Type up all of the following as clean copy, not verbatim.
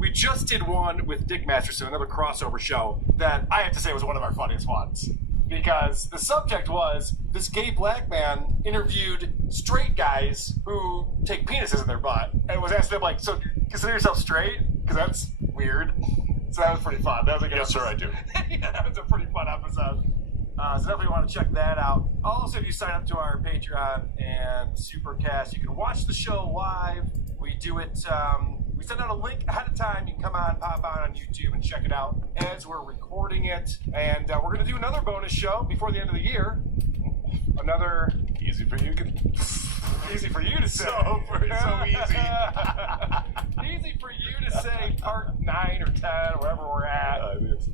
We just did one with Dick Masterson, another crossover show that I have to say was one of our funniest ones. Because the subject was this gay black man interviewed straight guys who take penises in their butt. And was asking them, like, so do you consider yourself straight? Because that's weird. So that was pretty fun. That was like, yes, sir, I do. Yeah, that was a pretty fun episode. So definitely want to check that out. Also, if you sign up to our Patreon and Supercast, you can watch the show live. We do it, we send out a link ahead of time. You can come on, pop on YouTube and check it out as we're recording it. And we're going to do another bonus show before the end of the year. Another Easy for you. easy for you to say. So easy. Easy for you to say part 9 or 10, wherever we're at. With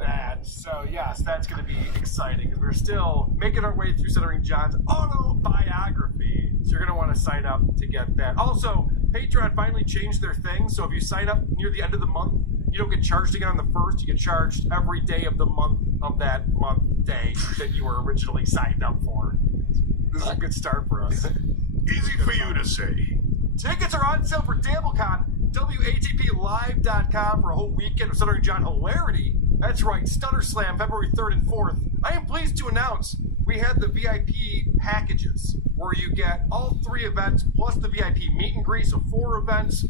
that. So, yes, that's going to be exciting because we're still making our way through Stuttering John's autobiography. So, you're going to want to sign up to get that. Also, Patreon finally changed their thing. So, if you sign up near the end of the month, you don't get charged again on the 1st. You get charged every day of the month of that month day that you were originally signed up for. This is a good start for us. Easy for you to say. Tickets are on sale for DambleCon. WATPLive.com for a whole weekend of Stuttering John hilarity. That's right, Stutter Slam, February 3rd and 4th. I am pleased to announce we had the VIP packages where you get all 3 events plus the VIP meet and greet, so 4 events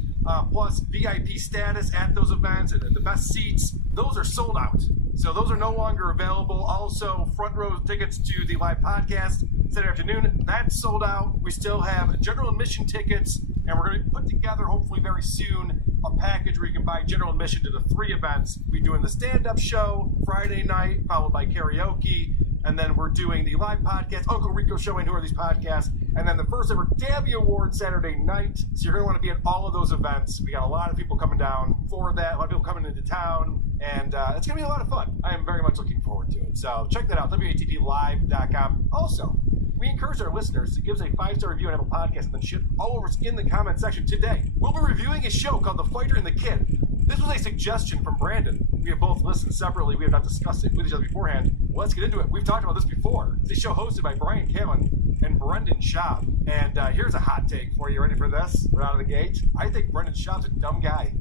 plus VIP status at those events and the best seats. Those are sold out. So those are no longer available. Also, front row tickets to the live podcast Saturday afternoon, that's sold out. We still have general admission tickets, and we're going to put together, hopefully very soon, a package where you can buy general admission to the 3 events. We're doing the stand-up show Friday night, followed by karaoke, and then we're doing the live podcast, Uncle Rico showing Who Are These Podcasts, and then the first ever Dabby Award Saturday night. So you're going to want to be at all of those events. We got a lot of people coming down for that, a lot of people coming into town, and it's going to be a lot of fun. I am very much looking forward to it. So check that out, WATPLive.com. Also, we encourage our listeners to give us a 5-star review on Apple Podcasts and then shit all over us in the comment section today. We'll be reviewing a show called The Fighter and the Kid. This was a suggestion from Brandon. We have both listened separately. We have not discussed it with each other beforehand. Let's get into it. We've talked about this before. It's a show hosted by Brian Callen and Brendan Schaub. And here's a hot take for you. Ready for this? Right out of the gate. I think Brendan Schaub's a dumb guy.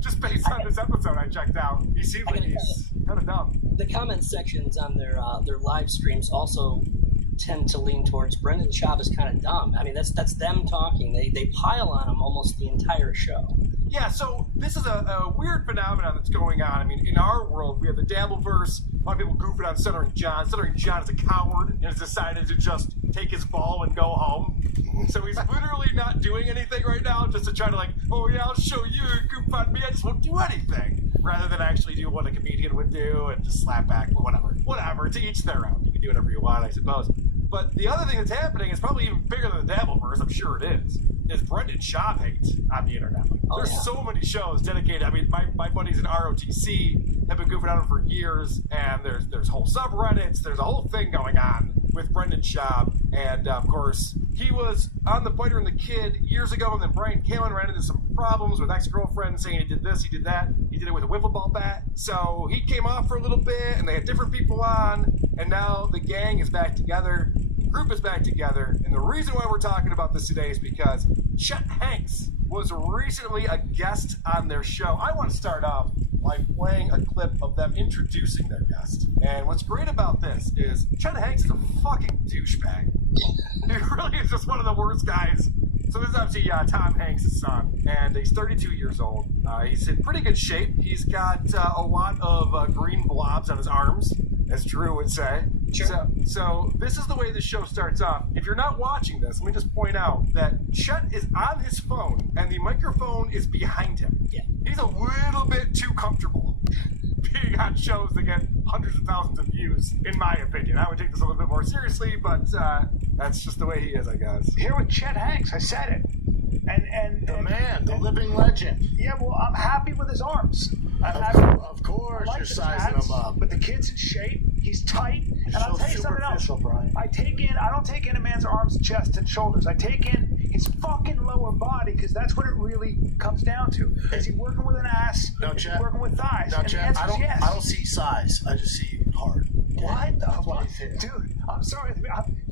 Just based on this episode I checked out, he seems like he's kind of dumb. The comment sections on their live streams also tend to lean towards Brendan Schaub is kind of dumb. I mean, that's them talking. They pile on him almost the entire show. Yeah, so this is a weird phenomenon that's going on. I mean, in our world, we have the Dabbleverse. A lot of people goofing on Stuttering John. Stuttering John is a coward and has decided to just take his ball and go home. So he's literally not doing anything right now, just to try to oh yeah, I'll show you, goof on me. I just won't do anything. Rather than actually do what a comedian would do and just slap back, but whatever. To each their own. You can do whatever you want, I suppose. But the other thing that's happening is probably even bigger than the Dabbleverse, I'm sure it is Brendan Schaub hate on the internet. There's so many shows dedicated. I mean, my buddies in ROTC have been goofing on him for years, and there's whole subreddits. There's a whole thing going on with Brendan Schaub. And, of course, he was on The Fighter and the Kid years ago, and then Brian Callen ran into some problems with ex-girlfriends saying he did this, he did that. He did it with a wiffle ball bat. So he came off for a little bit, and they had different people on, and now the gang is back together. The group is back together, and the reason why we're talking about this today is because Chet Hanks was recently a guest on their show. I want to start off by playing a clip of them introducing their guest. And what's great about this is Chet Hanks is a fucking douchebag. He really is just one of the worst guys. So this is obviously Tom Hanks' son, and he's 32 years old. He's in pretty good shape. He's got a lot of green blobs on his arms, as Drew would say. Sure. So this is the way the show starts off. If you're not watching this, let me just point out that Chet is on his phone, and the microphone is behind him. Yeah. He's a little bit too comfortable being on shows that get hundreds of thousands of views, in my opinion. I would take this a little bit more seriously, but that's just the way he is, I guess. Here with Chet Hanks, I said it. And The man, the living legend. Yeah, well, I'm happy with his arms. Of course, I like you're the sizing tats, him up. But the kid's in shape. He's tight. And I'll tell you something else. Brian. I don't take in a man's arms, chest, and shoulders. I take in his fucking lower body, because that's what it really comes down to. Is he working with an ass? No, Is he Chet. working with thighs? No, And the Chet, answer is yes. I don't see size. I just see hard. What the That's what fuck? I think. Dude, I'm sorry.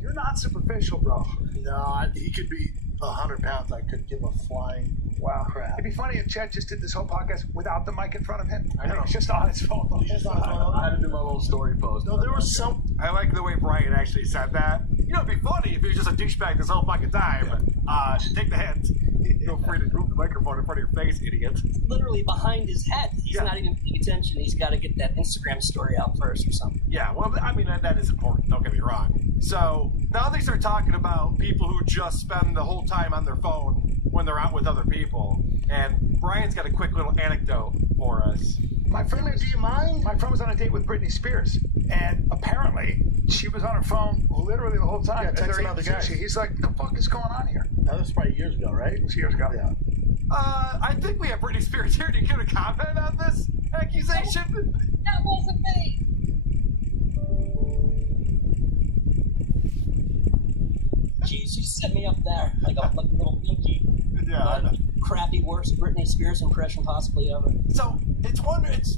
You're not superficial, bro. No, he could be 100 pounds, I could give a flying Wow. crap. It'd be funny if Chet just did this whole podcast without the mic in front of him. I know. It's just on his phone. He's just on his phone. I had to do my little story post. No, there was some. I like the way Brian actually said that. You know, it'd be funny if he was just a douchebag this whole fucking time. Take the hint. Feel free to move the microphone in front of your face, idiot. Literally behind his head. He's Yeah. not even paying attention. He's got to get that Instagram story out first or something. Yeah, well, I mean, that is important, don't get me wrong. So, now they start talking about people who just spend the whole time on their phone when they're out with other people. And Brian's got a quick little anecdote for us. My friend Do you mind? My friend was on a date with Britney Spears, and apparently she was on her phone literally the whole time. Yeah, as they're texting eating other guys. sushi. He's like, "The fuck is going on here?" That was probably years ago, right? It was years ago. Yeah. I think we have Britney Spears here. Do you care to comment on this accusation? That wasn't me. Jeez, you set me up there like a little pinky. Yeah, I know. Crappy, worst Britney Spears impression possibly ever. So it's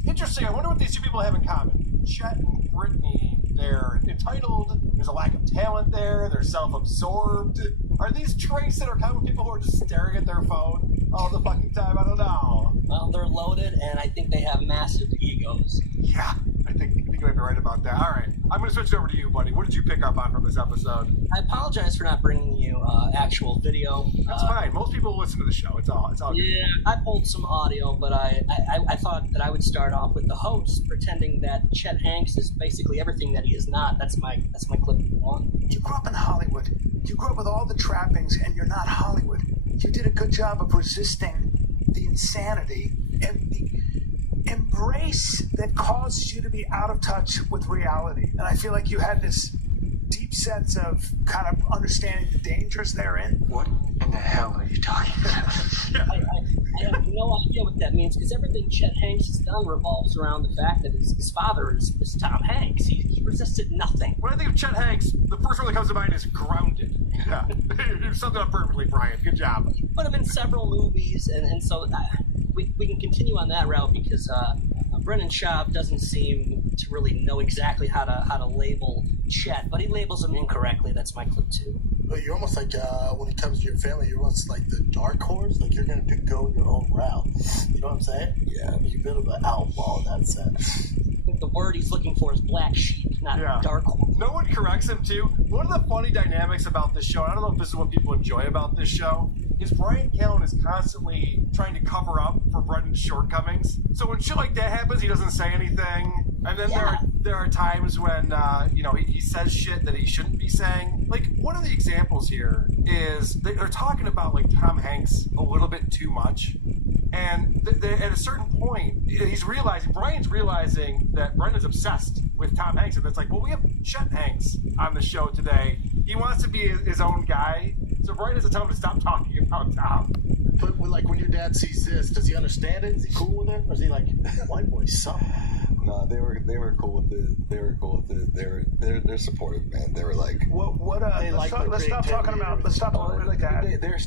interesting. I wonder what these two people have in common. Chet and Brittany, they're entitled. There's a lack of talent there. They're self-absorbed. Are these traits that are common with people who are just staring at their phone all the fucking time? I don't know. Well, they're loaded, and I think they have massive egos. Yeah, I think you might be right about that. All right, I'm gonna switch it over to you, buddy. What did you pick up on from this episode? I apologize for not bringing you actual video. That's fine. Most people listen to the show. It's all good. Yeah, I pulled some audio, but I thought that I would start off with the host pretending that Chet Hanks is basically everything that he is not. That's my clip one. You grew up in Hollywood. You grew up with all the trappings, and you're not Hollywood. You did a good job of resisting the insanity and the embrace that causes you to be out of touch with reality. And I feel like you had this deep sense of kind of understanding the dangers therein. What in the hell are you talking about? I have no idea what that means because everything Chet Hanks has done revolves around the fact that his father is Tom Hanks. He resisted nothing. When I think of Chet Hanks, the first one that comes to mind is Grounded. Yeah, you summed it up perfectly, Brian. Good job. Put him in several movies, and so we can continue on that route because Brendan Schaub doesn't seem to really know exactly how to label Chet, but he labels him incorrectly. That's my clip too. But you're almost like, when it comes to your family, you're almost like the dark horse. Like, you're going to go your own route. You know what I'm saying? Yeah. You're a bit of an outlaw in that sense. I think the word he's looking for is black sheep, not Yeah. dark horse. No one corrects him, too. One of the funny dynamics about this show, and I don't know if this is what people enjoy about this show, is Brian Callen is constantly trying to cover up for Brendan's shortcomings. So when shit like that happens, he doesn't say anything. And then there are times when, he says shit that he shouldn't be saying. Like, one of the examples here is they're talking about, like, Tom Hanks a little bit too much. And at a certain point, Brian's realizing that Brendan's obsessed with Tom Hanks. And it's like, well, we have Chet Hanks on the show today. He wants to be his own guy. So Brian has to tell him to stop talking about Tom. But like, when your dad sees this, does he understand it? Is he cool with it? Or is he like, white boy, something? No, they were cool with it. They were cool with it. They're supportive, man. They were like, They like the let's stop talking about. Let's stop talking about that. they're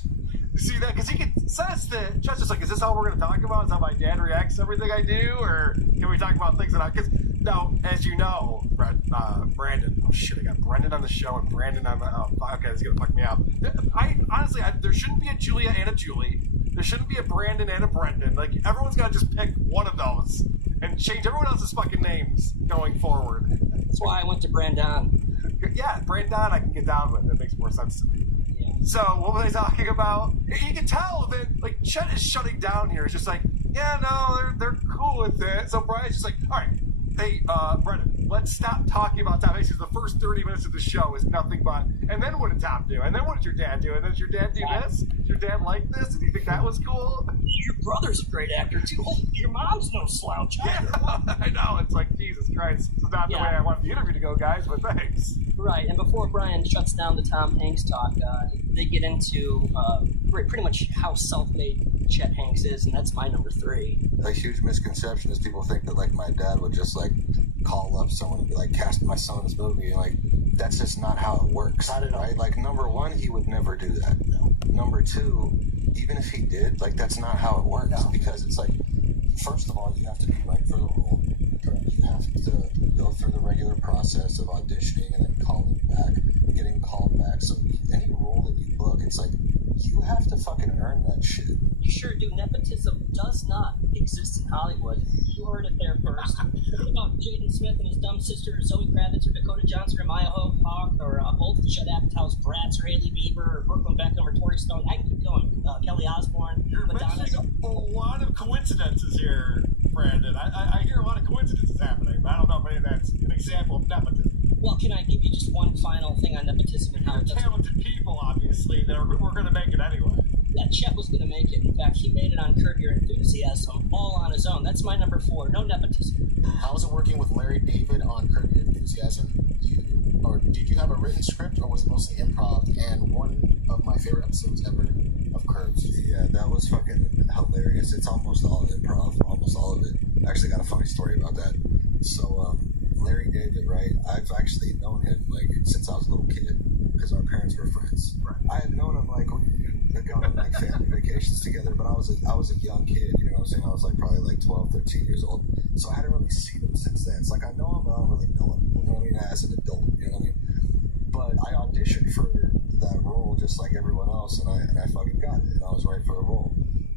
See that? Because he can sense that Chet's just like, is this all we're going to talk about? Is how my dad reacts to everything I do? Or can we talk about things that I... Because, now, as you know, Brandon... Oh, shit, I got Brendan on the show and Brandon on the... Oh, okay, this is going to fuck me up. Honestly, there shouldn't be a Julia and a Julie. There shouldn't be a Brandon and a Brendan. Like, everyone's got to just pick one of those and change everyone else's fucking names going forward. That's why I went to Brandon. Yeah, Brandon I can get down with. That makes more sense to me. So, what were they talking about? You can tell that, like, Chet is shutting down here. It's just like, yeah, no, they're cool with it. So Brian's just like, all right, hey, Brendan, let's stop talking about Tom Hanks because the first 30 minutes of the show is nothing but, and then what did Tom do? And then what did your dad do? And then did your dad do this? Did your dad like this? Did you think that was cool? Your brother's a great actor too. Oh, your mom's no slouch either. Yeah, I know. It's like, Jesus Christ. This is not the way I wanted the interview to go, guys, but thanks. Right, and before Brian shuts down the Tom Hanks talk, they get into pretty much how self-made Chet Hanks is, and that's my number 3. a huge misconception is people think that like my dad would just like call up someone and be like, cast my son in this movie. And, like, that's just not how it works. Not at all. Right? Like, number one, he would never do that. No. Number two, even if he did, like, that's not how it works. No. Because it's like, first of all, you have to be right for the role. You have to go through the regular process of auditioning and then calling back and getting called back. So any role that you book, it's like You have to fucking earn that shit. You sure do. Nepotism does not exist in Hollywood. You heard it there first. What about Jaden Smith and his dumb sister Zoe Kravitz or Dakota Johnson or Maya Hawke or both Judd Apatow's brats or Hailey Bieber or Brooklyn Beckham or Tori Stone? I can keep going. Kelly Osbourne, You're Madonna. mentioning a lot of coincidences here, Brandon. I hear a lot of coincidences happening, but I don't know if any of that's an example of nepotism. Well, can I give you just one final thing on nepotism and how You're it doesn't... talented people, obviously, that we're going to make it anyway. Yeah, Chet was going to make it. In fact, he made it on Curb Your Enthusiasm, all on his own. That's my number 4. No nepotism. How was it working with Larry David on Curb Your Enthusiasm? Did you have a written script, or was it mostly improv? And one of my favorite episodes ever of Curbs. Yeah, that was fucking hilarious. It's almost all improv, almost all of it. I actually got a funny story about that. So, Larry David, right? I've actually known him, like, since I was a little kid, because our parents were friends. Right. I had known him, like, we got on, like, family vacations together, but I was a young kid, you know what I'm saying? I was, like, probably, like, 12, 13 years old. So I hadn't really seen him since then. It's like, I know him, but I don't really know him, you know what I mean, as an adult, you know what I mean? But I auditioned for that role just like everyone else, and I fucking got it, and I was right for the role.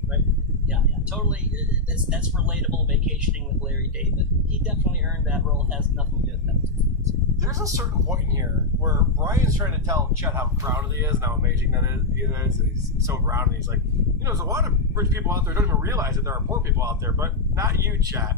Right? Yeah, totally. That's relatable, vacationing with Larry David. He definitely earned that role. Has nothing to do with nepotism. There's a certain point in here where Brian's trying to tell Chet how grounded he is and how amazing that he is. And he's so grounded. He's like, you know, there's a lot of rich people out there who don't even realize that there are poor people out there, but not you, Chet.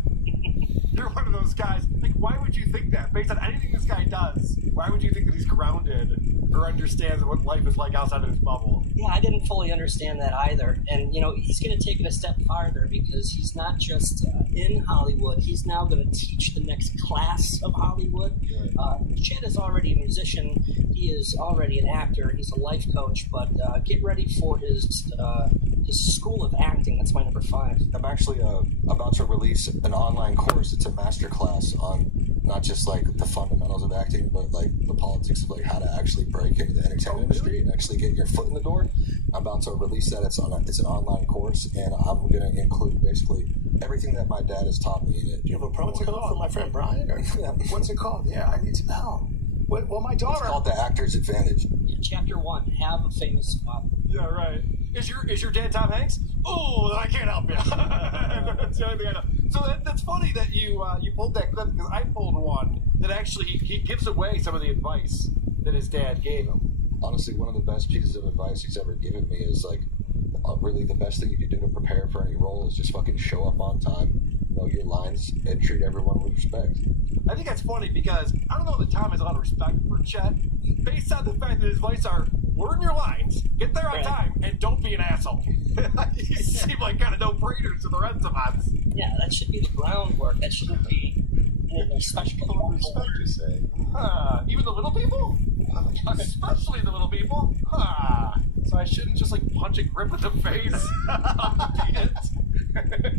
You're one of those guys. Like, why would you think that? Based on anything this guy does, why would you think that he's grounded or understands what life is like outside of his bubble? Yeah, I didn't fully understand that either. And, you know, he's going to take it a step farther because he's not just in Hollywood. He's now going to teach the next class of Hollywood. Chet is already a musician. He is already an actor. He's a life coach. But get ready for his school of acting. That's my number 5. I'm actually about to release an online course. It's a master class on not just like the fundamentals of acting, but like the politics of like how to actually break into the entertainment industry and actually get your foot in the door. I'm about to release that. It's an online course, and I'm going to include basically everything that my dad has taught me in it. Do you have a promo code for my friend Brian? Or? What's it called? Yeah, I need to know. Well, my It's daughter. called the Actor's Advantage. Yeah, Chapter 1, have a famous father. Yeah, right. Is your dad Tom Hanks? Oh, then I can't help you. That's the only thing I know. So that's funny that you pulled that clip, because I pulled one that actually he gives away some of the advice that his dad gave him. Honestly, one of the best pieces of advice he's ever given me is like, really the best thing you can do to prepare for any role is just fucking show up on time, know your lines, and treat everyone with respect. I think that's funny because I don't know that Tom has a lot of respect for Chet, based on the fact that his advice are learn your lines, get there on time, and don't be an asshole. You seem like kind of no-brainers to the rest of us. Yeah, that should be the groundwork. That shouldn't be anything special. Respect, you say. Even the little people? Especially the little people? So I shouldn't just like punch a grip in the face?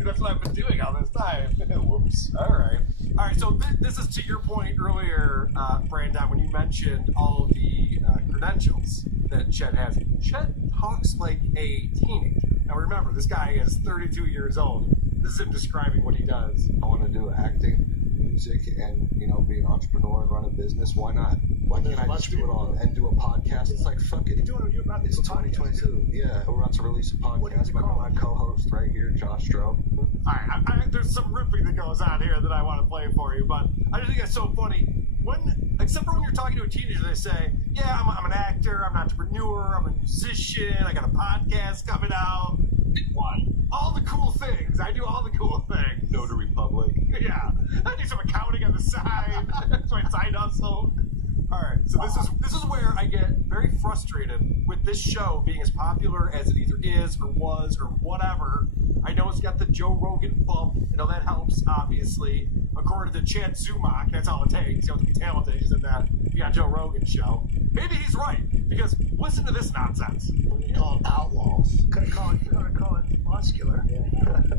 That's what I've been doing all this time. Whoops. Alright, so this is to your point earlier, Brandon, when you mentioned all of the credentials that Chet has. Chet talks like a teenager. Now remember, this guy is 32 years old. This is him describing what he does. I want to do acting, music, and, you know, be an entrepreneur and run a business. Why not? Why can't I just do it all and do a podcast? It's like, fuck it. You're about to It's do a podcast, 2022. Yeah, we're about to release a podcast by my co-host right here, Josh Stroh. Alright, there's some riffing that goes on here that I want to play for you, but I just think it's so funny. Except for when you're talking to a teenager, they say, yeah, I'm an actor, I'm an entrepreneur, I'm a musician, I got a podcast coming out. All the cool things. I do all the cool things. Notary Public. Yeah. I do some accounting on the side. That's my side hustle. Alright, so this is where I get very frustrated with this show being as popular as it either is or was or whatever. I know it's got the Joe Rogan bump. I know that helps, obviously. According to Chad Zumach, that's all it takes. You don't have to be talented. He said that. You got Joe Rogan's show. Maybe he's right, because listen to this nonsense. You call them outlaws. Could have called it muscular.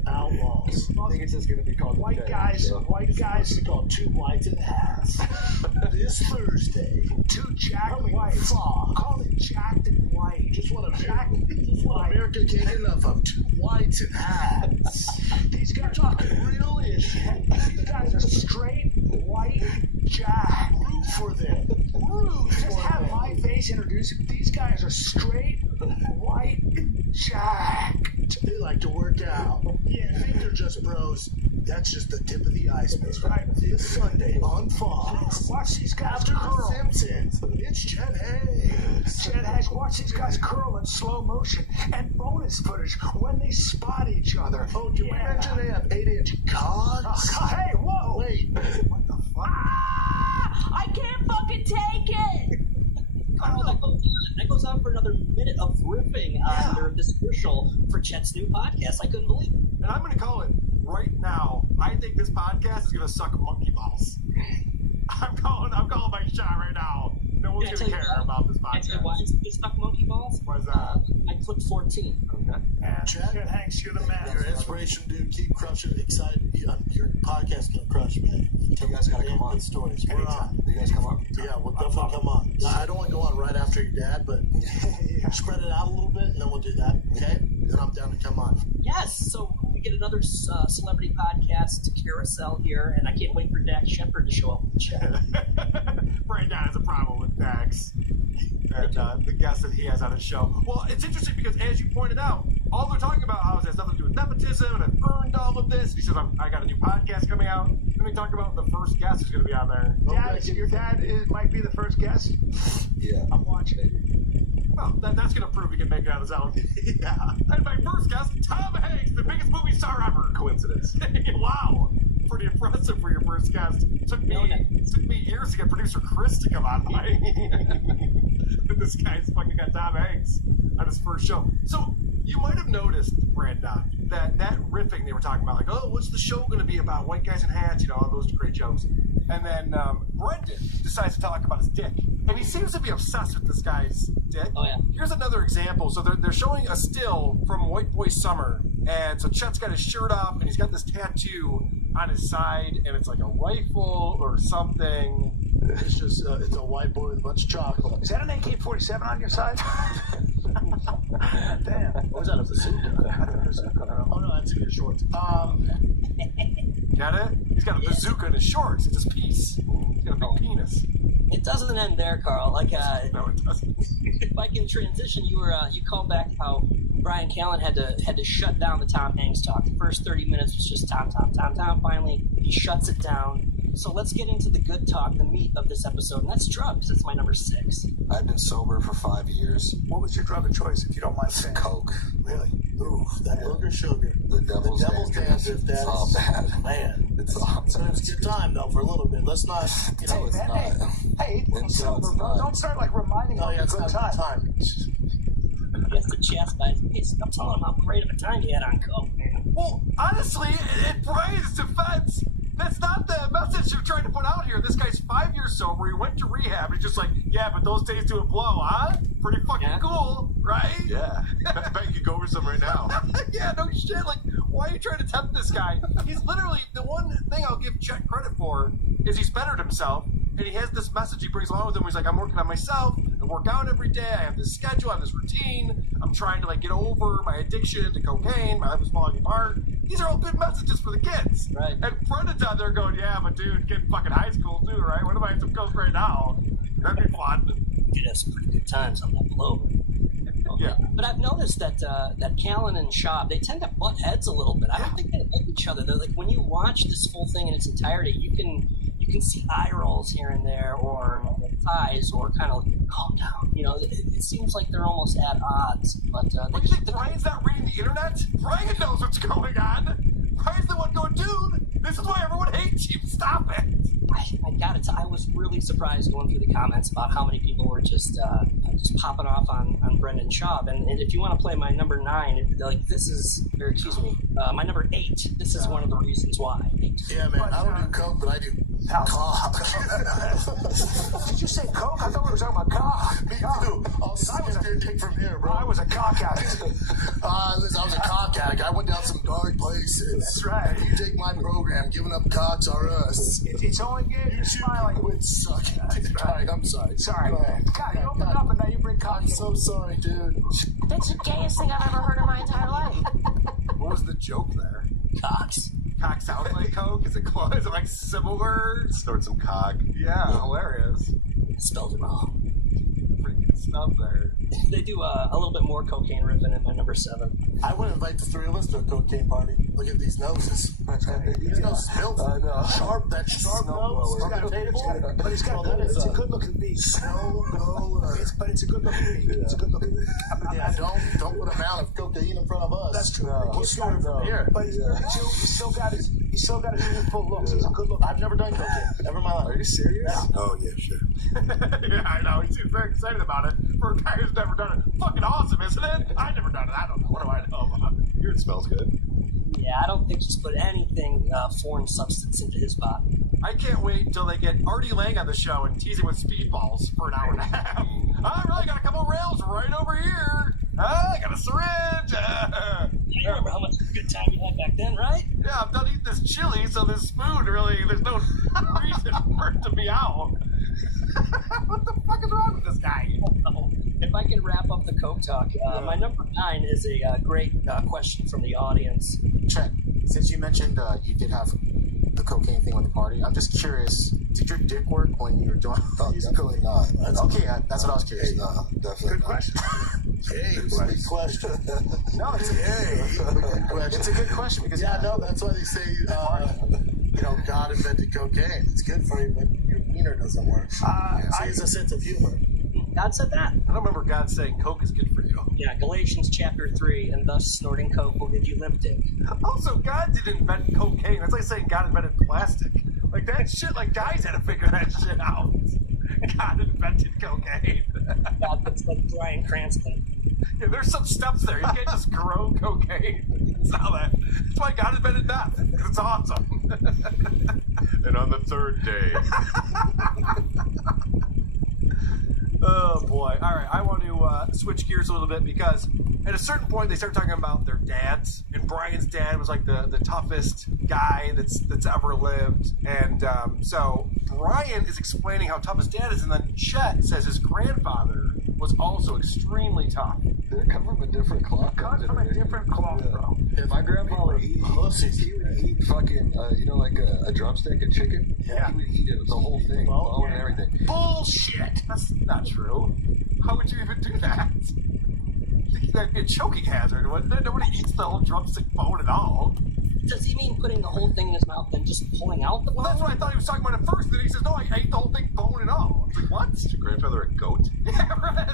Outlaws. I think it's just going to be called White guys. It's called Two Whites and a Half. This Thursday. Two jacked whites. Call it jacked and white. Just what White. America can't get enough of. Two Whites and Hats. These guys Talking real issues. These guys are straight, white, jacked. Root for them. Just have my face introduce it. These guys are straight, white and jacked. They like to work out. Yeah. You think they're just bros? That's just the tip of the iceberg. That's right. This Sunday on Fox. Watch these guys After curl. The Simpsons, it's Chet Hayes. Chet Hayes, watch these guys curl in slow motion and bonus footage when they spot each other. Oh, did we mention they have 8-inch cogs? Hey, whoa! Wait, What the fuck? I can't fucking take it! Carl, that goes on for another minute of riffing on this commercial for Chet's new podcast. I couldn't believe it. And I'm going to call it right now. I think this podcast is going to suck monkey balls. I'm calling my shot right now. No one's Can I going to tell you care why? about this Can I tell you podcast. why it's stuck monkey balls? Why is that? I clicked 14. Okay. And Chet? Chet Hanks, you're the man. you're an inspiration, dude. Keep crushing it. Excited. Your podcast gonna crush, man. You guys gotta come on. Good stories. We're on. You guys come on. Yeah, we'll definitely come on. I don't want to go on right after your dad, but spread it out a little bit, and then we'll do that. Okay? Then I'm down to come on. Yes, so we get another celebrity podcast carousel here, and I can't wait for Dax Shepard to show up with the chat. Brandon has a problem with Dax and the guests that he has on his show. Well, it's interesting because, as you pointed out, all they're talking about how it has nothing to do with nepotism, and I've earned all of this. He says, I got a new podcast coming out. And they talk about the first guest who's going to be on there. Your dad might be the first guest. Yeah. I'm watching. Well, that's going to prove he can make it on his own. Yeah. And my first guest, Tom Hanks, the biggest movie star ever. Coincidence. Wow. Pretty impressive for your first guest. Took me years to get producer Chris to come on. But this guy's fucking got Tom Hanks on his first show. So you might have noticed, Brandon, that riffing they were talking about, like, oh, what's the show going to be about? White guys in hats, all those great jokes. And then Brendan decides to talk about his dick. And he seems to be obsessed with this guy's dick. Oh, yeah. Here's another example. So they're showing a still from White Boy Summer. And so Chet's got his shirt off, and he's got this tattoo on his side, and it's like a rifle or something. It's just, it's a white boy with a bunch of chocolate. Is that an AK-47 on your side? Damn. Or is that a bazooka? Oh, no, that's in your shorts. Got it? He's got a bazooka in his shorts. It's his piece. He's got a big penis. It doesn't end there, Carl. Like, No, it doesn't. if I can transition, you called back how Brian Callen had to shut down the Tom Hanks talk. The first 30 minutes was just Tom. Finally, he shuts it down. So let's get into the good talk, the meat of this episode, and that's drugs. That's my number 6. I've been sober for 5 years. What was your drug of choice, if you don't mind saying? Coke. Really? Ooh, that booger sugar. The devil's dandruff, It's all bad. Man. It's all So it was a good time, though, for a little bit. Let's not, No, it's man, not. Hey, It's I'm sober, bro. not. Don't start reminding oh, me yeah, of it's a good not a time. good time. He has to chastise me. Stop telling him how great of a time he had on coke, man. Well, honestly, in Brian's defense, that's not the message you're trying to put out here. This guy's 5 years sober. He went to rehab. He's just like, yeah, but those days do a blow, huh? Pretty fucking cool, right? Yeah. Bet you could go over some right now. Yeah, no shit. Like, why are you trying to tempt this guy? He's literally, the one thing I'll give Chet credit for is he's bettered himself, and he has this message he brings along with him. He's like, I'm working on myself. I work out every day. I have this schedule. I have this routine. I'm trying to, get over my addiction to cocaine. My life is falling apart. These are all good messages for the kids. Right. And Brendan's out there going, yeah, but dude, getting fucking high school too, right? What if I have some coke right now? That'd be fun. You'd have some pretty good times on that blow. Yeah. But I've noticed that that Callen and Schaub, they tend to butt heads a little bit. I don't think they like each other. They're like, when you watch this full thing in its entirety, you can see eye rolls here and there, or thighs, or kind of calm down. It seems like they're almost at odds. But What do you think Brian's not reading the internet? Brian knows what's going on. Brian's the one going, dude, this is why everyone hates you. Stop it. I got it. I was really surprised going through the comments about how many people were just popping off on Brendan Schaub. And if you want to play my number 9, my number 8, this is one of the reasons why. Yeah, man, I don't do coke, but I do cock. Did you say coke? I thought we were talking about cock. Me too. I'll sniff your dick from here, bro. I was a cock addict. Listen, I was a cock addict. I went down some dark places. That's right. You take my program, giving up cocks are us. It's only good. You're smiling. Quit sucking. Alright, I'm sorry. Sorry. Go ahead. God, you opened up and now you bring cock I'm in. so sorry, dude. That's the gayest thing I've ever heard in my entire life. What was the joke there? Cox. Cock sounds like coke? Is it close? Is it like similar? Snort some cock. Yeah, hilarious. Spelled it wrong. Pretty good stuff there. They do a little bit more cocaine riffing in my number 7. I would invite the 3 of us to a cocaine party. Look at these noses. These noses built. I know. Sharp, that sharp nose on the table. But he's got it's a good looking beast. But it's a good looking beast. It's a good looking beast. Yeah, don't put a mound of cocaine in front of us. That's true. No. He's got it from here. But he's still got his youthful looks. He's a good look. I've never done cocaine. Ever in my life. Are you serious? Yeah. Oh yeah, sure. Yeah, I know. He seems very excited about it. For a guy who's never done it, fucking awesome, isn't it? I've never done it. I don't know. What do I know about it? Here it smells good. Yeah, I don't think he's put anything foreign substance into his body. I can't wait until they get Artie Lang on the show and tease him with speedballs for an hour and a half. I really got a couple rails right over here. I got a syringe. You remember how much of a good time you had back then, right? Yeah, I'm done eating this chili, so this spoon really, there's no reason for it to be out. What the fuck is wrong with this guy? If I can wrap up the Coke talk, my number 9 is a great question from the audience. Chet, since you mentioned you did have the cocaine thing with the party, I'm just curious, did your dick work when you were doing Definitely not. Okay, that's what I was curious. No, definitely Good not. question. Hey, sweet question. No, it's Good question. it's a good question because Yeah, no, that's why they say, God invented cocaine. It's good for you, but your wiener doesn't work. So he has a sense of humor. God said that. I don't remember God saying Coke is good for you. Yeah, Galatians chapter 3, and thus snorting Coke will give you limp dick. Also, God didn't invent cocaine. That's like saying God invented plastic. Like that shit, like guys had to figure that shit out. God invented cocaine. God, that's like Bryan Cranston. Yeah, there's some steps there. You can't just grow cocaine. That's why God invented meth. It's awesome. And on the 3rd day, Oh boy. All right, I want to switch gears a little bit because at a certain point they start talking about their dads, and Brian's dad was like the toughest guy that's ever lived, and so Brian is explaining how tough his dad is, and then Chet says his grandfather was also extremely tough. They come from a different cloth. Cut from a different cloth, bro. Yeah, my grandpa would eat. He would eat fucking, like a drumstick of chicken. Yeah. He would eat it, the whole thing, bone and everything. Bullshit! That's not true. How would you even do that? That'd be a choking hazard, wouldn't it? Nobody eats the whole drumstick bone at all. Does he mean putting the whole thing in his mouth and just pulling out the bone? Well, that's what I thought he was talking about at first. Then he says, "No, I ate the whole thing, bone and all." It's like, what? is your grandfather a goat? Yeah, right.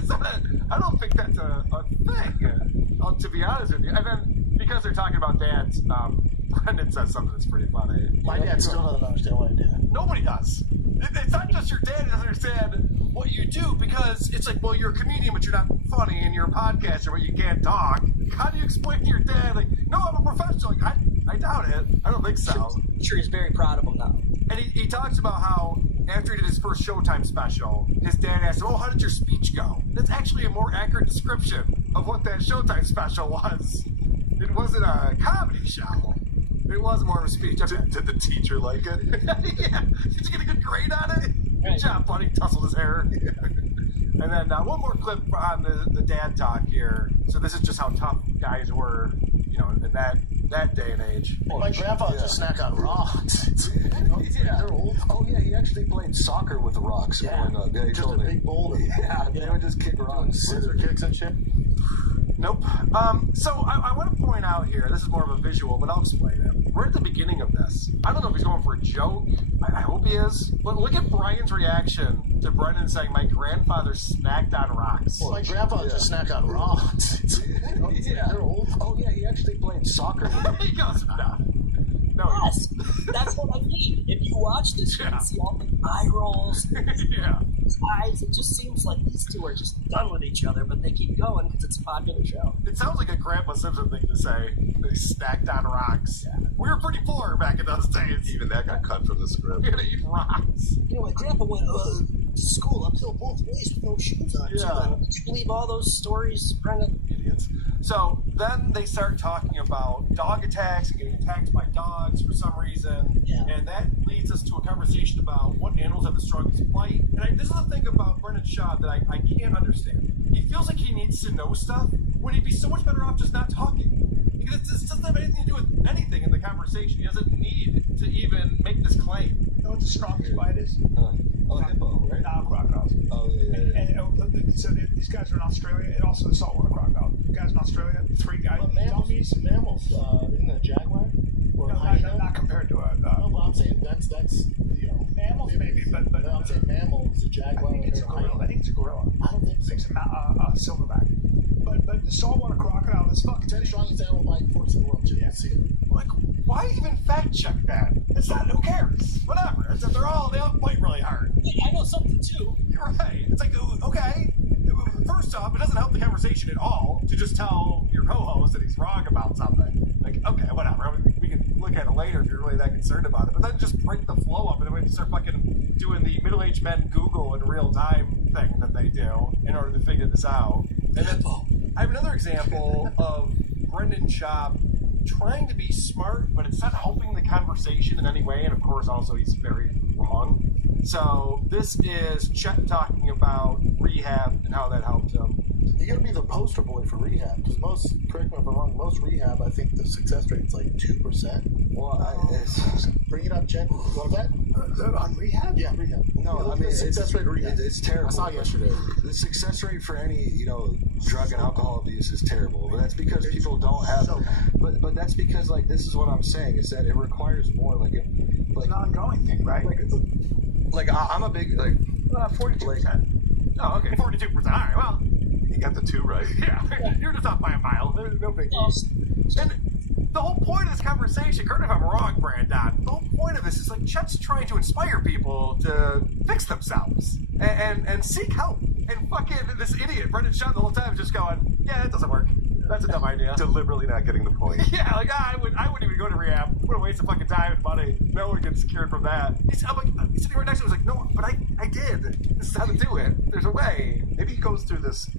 I don't think that's a thing. To be honest with you, and then because they're talking about dads, Brendan says something that's pretty funny. My dad still doesn't understand what I did. Nobody does. It's not just your dad who doesn't understand what you do, because it's like, well, you're a comedian, but you're not funny, and you're a podcaster, but you can't talk. How do you explain to your dad, like, no, I'm a professional? Like, I doubt it. I don't think so. I'm sure he's very proud of him now. And he talks about how after he did his first Showtime special, his dad asked him, "Oh, how did your speech go?" That's actually a more accurate description of what that Showtime special was. It wasn't a comedy show. It was more of a speech. Did the teacher like it? Yeah. Did you get a good grade on it? Good job, buddy. Tussled his hair. And then one more clip on the dad talk here. So this is just how tough guys were, in that day and age. My grandpa just snack on rocks. They're old. Oh yeah, he actually played soccer with the rocks growing up. Yeah, he Just a told me. big boulder. Yeah, they would just kick rocks. Scissor kicks and shit. Nope. So I want to point out here, this is more of a visual, but I'll explain it. We're at the beginning of this. I don't know if he's going for a joke. I hope he is. But look at Brian's reaction to Brendan saying, "My grandfather snacked on rocks." Well, my grandpa just snack on rocks. They're old. Oh yeah, he actually played soccer with them. He goes, no. Yes, that's what I mean. If you watch this, you can see all the eye rolls, Yeah. eyes. It just seems like these two are just done with each other, but they keep going because it's a popular show. It sounds like a Grandpa Simpson thing to say. They snacked on rocks. Yeah. We were pretty poor back in those days. Even that got cut from the script. We had to eat rocks. My grandpa went to school uphill both ways with no shoes on. Yeah. Did you believe all those stories, Brendan? Idiots. So then they start talking about dog attacks and getting attacked by dogs for some reason. Yeah. And that leads us to a conversation about what animals have the strongest bite. And this is the thing about Brendan Schaub that I can't understand. He feels like he needs to know stuff when he'd be so much better off just not talking. Because it doesn't have anything to do with anything in the conversation. He doesn't need to even make this claim. You know what the strongest bite is? Oh, hippo, right? Nah, crocodiles. Oh yeah. And these guys are in Australia, and also the saltwater crocodile. The guys in Australia, 3 guys. But mammals, isn't a jaguar or a hyena? Not compared to a. No, but I'm saying that's you know Mammals, maybe, but I'm saying mammal is a I jaguar think it's a or a gorilla. I hyena. think it's a gorilla. I don't think I so. think it's a silverback. But the saltwater crocodile is fucking. It's the strongest animal by force in the world. You see it. Like, why even fact check that? It's not. Who cares? Whatever. It's, they all fight really hard. I know something too. You're right. It's like, okay. First off, it doesn't help the conversation at all to just tell your co-host that he's wrong about something. Like, okay, whatever. I mean, we can look at it later if you're really that concerned about it. But then just break the flow up, and then we have to start fucking doing the middle-aged men Google in real time thing that they do in order to figure this out. And then I have another example of Brendan Schaub trying to be smart, but it's not helping the conversation in any way. And of course, also he's very wrong. So this is Chet talking about rehab and how that helped him. You gotta be the poster boy for rehab, because correct me if I'm wrong, most rehab, I think the success rate's like 2%. Well, Bring it up, Jen. You want that? On rehab? Yeah, rehab. no, I mean, the success rate of rehab. it's terrible. I saw it yesterday. The success rate for any, drug and alcohol abuse is terrible. But that's because people don't have. But that's because, like, this is what I'm saying is that it requires more, like, It's an ongoing thing, right? I'm a big 42%. Oh, okay, 42%. All right, well, You got the 2 right. yeah, you're just off by a mile. There's no big deal. And the whole point of this conversation, correct me if I'm wrong, Brandon, the whole point of this is like Chet's trying to inspire people to fix themselves and seek help. And fucking this idiot, Brendan Schaub, the whole time is just going, yeah, that doesn't work. That's a dumb idea. Deliberately not getting the point. Yeah, like I wouldn't even go to rehab. What a waste of fucking time and money. No one gets cured from that. He's sitting right next to me. I was like, no, but I did. This is how to do it. There's a way. Maybe he goes through this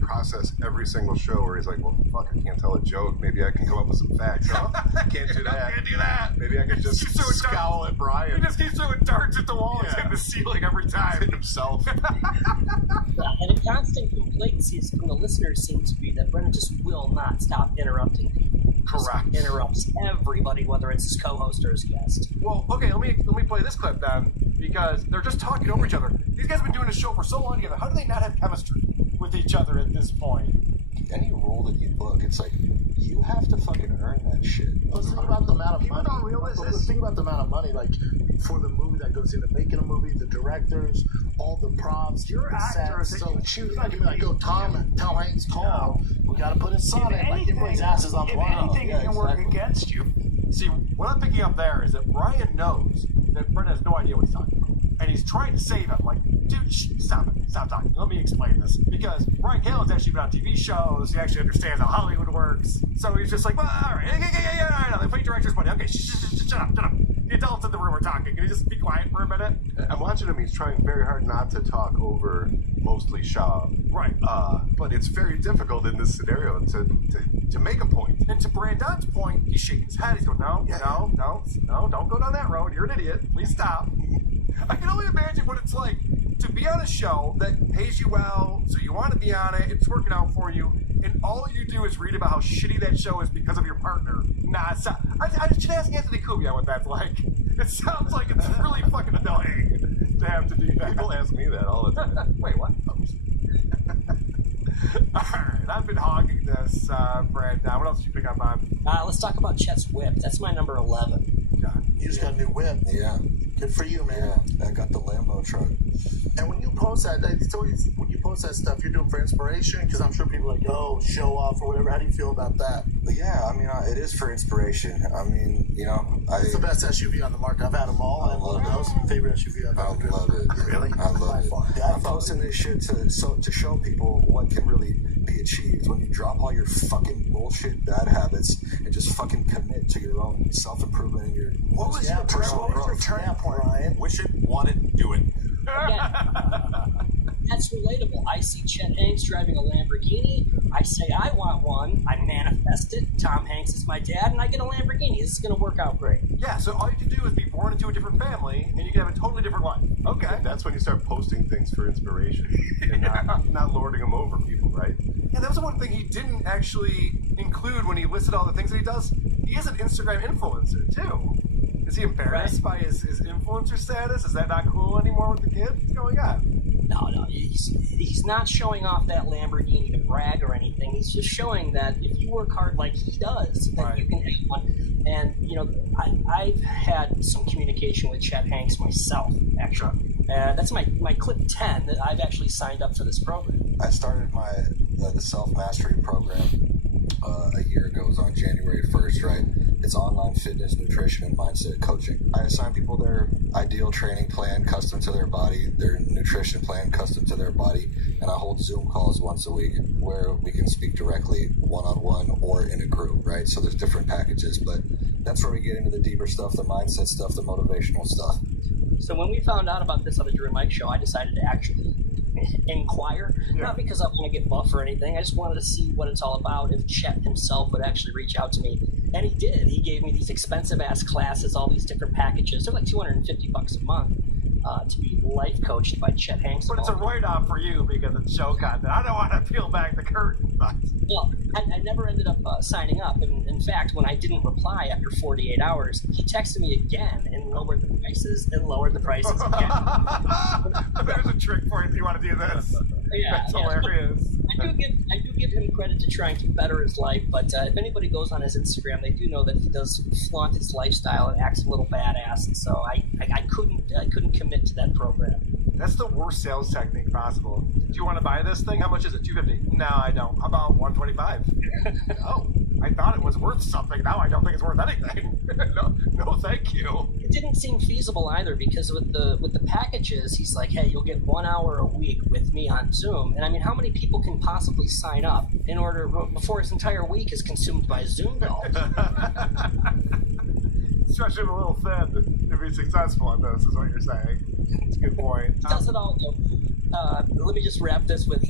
process every single show where he's like, well, fuck, I can't tell a joke. Maybe I can come up with some facts. Huh? I can't do that. Can't do that. Maybe I can just Keeps throwing scowl at He Brian. just keeps throwing darts at the wall and Yeah. hitting the ceiling every time. Hit himself. And a constant complaint from the listeners seems to be that Brendan just will not stop interrupting people. Correct. Just interrupts everybody, whether it's his co-host or his guest. Well, okay, let me play this clip then, because they're just talking over each other. These guys have been doing this show for so long together. How do they not have chemistry with each other at this point? any role that you book, it's like you have to fucking earn that shit. Well, think about the amount of People money. don't realize this. Think about the amount of money, like for the movie that goes into making a movie, the directors, all the props, You're the actors sets. that you choose. It's not gonna be like, go Tom Hanks, call. We gotta put his son in. Like everybody's asses on the if line. anything Yeah, can work exactly. against you, See, what I'm picking up there is that Brian knows that Brendan has no idea what he's talking about. And he's trying to save him. Like, dude, stop it. Stop talking. Let me explain this. Because Brian Callen's actually been on TV shows. He actually understands how Hollywood works. So he's just like, well, all right. Yeah. They play director's money. Okay, shut up. The adults in the room are talking. Can you just be quiet for a minute? I'm watching him. He's trying very hard not to talk over mostly Schaub. Right. But it's very difficult in this scenario to make a point. And to Brandon's point, he's shaking his head. He's going, no, don't go down that road. You're an idiot. Please stop. I can only imagine what it's like to be on a show that pays you well, so you want to be on it, it's working out for you, and all you do is read about how shitty that show is because of your partner. Nah, I should ask Anthony Cumia what that's like. It sounds like it's really fucking annoying to have to do that. People ask me that all the time. Wait, what? Alright, I've been hogging this, Brandon. What else did you pick up on? Let's talk about Chet's whip. That's my number 11. You just got a new whip. Yeah. Good for you, man. Yeah, I got the Lambo truck. And when you post that, it's always, when you post that stuff, you're doing for inspiration, because I'm sure people are like, oh, show off or whatever. How do you feel about that? But yeah, I mean, it is for inspiration. I mean, It's the best SUV on the market. I've had them all. I love those. Favorite SUV I've I ever love it. Really? I love By it. far. I'm posting this shit to show people what can really be achieved when you drop all your fucking bullshit bad habits and just fucking commit to your own self-improvement and your what was your turning point? Ryan? Wish it, want it, do it. Again, that's relatable. I see Chet Hanks driving a Lamborghini. I say I want one. I manifest it. Tom Hanks is my dad, and I get a Lamborghini. This is going to work out great. Yeah, so all you can do is be born into a different family, and you can have a totally different life. Okay. That's when you start posting things for inspiration and not lording them over people, right? Yeah, that was the one thing he didn't actually include when he listed all the things that he does. He is an Instagram influencer, too. Is he embarrassed by his influencer status? Is that not cool anymore with the kids? What's going on? No, he's not showing off that Lamborghini to brag or anything. He's just showing that if you work hard like he does, then Right. you can have one. And, you know, I've had some communication with Chet Hanks myself, actually. That's my clip 10 that I've actually signed up for this program. I started the self mastery program a year ago. It was on January 1st, right? It's online fitness, nutrition, and mindset coaching. I assign people their ideal training plan custom to their body, their nutrition plan custom to their body, and I hold Zoom calls once a week where we can speak directly one-on-one or in a group, right? So there's different packages, but that's where we get into the deeper stuff, the mindset stuff, the motivational stuff. So when we found out about this on the Drew and Mike show, I decided to actually inquire. Yeah. Not because I want to get buff or anything. I just wanted to see what it's all about, if Chet himself would actually reach out to me. And he did. He gave me these expensive-ass classes, all these different packages. They're like $250 a month to be life coached by Chet Hanks. But it's a write-off for you because it's show content. I don't want to peel back the curtain, but... Well, I never ended up signing up. And in fact, when I didn't reply after 48 hours, he texted me again and lowered the prices again. There's a trick for you if you want to do this. Yeah, That's yeah. hilarious. I do give him credit to trying to better his life, but if anybody goes on his Instagram, they do know that he does flaunt his lifestyle and acts a little badass, and so I couldn't commit to that program. That's the worst sales technique possible. Do you want to buy this thing? How much is it? $250? No, I don't. How about $125? No. I thought it was worth something. Now I don't think it's worth anything. no, thank you. It didn't seem feasible either, because with the packages, he's like, hey, you'll get 1 hour a week with me on Zoom. And I mean, how many people can possibly sign up before his entire week is consumed by Zoom calls? Stretch it a little thin to be successful at this, is what you're saying. That's a good point. He does it all, though. Let me just wrap this with,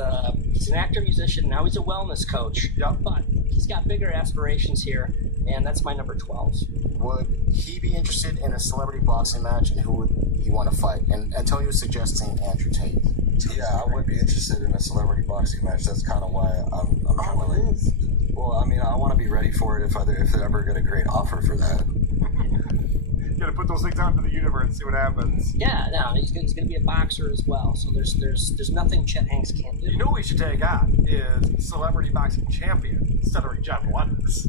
he's an actor, musician, now he's a wellness coach. Yep. But he's got bigger aspirations here, and that's my number 12. Would he be interested in a celebrity boxing match, and who would he want to fight? And Antonio's suggesting Andrew Tate. Yeah, I would be interested in a celebrity boxing match. That's kind of why I'm trying to like. Well, I mean, I want to be ready for it if they ever get a great offer for that. You gotta put those things out into the universe and see what happens. Yeah, no, he's going to be a boxer as well, so there's nothing Chet Hanks can't do. You know what we should take on is celebrity boxing champion, stuttering John Lundis.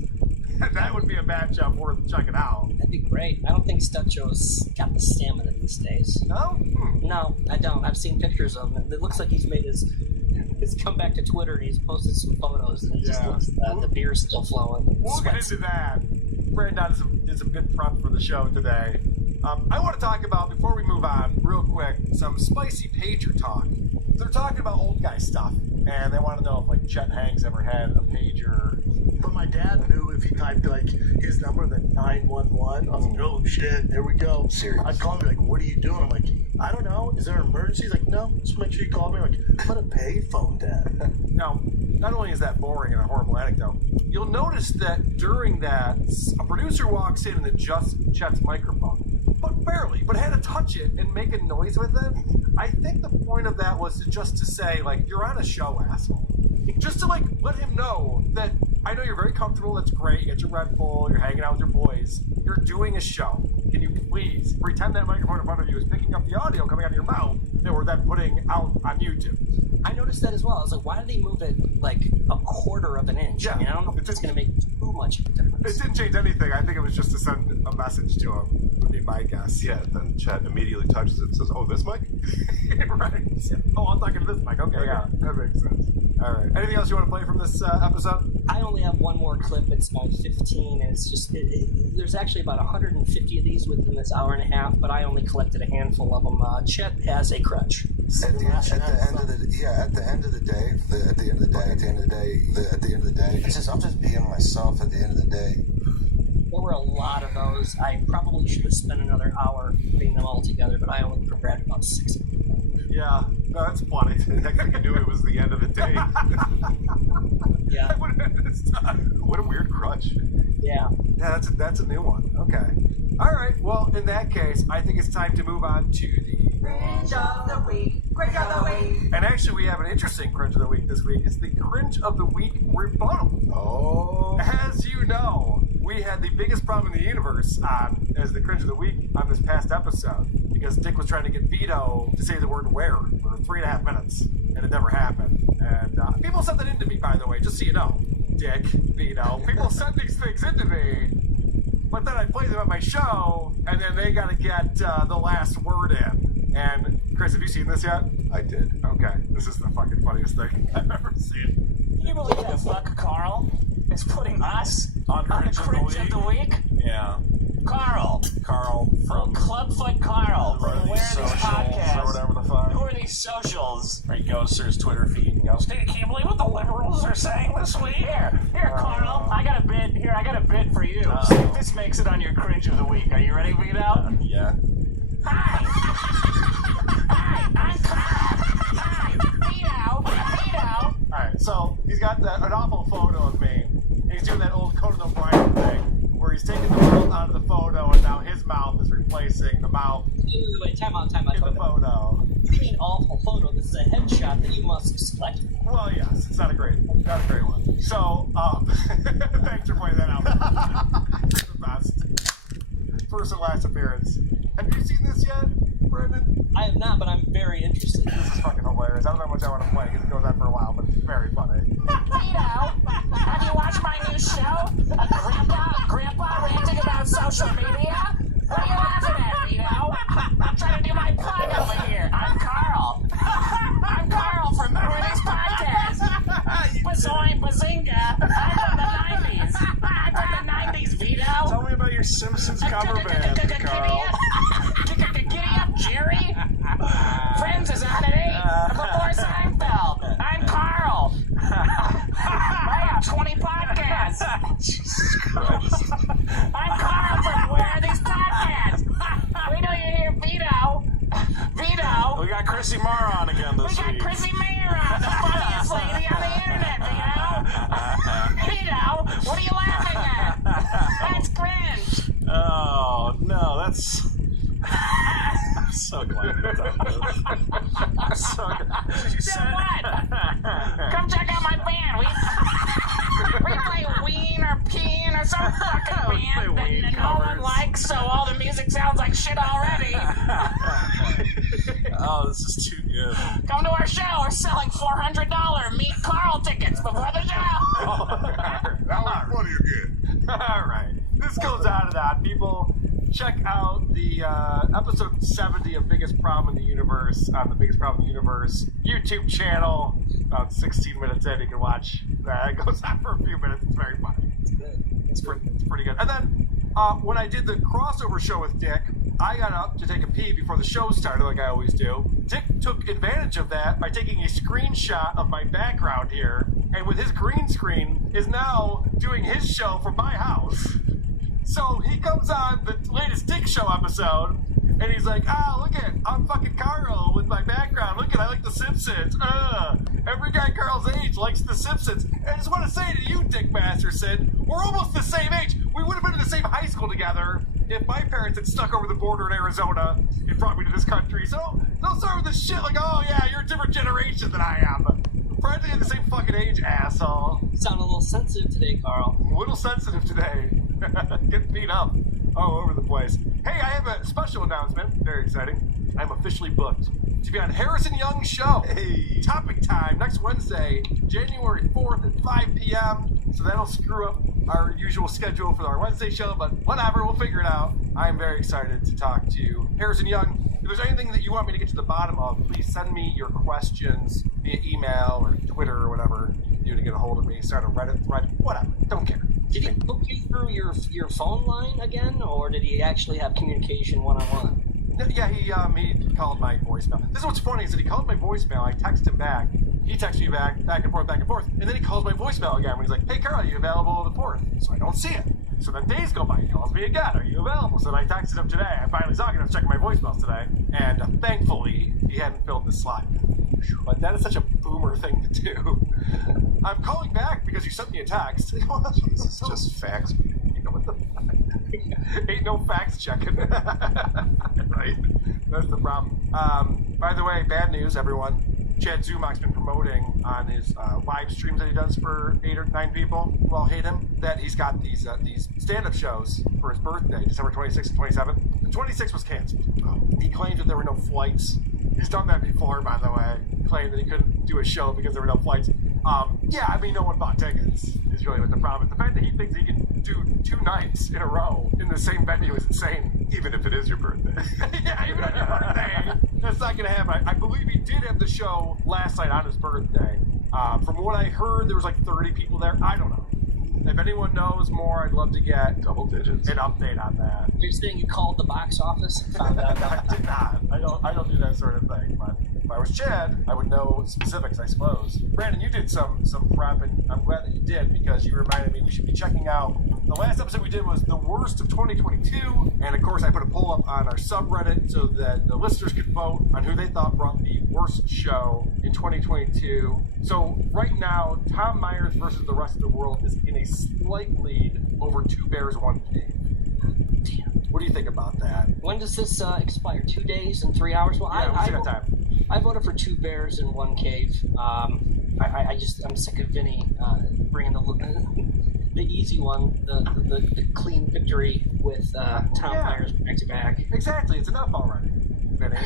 That would be a matchup worth checking out. That'd be great. I don't think Stutcho's got the stamina these days. No? No, I don't. I've seen pictures of him. It looks like he's made his comeback to Twitter, and he's posted some photos, and it just Yeah. looks the beer's still flowing. We'll get Sweat's- into that. Brandon is a good prep for the show today. I want to talk about, before we move on, real quick, some spicy pager talk. They're talking about old guy stuff, and they want to know if, like, Chet Hanks ever had a pager. But my dad knew if he typed like his number, then 911. I was like, oh shit, there we go. Serious. I'd call him like, what are you doing? I'm like, I don't know. Is there an emergency? He's like, no. Just make sure you call me. I'm like, what a payphone, Dad. Now, not only is that boring and a horrible anecdote, you'll notice that during that, a producer walks in and adjusts Chet's microphone. But barely, but had to touch it and make a noise with it. I think the point of that was just to say, like, you're on a show, asshole. Just to, like, let him know that I know you're very comfortable, that's great, you got your Red Bull, you're hanging out with your boys, you're doing a show. Can you please pretend that microphone in front of you is picking up the audio coming out of your mouth that we're then putting out on YouTube? I noticed that as well. I was like, why did they move it like a quarter of an inch? Yeah. I mean, I don't know if it's going to make too much of a It difference. didn't change anything. I think it was just to send a message to him, would be my guess. Yeah, then Chet immediately touches it and says, "Oh, this mic?" Right. Oh, I'm talking to this mic. Okay, yeah, that makes sense. All right. Anything else you want to play from this episode? I only have one more clip. It's my 15, and it's just there's actually about 150 of these within this hour and a half, but I only collected a handful of them. Chet has a crutch. At the end of the day, I'm just being myself. At the end of the day, There were a lot of those. I probably should have spent another hour putting them all together, but I only grabbed about 6 of them. Yeah, no, that's funny. Next thing you knew, it was the end of the day. Yeah, I would have had this time. What a weird crutch. yeah. Yeah, that's a new one. Okay. All right. Well, in that case, I think it's time to move on to the Cringe of the week. Cringe of the week. And actually, we have an interesting cringe of the week this week. It's the cringe of the week rebuttal. Oh. As you know, we had the biggest problem in the universe as the cringe of the week on this past episode because Dick was trying to get Vito to say the word where for 3.5 minutes, and it never happened. And people sent that into me, by the way, just so you know. Dick, Vito, people sent these things into me, but then I play them at my show, and then they got to get the last word in. And Chris, have you seen this yet? I did. Okay, this is the fucking funniest thing I've ever seen. Can you believe that fuck Carl is putting us On the Cringe of the week? Yeah. Carl From Clubfoot Carl from Where Are These Podcasts? or whatever the fuck. Who are these socials? Where he goes to his Twitter feed and goes, "Dude, I can't believe what the liberals are saying this week." Here, Carl, I got a bit. Here, I got a bit for you. Oh. See if this makes it on your Cringe of the Week. Are you ready, Vito? Yeah. Hi. Hi, I'm Carl. Hi, Vito. Alright, so he's got an awful photo of me, and he's doing that old Conan O'Brien thing, where he's taking the mouth out of the photo, and now his mouth is replacing the mouth Wait, time out. in the photo. What do you mean awful photo? This is a headshot that you must select. Well, yes, it's not a great one. So, thanks for pointing that out. You're the best. First and last appearance. Have you seen this yet, Brandon? I have not, but I'm very interested. This is fucking hilarious. I don't know how much I want to play because it goes on for a while, but it's very funny. Vito, have you watched my new show? Grandpa ranting about social media? What are you laughing at, Vito? I'm trying to do my plug over here. I'm Carl. I'm Carl from Who Are These Podcasts? Bazoing Bazinga. I'm from the 90s. I'm from the 90s, Vito. Tell me about your Simpsons cover band, Carl. Giddy up, Jerry. Friends is on at 8 before Seinfeld. I'm Carl. I have 20 podcasts. Jesus Christ. I'm Carl from Where Are These Podcasts? We know you're here, Vito. Vito. We got Chrissy Marr on again We this got week. Chrissy Mayer on, the funniest lady on the internet, Vito. Vito, what are you laughing at? That's cringe. Oh, no, that's... I'm so glad you're done this. I'm so glad. You So what? Come check out my band. We play Ween or Peen or some fucking We play band Ween that no one covers. likes, so all the music sounds like shit already. Oh, this is too good. Come to our show. We're selling $400 Meet Carl tickets before the show. That was funny again. Alright. This goes out of that. People, check out the episode 70 of Biggest Problem in the Universe on the Biggest Problem in the Universe YouTube channel. About 16 minutes in, you can watch that. It goes on for a few minutes. It's very funny. It's pretty good. And then when I did the crossover show with Dick, I got up to take a pee before the show started, like I always do. Dick took advantage of that by taking a screenshot of my background here, and with his green screen, is now doing his show from my house. So he comes on the latest Dick Show episode, and he's like, look at, I'm fucking Carl with my background. Look at, I like The Simpsons. Every guy Carl's age likes The Simpsons. And I just want to say to you, Dick Masterson, we're almost the same age. We would have been in the same high school together if my parents had stuck over the border in Arizona and brought me to this country. So don't start with this shit like, oh yeah, you're a different generation than I am. We're practically the same fucking age, asshole. You sound a little sensitive today, Carl. I'm a little sensitive today. Getting beat up all over the place. Hey, I have a special announcement. Very exciting. I'm officially booked to be on Harrison Young's show. Hey. Topic time next Wednesday, January 4th at 5 p.m. So that'll screw up our usual schedule for our Wednesday show, but whatever, we'll figure it out. I'm very excited to talk to Harrison Young. If there's anything that you want me to get to the bottom of, please send me your questions via email or Twitter or whatever you can do to get a hold of me. Start a Reddit thread, whatever. Don't care. Did he book you through your phone line again, or did he actually have communication one-on-one? Yeah, he called my voicemail. This is what's funny is that he called my voicemail. I texted him back. He texted me back and forth, and then he calls my voicemail again. When he's like, "Hey, Carl, are you available on the 4th?" So I don't see it. So then days go by. He calls me again. Are you available? So then I texted him today. I finally saw it. I was checking my voicemails today, and thankfully he hadn't filled the slot. But that is such a boomer thing to do. I'm calling back because you sent me a text. Jesus, just fax me. You know what the ain't no fax checking. Right? That's the problem. By the way, bad news, everyone. Chad Zumach's been promoted promoting on his live streams that he does for 8 or 9 people who all hate him, that he's got these stand-up shows for his birthday, December 26th and 27th. The 26th was canceled. He claims that there were no flights. He's done that before, by the way. Claimed that he couldn't do a show because there were no flights. Yeah, I mean, no one bought tickets is really what the problem is. The fact that he thinks he can do 2 nights in a row in the same venue is insane. Even if it is your birthday. Yeah, even on your birthday. That's not going to happen. I believe he did have the show last night on his birthday. From what I heard, there was like 30 people there. I don't know. If anyone knows more, I'd love to get double digits an update on that. You're saying you called the box office and found out? I did not. I don't do that sort of thing. But if I was Chad, I would know specifics, I suppose. Brandon, you did some prep, and I'm glad that you did because you reminded me we should be checking out. The last episode we did was the worst of 2022, and of course I put a poll up on our subreddit so that the listeners could vote on who they thought brought the worst show in 2022. So right now, Tom Myers versus the rest of the world is in a slight lead over 2 Bears, 1 Cave. Damn. What do you think about that? When does this expire? 2 days and 3 hours? Well, Yeah, we still got time. I voted for 2 Bears and 1 Cave. I'm sick of Vinny bringing the easy one, the clean victory with Tom Myers back to back. Exactly, it's enough already, Vinny.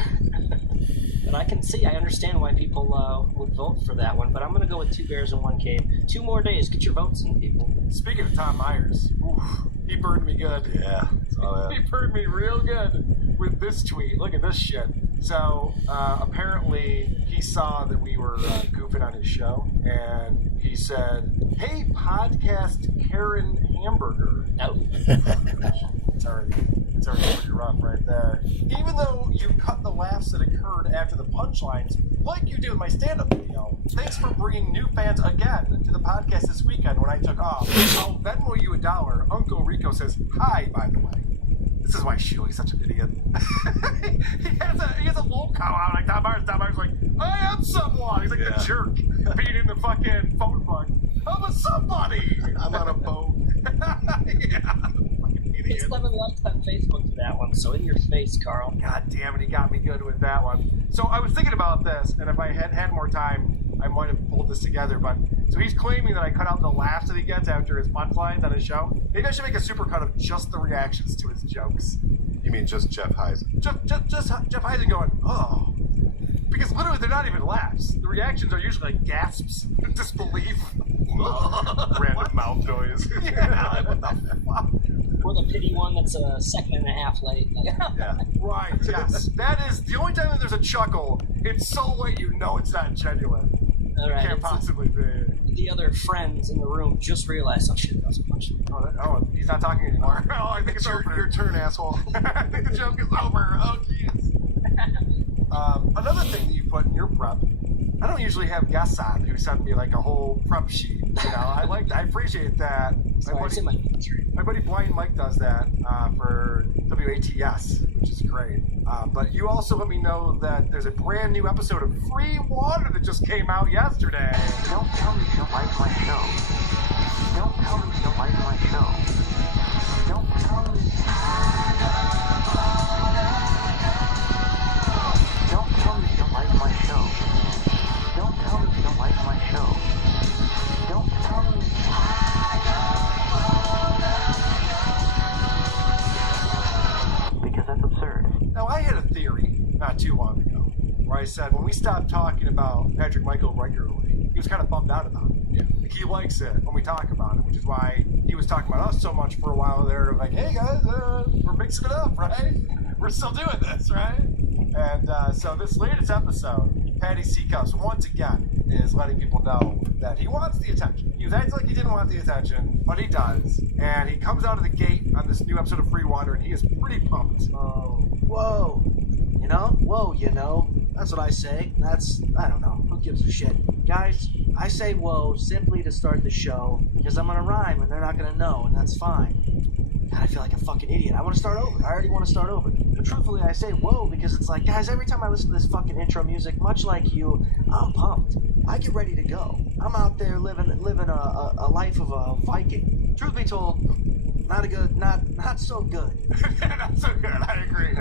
And I understand why people would vote for that one, but I'm going to go with 2 Bears and 1 Cave. 2 more days, get your votes in, people. Speaking of Tom Myers, he burned me good. Yeah, saw that. He burned me real good with this tweet. Look at this shit. So apparently he saw that we were goofing on his show, and he said, "Hey, podcast Karen Hamburger." No. It's already pretty rough right there. Even though you cut the laughs that occurred after the punchlines, like you did with my stand-up video, thanks for bringing new fans again to the podcast this weekend when I took off. I'll Venmo you $1. Uncle Rico says hi, by the way. This is why Sheely's such an idiot. he has a lol cow out like Tom Myers. Tom Myers like, I am someone. He's like the jerk being in the fucking phone book. I'm a somebody. I'm on a boat. Yeah. It's 7 likes on Facebook to that one, so in your face, Carl. God damn it, he got me good with that one. So I was thinking about this, and if I had more time, I might have pulled this together, but so he's claiming that I cut out the laughs that he gets after his punchlines on his show. Maybe I should make a supercut of just the reactions to his jokes. You mean just Jeff Heisen? Just Jeff Heisen going, oh. Because literally they're not even laughs. The reactions are usually like gasps, disbelief. Random mouth noise. Yeah, like, what the fuck? Or the pity one that's a second and a half late. Yeah. Right, yes. That is the only time that there's a chuckle, it's so late you know it's not genuine. All right, Can't possibly be. The other friends in the room just realized, oh shit, that was a punch. Oh, he's not talking anymore. Oh, I think it's your turn, asshole. I think the joke is over. Oh, jeez. Another thing that you put in your prep, I don't usually have guests on who send me like a whole prep sheet. You know, I appreciate that. My buddy Blind Mike does that for WATS, which is great. But you also let me know that there's a brand new episode of Free Water that just came out yesterday. Don't tell me you don't like my show. Don't tell me you don't like my show. Don't tell me. Don't tell me you don't like my show. Don't tell me you don't like my show. Don't tell me. Because that's absurd. Now, I had a theory not too long ago where I said when we stopped talking about Patrick Michael regularly, he was kind of bummed out about it. Yeah. Like, he likes it when we talk about it, which is why he was talking about us so much for a while there. Like, hey guys, we're mixing it up, right? We're still doing this, right? And so this latest episode, Patty Seacups once again is letting people know that he wants the attention. He was acting like he didn't want the attention, but he does. And he comes out of the gate on this new episode of Free Water, and he is pretty pumped. Oh, whoa. You know? Whoa, you know? That's what I say. I don't know. Who gives a shit? Guys, I say whoa simply to start the show because I'm gonna rhyme and they're not gonna know, and that's fine. God, I feel like a fucking idiot. I want to start over. I already want to start over. But truthfully, I say whoa because it's like, guys, every time I listen to this fucking intro music, much like you, I'm pumped. I get ready to go. I'm out there living a life of a Viking. Truth be told, not so good. Not so good, I agree.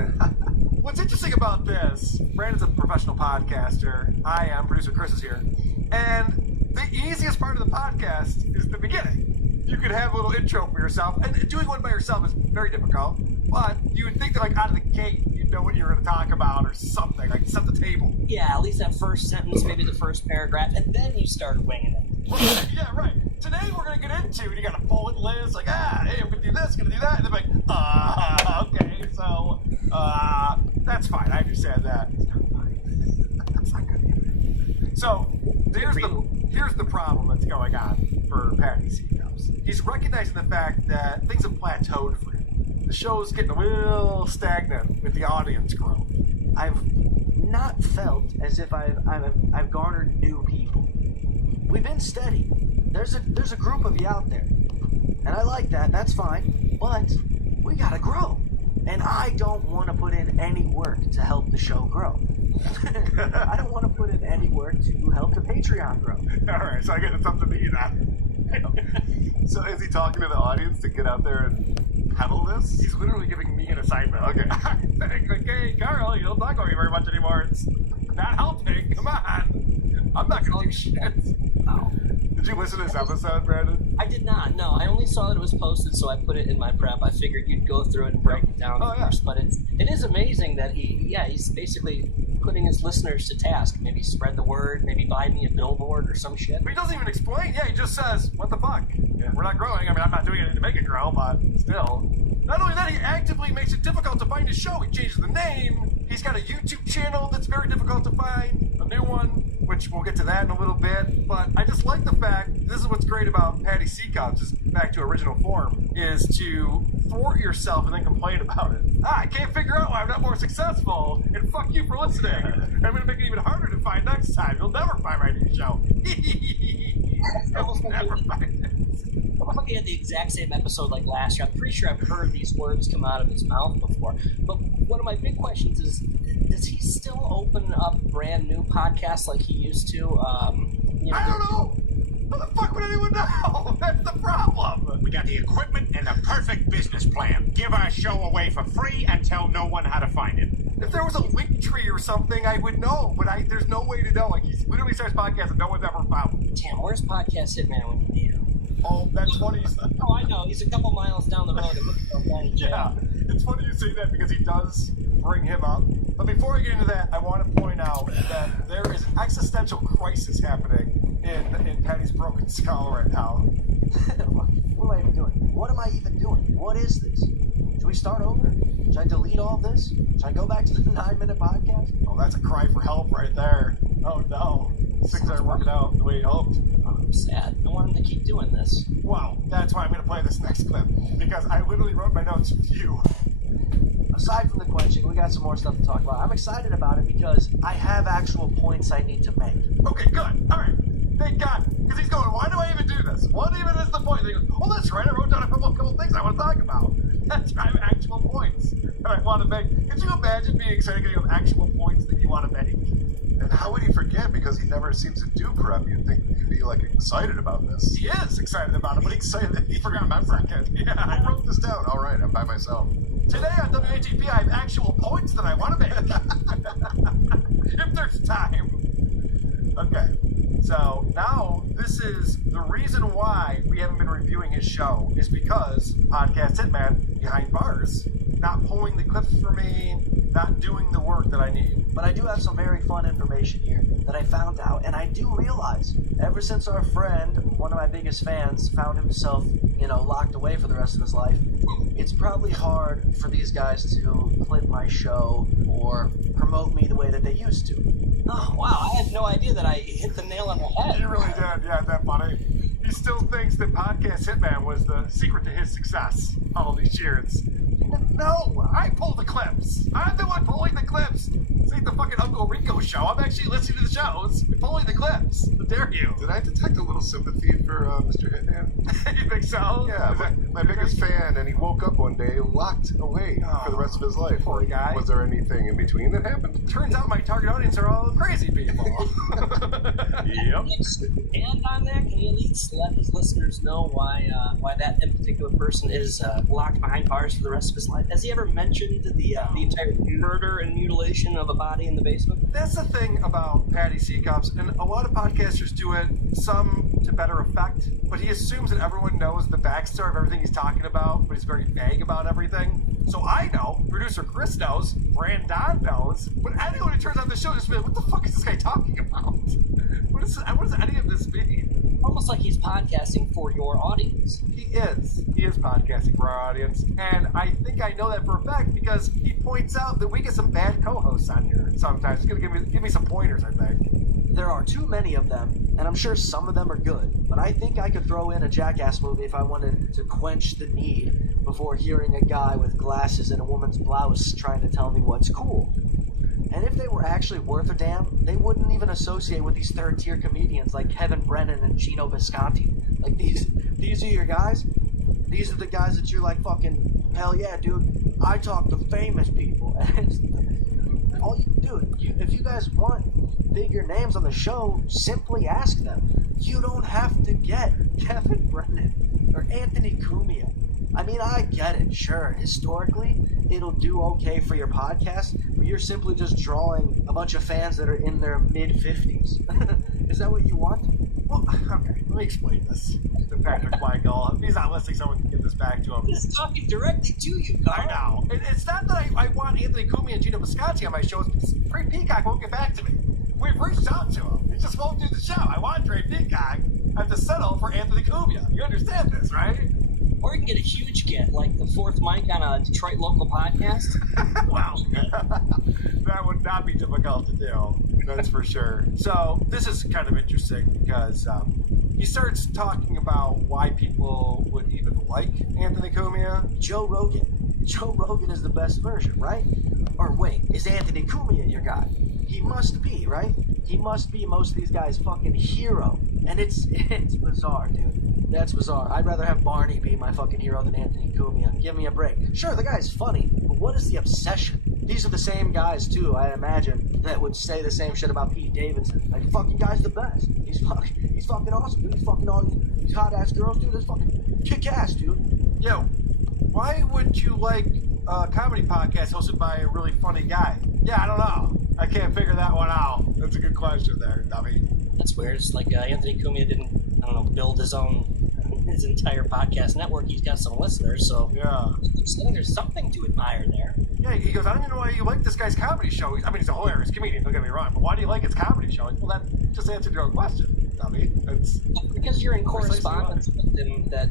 What's interesting about this, Brandon's a professional podcaster. I am, producer Chris is here. And the easiest part of the podcast is the beginning. You could have a little intro for yourself, and doing one by yourself is very difficult. But you would think that, like, out of the gate, you'd know what you were going to talk about or something, like set the table. Yeah, at least that first sentence, maybe the first paragraph, and then you start winging it. Yeah, right. Today we're going to get into, and you got a bullet list, like, hey, I'm going to do this, going to do that, and they're like, okay, so, that's fine, I understand that. That's not good either. So, here's the problem that's going on for Patty Seacups. He's recognizing the fact that things have plateaued for him. The show's getting a little stagnant with the audience growth. I've not felt as if I've garnered new people. We've been steady. There's a group of you out there, and I like that. That's fine, but we gotta grow, and I don't want to put in any work to help the show grow. I don't want to put in any work to help the Patreon grow. All right, so I guess it's up to me then. So is he talking to the audience to get out there and peddle this? He's literally giving me an assignment. Okay. I think, like, hey, Carl, you don't talk about me very much anymore. It's not helping. Come on. I'm not going to do shit. Oh. Did you listen to this episode, Brandon? I did not, no. I only saw that it was posted, so I put it in my prep. I figured you'd go through it and break it down first. But it is amazing that he's basically putting his listeners to task. Maybe spread the word, maybe buy me a billboard or some shit. But he doesn't even explain. Yeah, he just says, what the fuck? Yeah. We're not growing. I mean, I'm not doing anything to make it grow, but still. Not only that, he actively makes it difficult to find his show. He changes the name. He's got a YouTube channel that's very difficult to find. A new one, which we'll get to that in a little bit. But I just like the fact, this is what's great about Patty Seacups, just back to original form, is to thwart yourself and then complain about it. I can't figure out why I'm not more successful, and fuck you for listening. I'm going to make it even harder to find next time. You'll never find my new show. You'll never find it. I'm looking at the exact same episode like last year. I'm pretty sure I've heard these words come out of his mouth before. But one of my big questions is, does he still open up brand new podcasts like he used to? I don't know. How the fuck would anyone know? That's the problem. We got the equipment and the perfect business plan. Give our show away for free and tell no one how to find it. If there was a link tree or something, I would know. But there's no way to know. Like, he literally starts podcasts and no one's ever found him. Damn, where's Podcast Hitman when you need him? Oh, that's funny. Oh, I know. He's a couple miles down the road. Yeah, it's funny you say that because he does bring him up. But before I get into that, I want to point out that there is an existential crisis happening in Patty's broken skull right now. What am I even doing? What am I even doing? What is this? Should we start over? Should I delete all this? Should I go back to the 9-minute podcast? Oh, that's a cry for help right there. Oh no. Things aren't working out the way he hoped. Oh, I'm sad. I want him to keep doing this. Wow, that's why I'm going to play this next clip. Because I literally wrote my notes with you. Aside from the quenching, we got some more stuff to talk about. I'm excited about it because I have actual points I need to make. Okay, good. All right. Thank God. Because he's going, why do I even do this? What even is the point? And he goes, oh, that's right. I wrote down a couple things I want to talk about. That's right. I have actual points that I want to make. Could you imagine being excited getting actual points that you want to make? And how would he forget? Because he never seems to do prep. You'd think he'd be like excited about this. He is excited about it, but he's excited that he forgot about it. Yeah, I wrote this down. All right, I'm by myself. Today on WATP, I have actual points that I want to make. If there's time. Okay, so now this is the reason why we haven't been reviewing his show is because Podcast Hitman behind bars, not pulling the clips for me, not doing the work that I need. But I do have some very fun information here that I found out, and I do realize ever since our friend, one of my biggest fans, found himself, locked away for the rest of his life, it's probably hard for these guys to clip my show or promote me the way that they used to. Oh, wow, I had no idea that I hit the nail on the head. You really did, yeah, that funny. He still thinks that Podcast Hitman was the secret to his success all these years. No, I pull the clips. I'm the one pulling the clips. This ain't the fucking Uncle Rico show. I'm actually listening to the shows and pulling the clips. How dare you? Did I detect a little sympathy for Mr. Hitman? You think so? Yeah, my biggest fan, and he woke up one day locked away for the rest of his life. Poor guy. Was there anything in between that happened? Turns out my target audience are all crazy people. Yep. And on there, can you at least let his listeners know why that in particular person is locked behind bars for the rest of his life? Has he ever mentioned the entire murder and mutilation of a body in the basement? That's the thing about Patty Seacups, and a lot of podcasters do it, some to better effect, but he assumes that everyone knows the backstory of everything he's talking about, but he's very vague about everything. So I know, producer Chris knows, Brandon knows, but anyone who turns on the show just be like, what the fuck is this guy talking about? What does any of this mean? Almost like he's podcasting for your audience. He is. He is podcasting for our audience. And I think I know that for a fact because he points out that we get some bad co-hosts on here sometimes. He's going to give me some pointers, I think. There are too many of them, and I'm sure some of them are good. But I think I could throw in a Jackass movie if I wanted to quench the need before hearing a guy with glasses and a woman's blouse trying to tell me what's cool. And if they were actually worth a damn, they wouldn't even associate with these third-tier comedians like Kevin Brennan and Gino Bisconti. Like, these are your guys? These are the guys that you're like, fucking, hell yeah, dude, I talk to famous people. And all you do, if you guys want bigger names on the show, simply ask them. You don't have to get Kevin Brennan or Anthony Cumia. I mean, I get it, sure. Historically, it'll do okay for your podcast, but you're simply just drawing a bunch of fans that are in their mid-50s. Is that what you want? Well, okay, let me explain this to Patrick Michael. If he's not listening, someone can get this back to him. He's talking directly to you, Carl. I know. It's not that I want Anthony Cumia and Gino Bisconti on my show. It's because Trey Peacock won't get back to me. We've reached out to him. He just won't do the show. I want Trey Peacock. I have to settle for Anthony Cumia. You understand this, right? Or you can get a huge get, like the fourth mic on a Detroit local podcast. Wow. That would not be difficult to do. That's for sure. So this is kind of interesting because he starts talking about why people would even like Anthony Cumia. Joe Rogan. Joe Rogan is the best version, right? Or wait, is Anthony Cumia your guy? He must be, right? He must be most of these guys' fucking hero. And it's bizarre, dude. That's bizarre. I'd rather have Barney be my fucking hero than Anthony Cumia. Give me a break. Sure, the guy's funny, but what is the obsession? These are the same guys, too, I imagine, that would say the same shit about Pete Davidson. Like, fucking guy's the best. He's fucking awesome, dude. He's fucking on these hot-ass girls, dude. That's fucking kick-ass, dude. Yo, why would you like a comedy podcast hosted by a really funny guy? Yeah, I don't know. I can't figure that one out. That's a good question there, dummy. That's weird. It's like Anthony Cumia didn't, I don't know, build his entire podcast network. He's got some listeners, so yeah, there's something to admire there. Yeah, he goes, I don't even know why you like this guy's comedy show. I mean, he's a hilarious comedian, don't get me wrong, but why do you like his comedy show? Well, that just answered your own question, dummy. Because you're in correspondence with him, that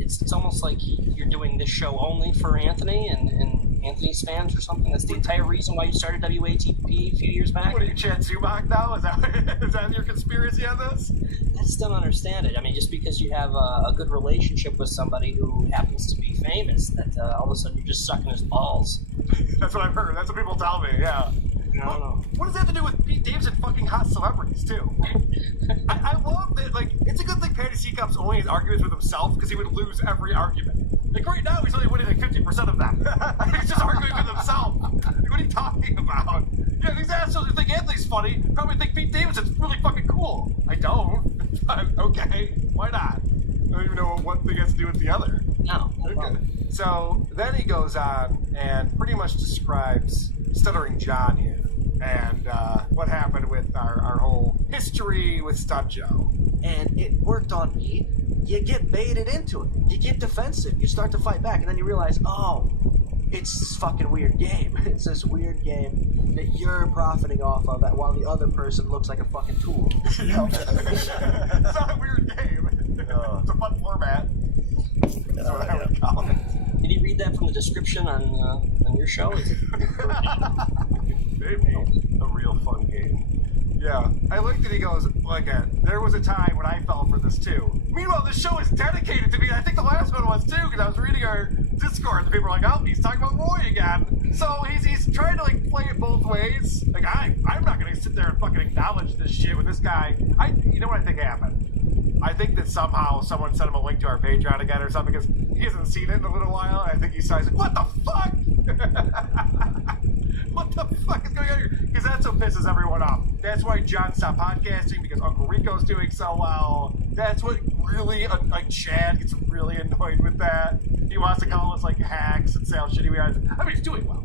it's almost like you're doing this show only for Anthony and Anthony's fans or something. That's the entire reason why you started WATP a few years back. What are you, Chad Zubak now? Is that your conspiracy on this? I just don't understand it. I mean, just because you have a good relationship with somebody who happens to be famous, that all of a sudden you're just sucking his balls. That's what I've heard. That's what people tell me, yeah. I don't know. What does that have to do with Pete Davidson fucking hot celebrities, too? I love that, like, it's a good thing Patty Seacups only has arguments with himself because he would lose every argument. Like, right now, he's only winning like 50% of them. He's just arguing with himself. Like, what are you talking about? Yeah, these assholes who think Anthony's funny probably think Pete Davidson's really fucking cool. I don't. But, okay, why not? I don't even know what one thing has to do with the other. No. Okay. So then he goes on and pretty much describes Stuttering John here and what happened with our whole history with Stunt Joe. And it worked on me. You get baited into it. You get defensive. You start to fight back, and then you realize, oh, it's this fucking weird game. It's this weird game that you're profiting off of while the other person looks like a fucking tool. It's not a weird game. It's a fun format. That's what I would call it. Did you read that from the description on your show? Is it Maybe a real fun game. Yeah, I like that he goes, like, there was a time when I fell for this too. Meanwhile, this show is dedicated to me. I think the last one was too, because I was reading our Discord, and the people were like, oh, he's talking about Roy again. So he's trying to, like, play it both ways. Like, I'm not going to sit there and fucking acknowledge this shit with this guy. You know what I think happened? I think that somehow someone sent him a link to our Patreon again or something, because he hasn't seen it in a little while, and I think he says, what the fuck? What the fuck is going on here? Because that's what pisses everyone off. That's why John stopped podcasting, because Uncle Rico's doing so well. That's what really, like, Chad gets really annoyed with that. He wants to call us, like, hacks and say how shitty we are. I mean, he's doing well.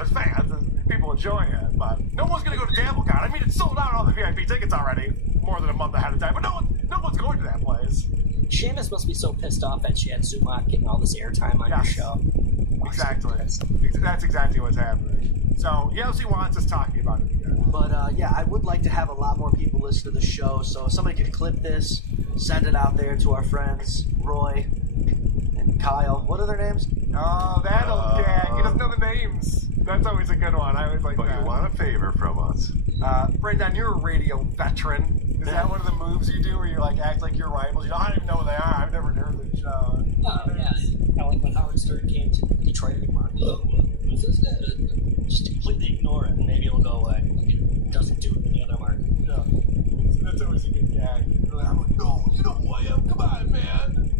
His fans, people enjoy it, but no one's gonna go to DabbleCon. I mean, it's sold out all the VIP tickets already, more than a month ahead of time, but no one's going to that place. Seamus must be so pissed off at Chad Zumach getting all this airtime on your show. Exactly. That's exactly what's happening. So he obviously wants us talking about it again. But yeah, I would like to have a lot more people listen to the show, so if somebody could clip this, send it out there to our friends, Roy and Kyle. What are their names? Oh, that old gag. He doesn't know the names. That's always a good one. I always like that. But you want a favor from us. Brendan, you're a radio veteran. Is that one of the moves you do where you like act like you're rivals? You know, I don't even know who they are. I've never heard of the show. Yeah. Kind of like when Howard Stern came to Detroit anymore. Just completely ignore it and maybe it'll go away. Like it doesn't do it in the other market. Yeah. That's always a good gag. I'm like, no, you know who I am. Come on, man.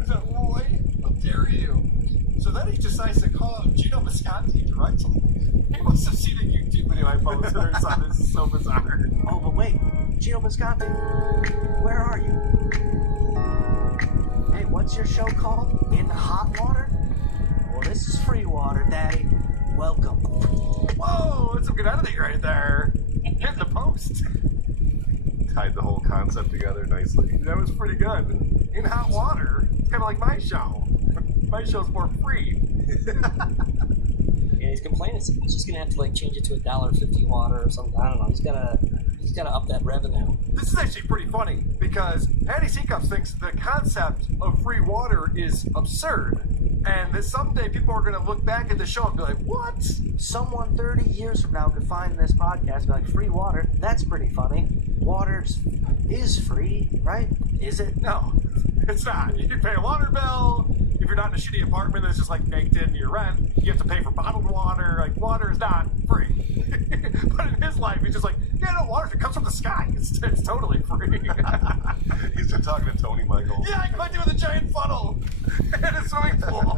Is that Roy? How dare you? So then he decides to call up Gino Visconti directly. He must have seen a YouTube video I posted or something. This is so bizarre. Oh, but wait. Gino Visconti, where are you? Hey, what's your show called? In Hot Water? Well, this is Free Water, Daddy. Welcome. Whoa, that's some good editing right there. Hit the post. Tied the whole concept together nicely. That was pretty good. In Hot Water, it's kind of like my show. My show's more free. Yeah, he's complaining. He's just gonna have to like change it to $1.50 water or something. I don't know. He's gotta up that revenue. This is actually pretty funny because Patty Seacups thinks the concept of free water is absurd, and that someday people are gonna look back at the show and be like, "What?" Someone 30 years from now could find this podcast and be like, free water? That's pretty funny. Water is free, right? Is it? No, it's not. You pay a water bill. If you're not in a shitty apartment that's just like baked into your rent, you have to pay for bottled water. Like, water is not free. But in his life, he's just like, yeah, no, water, it comes from the sky. It's totally free. He's been talking to Tony Michael. Yeah, I climbed it with a giant funnel and a swimming pool.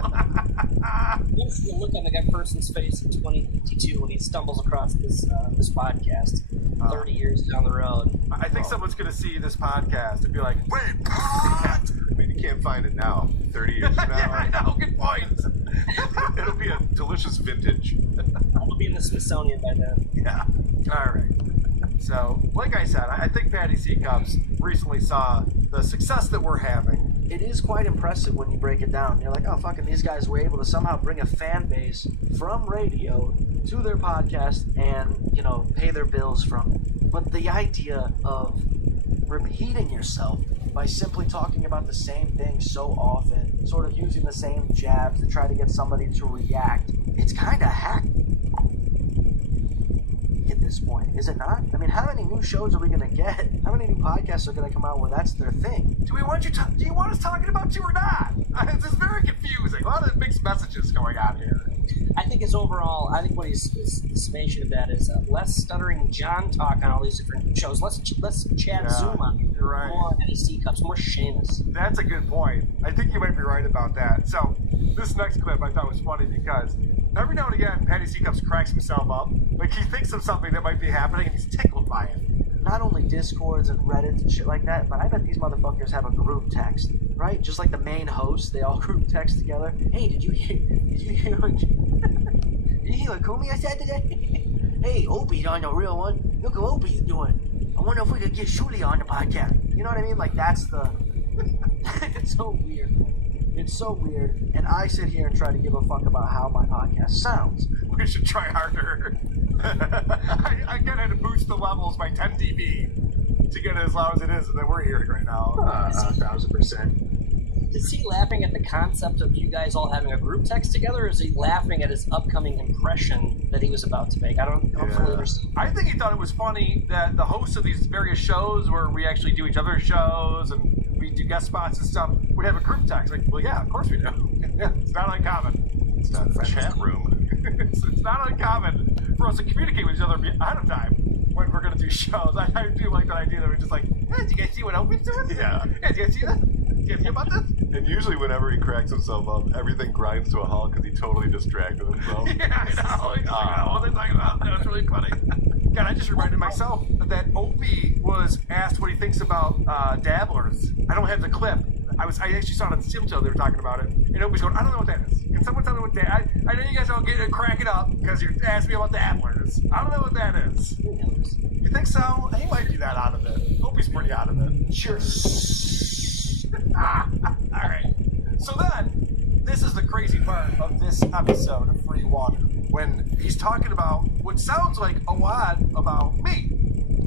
What's the look on the person's face in 2052 when he stumbles across this podcast 30 years down the road? I think someone's going to see this podcast and be like, wait, what? I mean, you can't find it now. 30 years from now. Yeah, I know. Good point. It'll be a delicious vintage. It'll be in the Smithsonian by then. Yeah. All right. So, like I said, I think Patty Seacups recently saw the success that we're having. It is quite impressive when you break it down. You're like, oh, fucking these guys were able to somehow bring a fan base from radio to their podcast and, you know, pay their bills from it. But the idea of repeating yourself by simply talking about the same thing so often, sort of using the same jabs to try to get somebody to react, it's kind of hack at this point, is it not? I mean, how many new shows are we going to get? How many new podcasts are going to come out where that's their thing? Do you want us talking about you or not? This is very confusing. A lot of mixed messages going on here. I think what his summation of that is less stuttering John talk on all these different shows. Less Chad Zuma. You're right. More Patty Seacups. More Seamus. That's a good point. I think you might be right about that. So, this next clip I thought was funny because every now and again, Patty Seacups cracks himself up. Like, he thinks of something that might be happening and he's tickled by it. Not only Discords and Reddits and shit like that, but I bet these motherfuckers have a group text, right? Just like the main hosts, they all group text together. Hey, did you hear what Kumi I said today? Hey, Opie's on the real one. Look what Opie's doing. I wonder if we could get Shuli on the podcast. You know what I mean? Like, that's the... It's so weird. It's so weird. And I sit here and try to give a fuck about how my podcast sounds. We should try harder. I gotta have to boost the levels by 10 dB to get it as loud as it is that we're hearing right now. 1,000%. Is he laughing at the concept of you guys all having a group text together, or is he laughing at his upcoming impression that he was about to make? I don't fully understand. I think he thought it was funny that the hosts of these various shows where we actually do each other's shows and we do guest spots and stuff would have a group text. Like, well, yeah, of course we do. Yeah, it's not uncommon. It's not a chat room. It's not uncommon for us to communicate with each other ahead of time when we're going to do shows. I do like that idea that we're just like, hey, did you guys see what Opie's doing? Yeah. Hey, did you guys see that? Did you guys hear about this? And usually whenever he cracks himself up, everything grinds to a halt because he totally distracted himself. Yeah, I know. He's like, oh, what are they talking about? That was really funny. God, I just reminded myself that Opie was asked what he thinks about dabblers. I don't have the clip. I actually saw it on Steeltail, they were talking about it. And Opie's going, I don't know what that is. Can someone tell me what that is? I know you guys all getting cracking up because you asked me about the Attlers. I don't know what that is. You think so? He might be that out of it. Hope he's pretty out of it. Sure. All right. So then, this is the crazy part of this episode of Free Water, when he's talking about what sounds like a lot about me.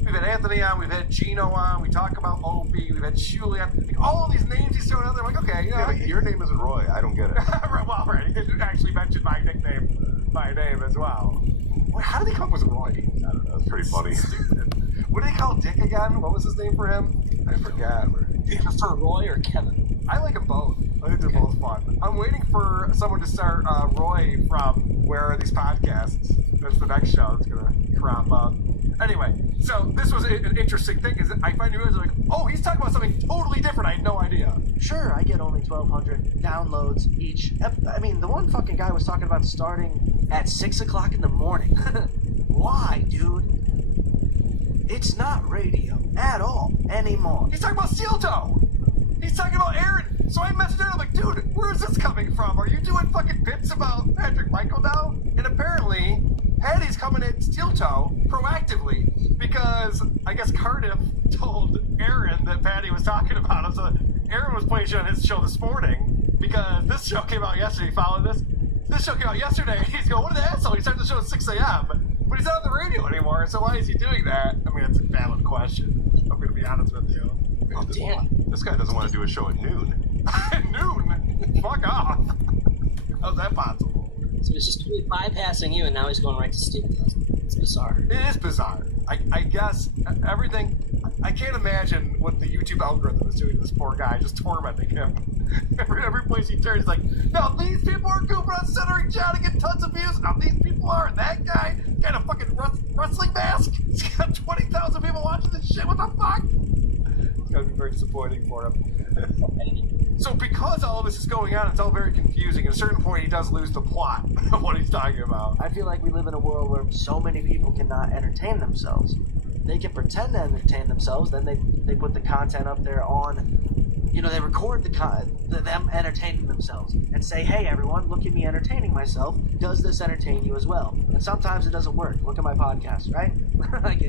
We've had Anthony on, we've had Gino on, we talk about Opie, we've had Shuli on. Like, all of these names he's throwing out there, I'm like, okay, you know. Yeah, but your name isn't Roy. I don't get it. Well, right. He didn't actually mention my nickname, my name as well. How did he come up with Roy? I don't know. It's pretty funny. Stupid. What did he call Dick again? What was his name for him? I forgot. Do you prefer Roy or Kevin? I like them both. I think they're both fun. I'm waiting for someone to start Roy from Where Are These Podcasts? That's the next show that's going to crop up. Anyway, so this was an interesting thing, is I finally realized, like, oh, he's talking about something totally different. I had no idea. Sure, I get only 1,200 downloads each. I mean, the one fucking guy was talking about starting at 6 o'clock in the morning. Why, dude? It's not radio at all anymore. He's talking about Steel Toe. He's talking about Aaron. So I messaged her, I'm like, dude, where is this coming from? Are you doing fucking bits about Patrick Michael now? And apparently, Patty's coming at Steel Toe proactively because I guess Cardiff told Aaron that Patty was talking about him. So Aaron was playing shit on his show this morning because this show came out yesterday. Followed this. This show came out yesterday. He's going, what an asshole. He started the show at 6 a.m. But he's not on the radio anymore. So why is he doing that? I mean, it's a valid question. I'm going to be honest with you. Oh, damn. This guy doesn't want to do a show at noon. Noon? Fuck off. How's that possible? So he's just totally bypassing you, and now he's going right to Steel Toe. It's bizarre. It is bizarre. I guess everything. I can't imagine what the YouTube algorithm is doing to this poor guy, just tormenting him. Every place he turns, he's like, no, these people are goofing on Centering John and get tons of views. Now these people are. And that guy got a fucking wrestling mask. He's got 20,000 people watching this shit. What the fuck? It's gotta be very disappointing for him. So because all of this is going on, it's all very confusing. At a certain point, he does lose the plot of what he's talking about. I feel like we live in a world where so many people cannot entertain themselves. They can pretend to entertain themselves, then they put the content up there on, you know, they record them entertaining themselves and say, hey everyone, look at me entertaining myself. Does this entertain you as well? And sometimes it doesn't work. Look at my podcast, right? Like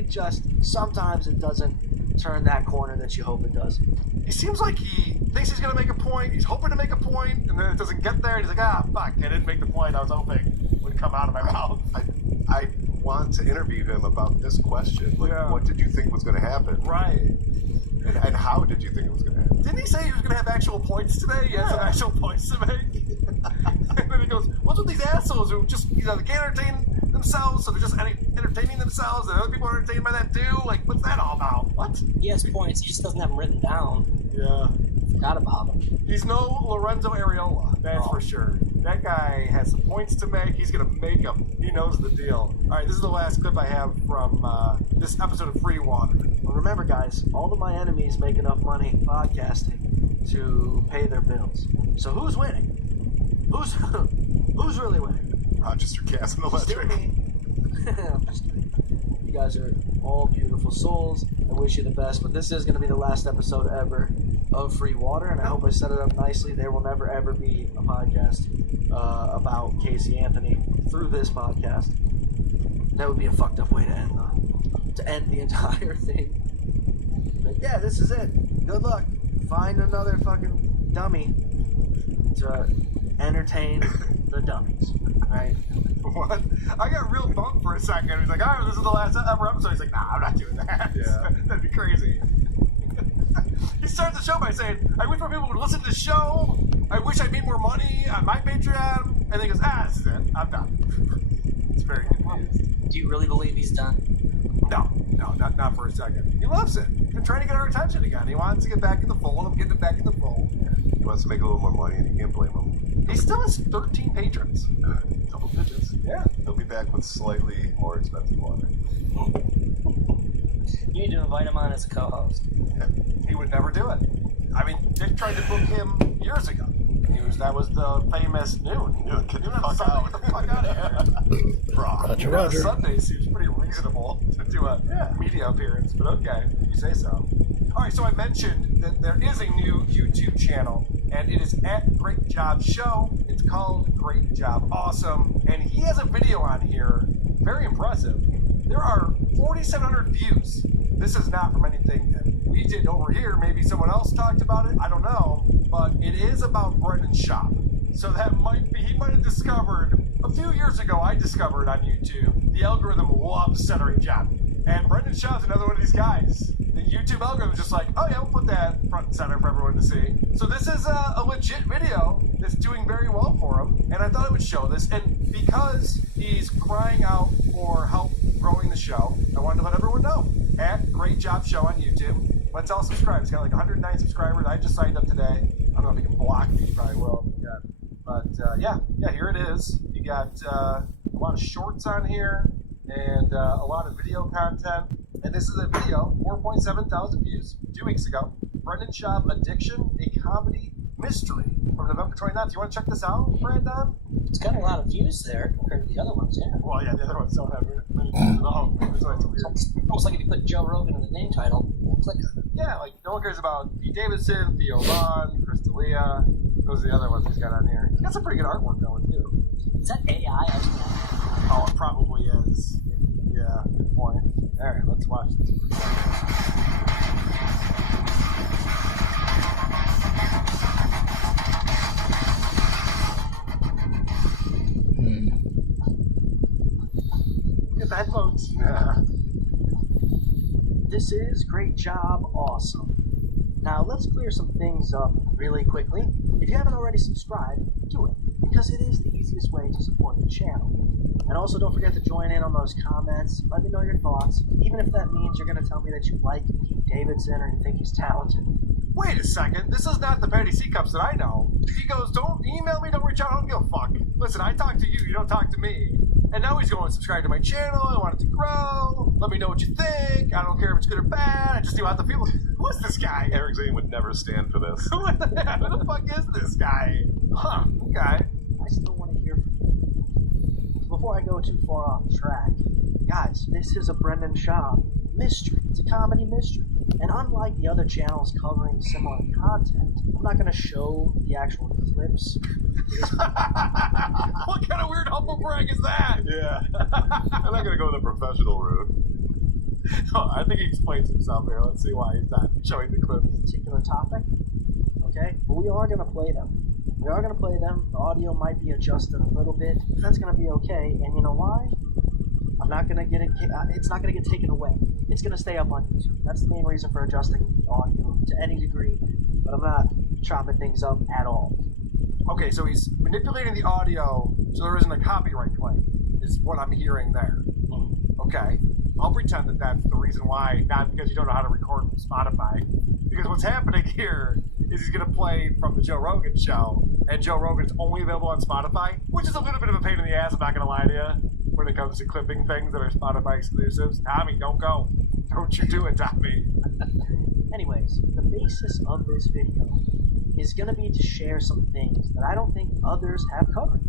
sometimes it doesn't turn that corner that you hope it does. He seems like he thinks he's gonna make a point, he's hoping to make a point, and then it doesn't get there, and he's like, fuck, I didn't make the point I was hoping would come out of my mouth. I want to interview him about this question. Like, what did you think was going to happen? Right. And how did you think it was going to happen? Didn't he say he was going to have actual points today? He had some actual points to make. And then he goes, what's with these assholes who just, you know, they can't entertain themselves, so they're just entertaining themselves, and other people are entertained by that too? Like, what's that all about? What? He has points, he just doesn't have them written down. Yeah. Forgot about him. He's no Lorenzo Areola, that's for sure. That guy has some points to make. He's going to make them. He knows the deal. All right, this is the last clip I have from this episode of Free Water. Well, remember, guys, all of my enemies make enough money podcasting to pay their bills. So who's winning? Who's really winning? Rochester Gas and Electric. I'm just kidding. You guys are all beautiful souls. I wish you the best, but this is going to be the last episode ever of Free Water, and I hope I set it up nicely. There will never ever be a podcast about Casey Anthony through this podcast. That would be a fucked up way to end the entire thing. But yeah, this is it. Good luck. Find another fucking dummy to entertain the dummies. Right? What? I got real bummed for a second. He's like, all right, this is the last ever episode. He's like, nah, I'm not doing that. Yeah. That'd be crazy. He starts the show by saying, I wish more people would listen to the show. I wish I made more money on my Patreon. And then he goes, this is it. I'm done. It's very confused. Do you really believe he's done? No, not for a second. He loves it. He's been trying to get our attention again. He wants to get back in the fold. I'm getting it back in the fold. He wants to make a little more money, and you can't blame him. He still has 13 patrons. Double digits. Yeah. He'll be back with slightly more expensive water. You need to invite him on as a co-host. Yeah. He would never do it. I mean, Dick tried to book him years ago. That was the famous Noon. Get the fuck out. Get the fuck out of here. Roger. Sunday seems pretty reasonable to do a media appearance, but okay, you say so. All right, so I mentioned that there is a new YouTube channel, and it is at Great Job Show. It's called Great Job Awesome, and he has a video on here, very impressive. There are 4,700 views. This is not from anything that we did over here. Maybe someone else talked about it, I don't know, but it is about Brendan Schaub. So that might be, he might have discovered, a few years ago I discovered on YouTube, the algorithm loves Stuttering John. And Brendan Schaub's another one of these guys. The YouTube algorithm is just like, oh yeah, we'll put that front and center for everyone to see. So this is a legit video that's doing very well for him, and I thought I would show this. And because he's crying out for help growing the show, I wanted to let everyone know. At Great Job Show on YouTube. Let's all subscribe. He's got like 109 subscribers. I just signed up today. I don't know if he can block me. He probably will. Yeah. But yeah, here it is. You got a lot of shorts on here and a lot of video content. And this is a video, 4.7 thousand views, 2 weeks ago. Brendan Schaub Addiction, a comedy mystery from November 29th. You want to check this out, Brandon? It's got a lot of views there compared to the other ones, yeah. Well, yeah, the other ones don't have many views at all. That's why it's weird. It's almost like if you put Joe Rogan in the name title, we'll click on it. Yeah, like no one cares about Pete Davidson, Theo Vaughn, Chris D'Elia. Those are the other ones he's got on here. He's got some pretty good artwork going, too. Is that AI? Oh, it probably is. Yeah, good point. All right, let's watch this. Get the headphones. Yeah. This is Great Job Awesome. Now let's clear some things up really quickly. If you haven't already subscribed, do it, because it is the easiest way to support the channel. And also don't forget to join in on those comments. Let me know your thoughts, even if that means you're going to tell me that you like Pete Davidson or you think he's talented. Wait a second, this is not the Patty C Cups that I know. He goes, don't email me, don't reach out, I don't give a fuck. Listen, I talk to you, you don't talk to me. And now he's going, subscribe to my channel, I want it to grow, let me know what you think, I don't care if it's good or bad, I just do how the people. Who is this guy? Eric Zane would never stand for this. Who the fuck is this guy? Huh, okay. I still want to hear from you. Before I go too far off track, guys, this is a Brendan Schaub mystery. It's a comedy mystery. And unlike the other channels covering similar content, I'm not going to show the actual clips. What kind of weird humble brag is that? Yeah. I'm not going to go the professional route. Oh, I think he explains himself here. Let's see why he's not showing the clips. Particular topic. Okay? But we are going to play them. We are going to play them. The audio might be adjusted a little bit. That's going to be okay. And you know why? I'm not going to get it. It's not going to get taken away. It's going to stay up on YouTube. That's the main reason for adjusting the audio to any degree. But I'm not chopping things up at all. Okay, so he's manipulating the audio so there isn't a copyright claim, is what I'm hearing there. Okay, I'll pretend that that's the reason why, not because you don't know how to record from Spotify. Because what's happening here is he's going to play from the Joe Rogan show, and Joe Rogan's only available on Spotify, which is a little bit of a pain in the ass, I'm not going to lie to you, when it comes to clipping things that are Spotify exclusives. Tommy, don't go. Don't you do it, Tommy. Anyways, the basis of this video is going to be to share some things that I don't think others have covered.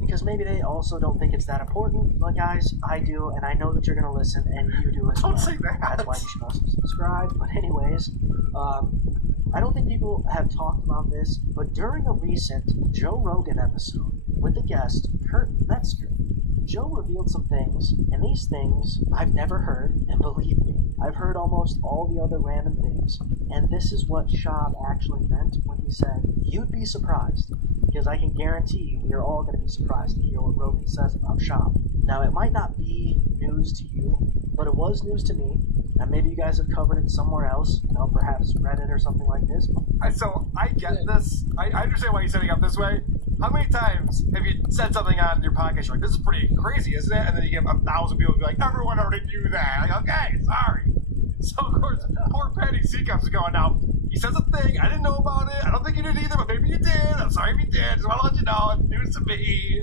Because maybe they also don't think it's that important, but guys, I do, and I know that you're going to listen, and you do as well. Don't say that. That's why you should also subscribe. But anyways, I don't think people have talked about this, but during a recent Joe Rogan episode with the guest Kurt Metzger, Joe revealed some things, and these things I've never heard, and believe me, I've heard almost all the other random things, and this is what Schaub actually meant when he said, you'd be surprised, because I can guarantee we are all going to be surprised to hear what Rogan says about Schaub. Now, it might not be news to you, but it was news to me, and maybe you guys have covered it somewhere else, you know, perhaps Reddit or something like this. So, I get this. I understand why you're setting up this way. How many times have you said something on your podcast, you're like, this is pretty crazy, isn't it? And then you get 1,000 people be like, everyone already knew that. Like, okay, sorry. So, of course, poor Patty Seacups is going, now, he says a thing, I didn't know about it, I don't think you did either, but maybe you did. I'm sorry if you did, just want to let you know, it's news to me.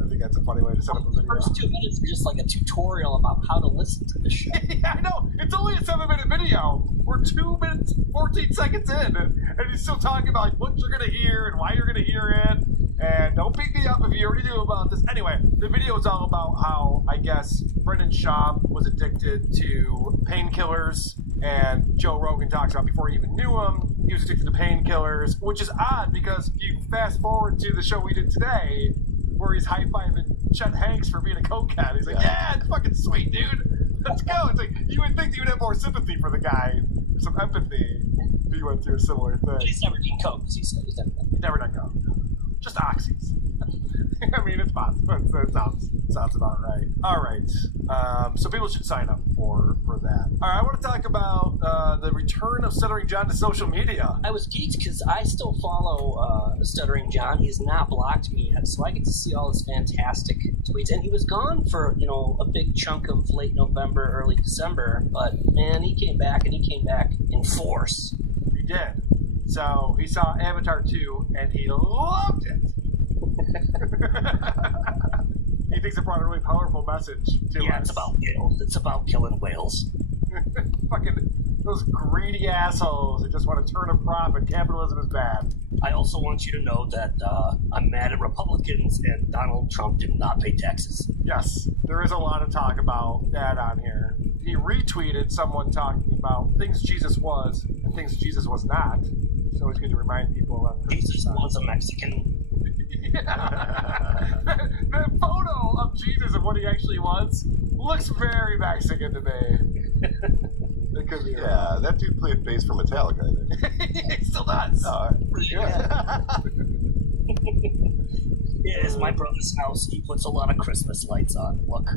I think that's a funny way to set up a video. The first 2 minutes are just like a tutorial about how to listen to the show. Yeah, I know. It's only a 7-minute video. We're 2 minutes, 14 seconds in, and he's still talking about like, what you're going to hear and why you're going to hear it. And don't beat me up if you already knew about this. Anyway, the video is all about how, I guess, Brendan Schaub was addicted to painkillers, and Joe Rogan talks about before he even knew him, he was addicted to painkillers, which is odd because you fast forward to the show we did today, where he's high-fiving Chet Hanks for being a cokehead. He's like, yeah, it's fucking sweet, dude. Let's go. It's like, you would think you would have more sympathy for the guy, some empathy, if he went through a similar thing. But he's never done coke, as you said. He's never done coke. Just oxys. I mean, it's possible. It sounds about right. All right. So people should sign up for that. All right. I want to talk about the return of Stuttering John to social media. I was geeked because I still follow Stuttering John. He's not blocked me yet, so I get to see all his fantastic tweets. And he was gone for, a big chunk of late November, early December. But, man, he came back, and he came back in force. He did. So he saw Avatar 2, and he loved it. He thinks it brought a really powerful message to us. Yeah, it's about whales. It's about killing whales. Fucking those greedy assholes who just want to turn a profit. Capitalism is bad. I also want you to know that I'm mad at Republicans and Donald Trump did not pay taxes. Yes, there is a lot of talk about that on here. He retweeted someone talking about things Jesus was and things Jesus was not. So it's good to remind people about Jesus was a Mexican. Yeah. The photo of Jesus and what he actually was looks very Mexican to me. It could be. Yeah, that dude played bass for Metallica, I think. He still does. Pretty good. Yeah, it's my brother's house. He puts a lot of Christmas lights on. Look.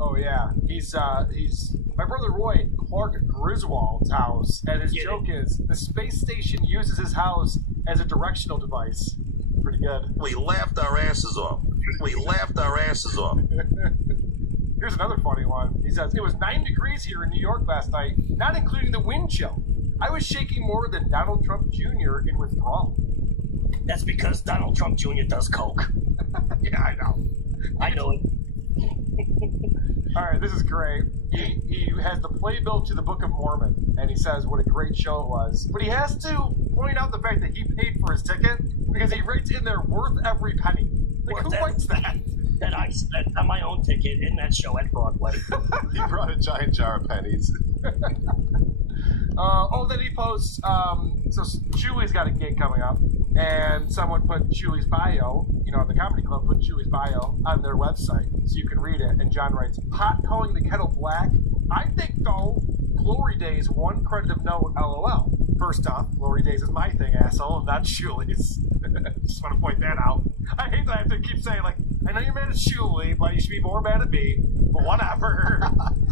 Oh yeah, he's my brother Roy Clark Griswold's house, and his joke is the space station uses his house as a directional device. Pretty good. We laughed our asses off. Here's another funny one. He says, it was 9 degrees here in New York last night, not including the wind chill. I was shaking more than Donald Trump Jr. in withdrawal. That's because Donald Trump Jr. does coke. Yeah, I know. I know it. All right, this is great. He has the playbill to the Book of Mormon, and he says what a great show it was. But he has to point out the fact that he paid for his ticket because he writes in there worth every penny. Like, who writes that? That I spent on my own ticket in that show at Broadway. He brought a giant jar of pennies. Then he posts, so Julie's got a gig coming up, and someone put Julie's bio, the comedy club put Julie's bio on their website, so you can read it, and John writes, pot calling the kettle black? I think, though, Glory Days, one credit of note, LOL. First off, Glory Days is my thing, asshole, not Julie's. Just want to point that out. I hate that I have to keep saying, like, I know you're mad at Julie, but you should be more mad at me, but whatever.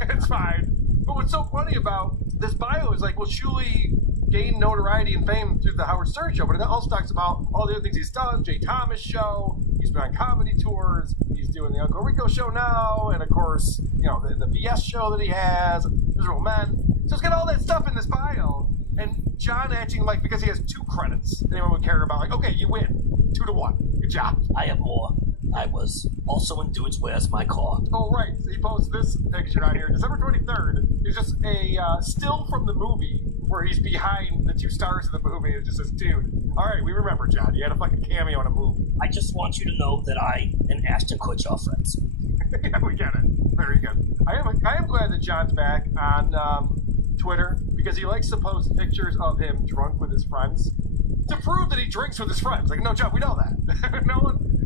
It's fine. But what's so funny about this bio is like, well, Julie gained notoriety and fame through the Howard Stern show, but it also talks about all the other things he's done. Jay Thomas show, he's been on comedy tours, he's doing the Uncle Rico show now, and of course, the BS show that he has, Miserable Men. So it's got all that stuff in this bio, and John acting like because he has 2 credits, anyone would care about, like, okay, you win, 2-1, good job. I have more. I was also in Dudes Where's My Car. Oh, right. So he posts this picture on here. December 23rd is just a still from the movie where he's behind the 2 stars of the movie. It just says, dude, all right, we remember, John. You had a fucking cameo in a movie. I just want you to know that I and Ashton Kutcher are friends. Yeah, we get it. Very good. I am glad that John's back on Twitter because he likes to post pictures of him drunk with his friends to prove that he drinks with his friends. Like, no, John, we know that.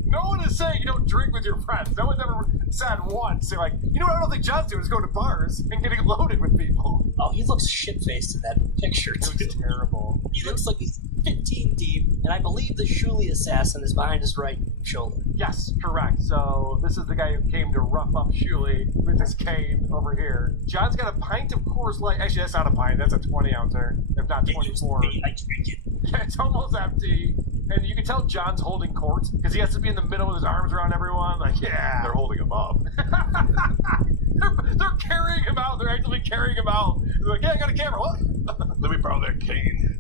No one is saying you don't drink with your friends. No one's ever said once. They're like, what I don't think John's doing is going to bars and getting loaded with people. Oh, he looks shit-faced in that picture, too. It's terrible. He looks like he's 15 deep, and I believe the Shuli assassin is behind his right shoulder. Yes, correct. So this is the guy who came to rough up Shuli with his cane over here. John's got a pint of Coors Light. Actually, that's not a pint. That's a 20-ouncer, if not 24. I drink it. Yeah, it's almost empty. And you can tell John's holding court because he has to be in the middle with his arms around everyone. Like, yeah. They're holding him up. They're carrying him out. They're actively carrying him out. They're like, yeah, I got a camera. What? Let me borrow that cane.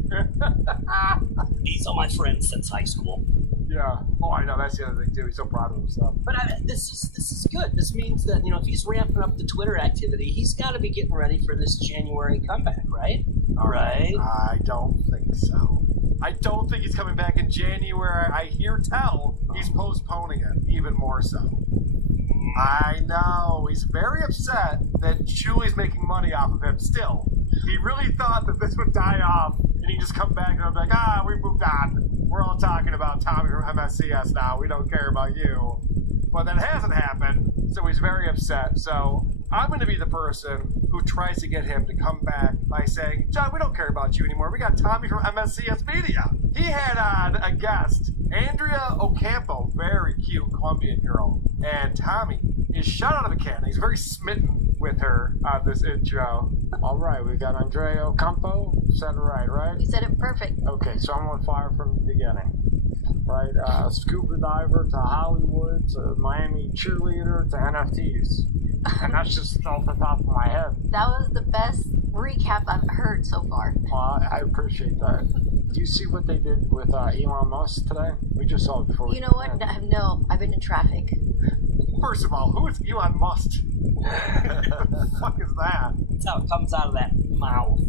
These are my friends since high school. Yeah. Oh, I know. That's the other thing, too. He's so proud of himself. But this is good. This means that, if he's ramping up the Twitter activity, he's got to be getting ready for this January comeback, right? All right. I don't think so. I don't think he's coming back in January. I hear tell he's postponing it even more so. I know. He's very upset that Julie's making money off of him still. He really thought that this would die off and you just come back and I'm like, we moved on. We're all talking about Tommy from MSCS now. We don't care about you. But that hasn't happened, so he's very upset. So I'm going to be the person who tries to get him to come back by saying, John, we don't care about you anymore. We got Tommy from MSCS Media. He had on a guest, Andrea Ocampo, very cute Colombian girl. And Tommy is shot out of a cannon. He's very smitten with her on this intro. All right, we got Andrea Ocampo. Said it right? You said it perfect. Okay, so I'm on fire from the beginning. Right, scuba diver to Hollywood to Miami cheerleader to NFTs. And that's just off the top of my head. That was the best recap I've heard so far. Well, I appreciate that. Do you see what they did with Elon Musk today? We just saw it before. You know what? No, I've been in traffic. First of all, who is Elon Musk? What the fuck is that? That's how it comes out of that mouth.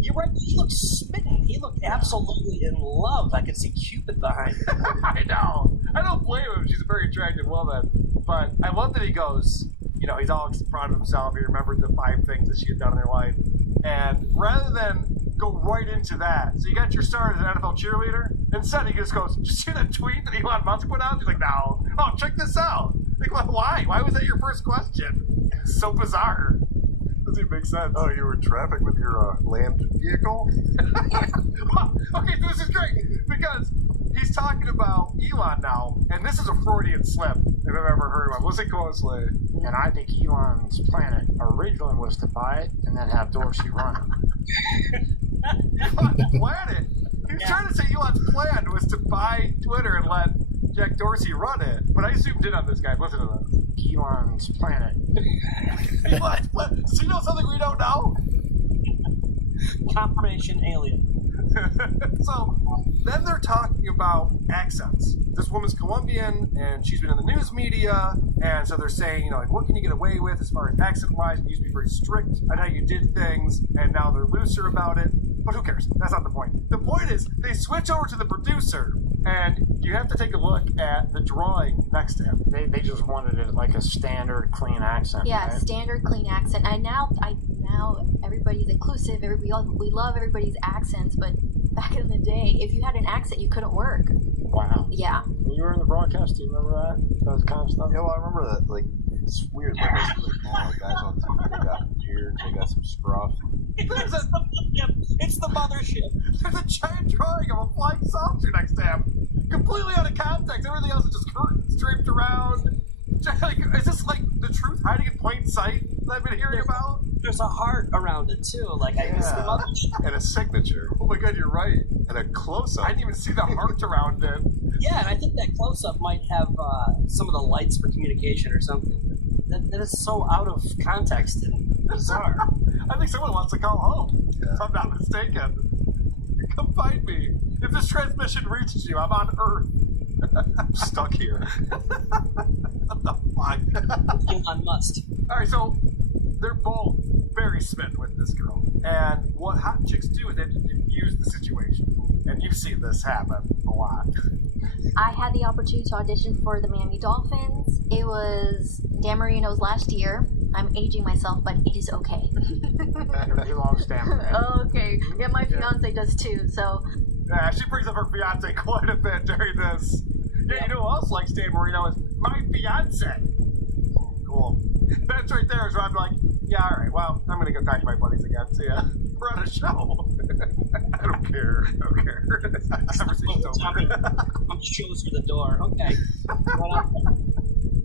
You're right, he looked smitten. He looked absolutely in love. I could see Cupid behind him. I know. I don't blame him. She's a very attractive woman. But I love that he goes, he's all proud of himself. He remembered the 5 things that she had done in her life. And rather than go right into that, so you got your start as an NFL cheerleader, instead he just goes, did you see that tweet that Elon Musk put out? She's like, no. Oh, check this out. Like, why? Why was that your first question? It's so bizarre. Doesn't even make sense. Oh, you were in traffic with your land vehicle? Okay, this is great because he's talking about Elon now, and this is a Freudian slip if I've ever heard of him. Listen closely. And I think Elon's planet originally was to buy it and then have Dorsey run it. Elon's planet? He's trying to say Elon's plan was to buy Twitter and let Jack Dorsey run it, but I zoomed in on this guy. Listen to this. Elon's planet. Elon's planet? Does he know something we don't know? Confirmation alien. So then they're talking about accents. This woman's Colombian and she's been in the news media, and so they're saying, what can you get away with as far as accent wise? You used to be very strict on how you did things, and now they're looser about it. But who cares? That's not the point. The point is they switch over to the producer, and you have to take a look at the drawing next to him. They just wanted it like a standard clean accent. Yeah, right? standard clean accent. And now everybody's inclusive. We love everybody's accents, but back in the day, if you had an accent, you couldn't work. Wow. Yeah. When you were in the broadcast, do you remember that? Those kind of stuff? Yeah, well, I remember that. Like, it's weird. Like, I see, like, now, like, guys on TV, they got beard, they got some scruff. It's the mothership. There's a giant drawing of a flying saucer next to him. Completely out of context. Everything else is just curtains draped around. Is this like the truth hiding in plain sight that I've been hearing about? There's a heart around it too. Like I guess the mothership. And a signature. Oh my god, you're right. And a close-up. I didn't even see the heart around it. Yeah, and I think that close-up might have some of the lights for communication or something. That is so out of context and bizarre. I think someone wants to call home, if I'm not mistaken. Come find me. If this transmission reaches you, I'm on Earth. I'm stuck here. What the fuck? Elon Musk. Alright, so they're both very smitten with this girl. And what hot chicks do is they diffuse the situation. And you've seen this happen a lot. I had the opportunity to audition for the Miami Dolphins. It was Dan Marino's last year. I'm aging myself, but it is okay. He loves Dan Marino. Okay. Yeah, my fiance does too, so. Yeah, she brings up her fiance quite a bit during this. Yeah, you know who else likes Dan Marino is my fiance. Cool. That's right there is where I'm like, yeah, all right, well, I'm going to go talk to my buddies again. See ya. We're on a show. I don't care. Conversation's over. I'm just shows through the door. Okay.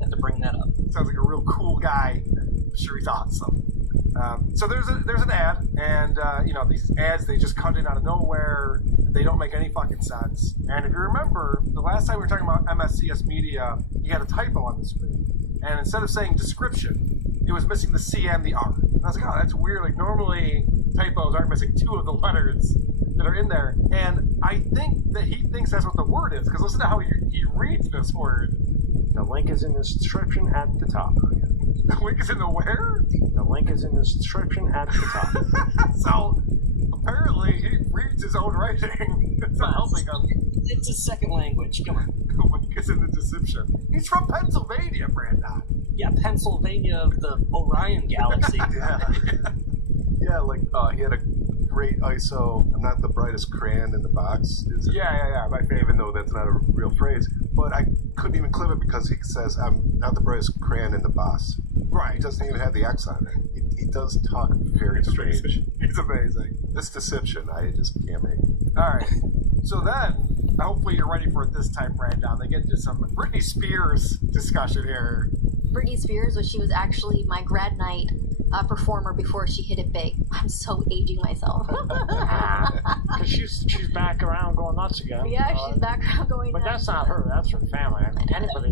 Have to bring that up. Sounds like a real cool guy. I'm sure he's awesome. So there's an ad, and these ads, they just cut in out of nowhere. They don't make any fucking sense. And if you remember, the last time we were talking about MSCS Media, he had a typo on the screen. And instead of saying description, it was missing the C and the R. And I was like, oh, that's weird. Like, normally typos aren't missing 2 of the letters that are in there. And I think that he thinks that's what the word is, because listen to how he reads this word. The link is in the description at the top. The link is in the where? The link is in the description at the top. So, apparently, he reads his own writing. It's not helping him. It's a second language. Come on. The link is in the description. He's from Pennsylvania, Brandon. Yeah, Pennsylvania of the Orion Galaxy. Yeah, like, he had a great ISO. I'm not the brightest crayon in the box. Yeah. My favorite. Even though that's not a real phrase. But I couldn't even clip it because he says I'm not the brightest crayon in the boss. Right. He doesn't even have the X on it. He does talk very strange. He's amazing. This deception, I just can't make. All right. So then, hopefully you're ready for it this time, Brandon. They get into some Britney Spears discussion here. Britney Spears, she was actually my grad night performer before she hit it big. I'm so aging myself. Because she's back around going nuts again. Yeah, she's back around going but nuts. But that's not her. That's her family. I mean, anybody.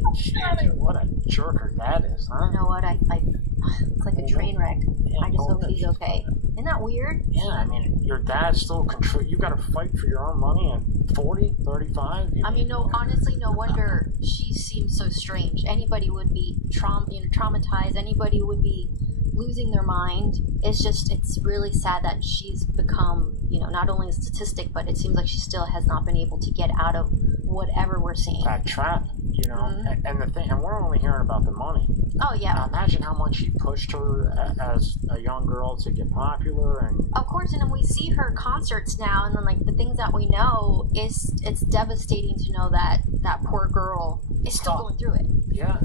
What a jerk her dad is, huh? You know what? It's like a train wreck. I just hope she's okay. Isn't that weird? Yeah, I mean, your dad's still control. You got to fight for your own money at 40, 35. I mean, honestly, no wonder she seems so strange. Anybody would be traumatized. Anybody would be losing their mind. It's really sad that she's become, not only a statistic, but it seems like she still has not been able to get out of whatever we're seeing. That trap, and the thing, and we're only hearing about the money. Oh yeah. Now imagine how much he pushed her as a young girl to get popular, and of course, and then we see her concerts now, and then like the things that we know it's devastating to know that poor girl is still going through it. Yeah.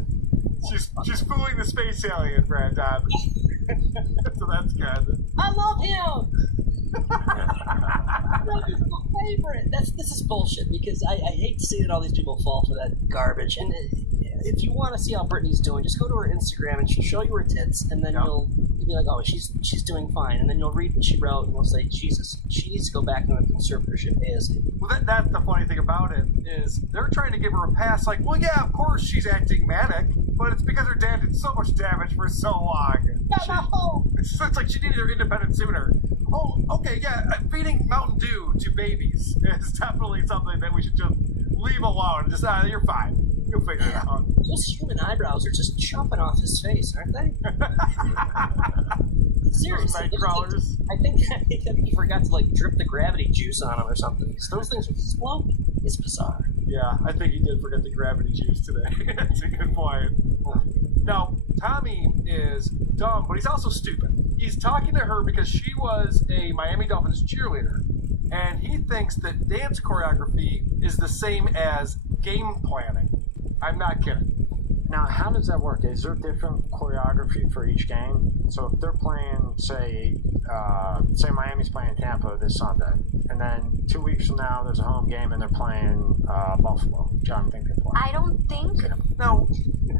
She's fooling the space alien, Brandon. So that's good. I love him. He's my favorite. This is bullshit because I hate to see that all these people fall for that garbage. And if you want to see how Britney's doing, just go to her Instagram and she'll show you her tits, and then you'll be like, oh, she's doing fine. And then you'll read what she wrote, and you'll say, Jesus, she needs to go back into conservatorship ASAP. Well, that's the funny thing about it is they're trying to give her a pass. Like, well, yeah, of course she's acting manic, but it's because her dad did so much damage for so long. It's like she needed her independence sooner. Oh, okay, yeah, feeding Mountain Dew to babies is definitely something that we should just leave alone. Just, you're fine. You'll figure it out. Those human eyebrows are just jumping off his face, aren't they? Seriously, I think he forgot to drip the gravity juice on him or something. Those things are floating. It's bizarre. Yeah, I think he did forget the gravity juice today. That's a good point. Now, Tommy is dumb, but he's also stupid. He's talking to her because she was a Miami Dolphins cheerleader, and he thinks that dance choreography is the same as game planning. I'm not kidding. Now, how does that work? Is there different choreography for each game? So if they're playing, say Miami's playing Tampa this Sunday, and then 2 weeks from now there's a home game and they're playing Buffalo. John, think they play? I don't think. Now,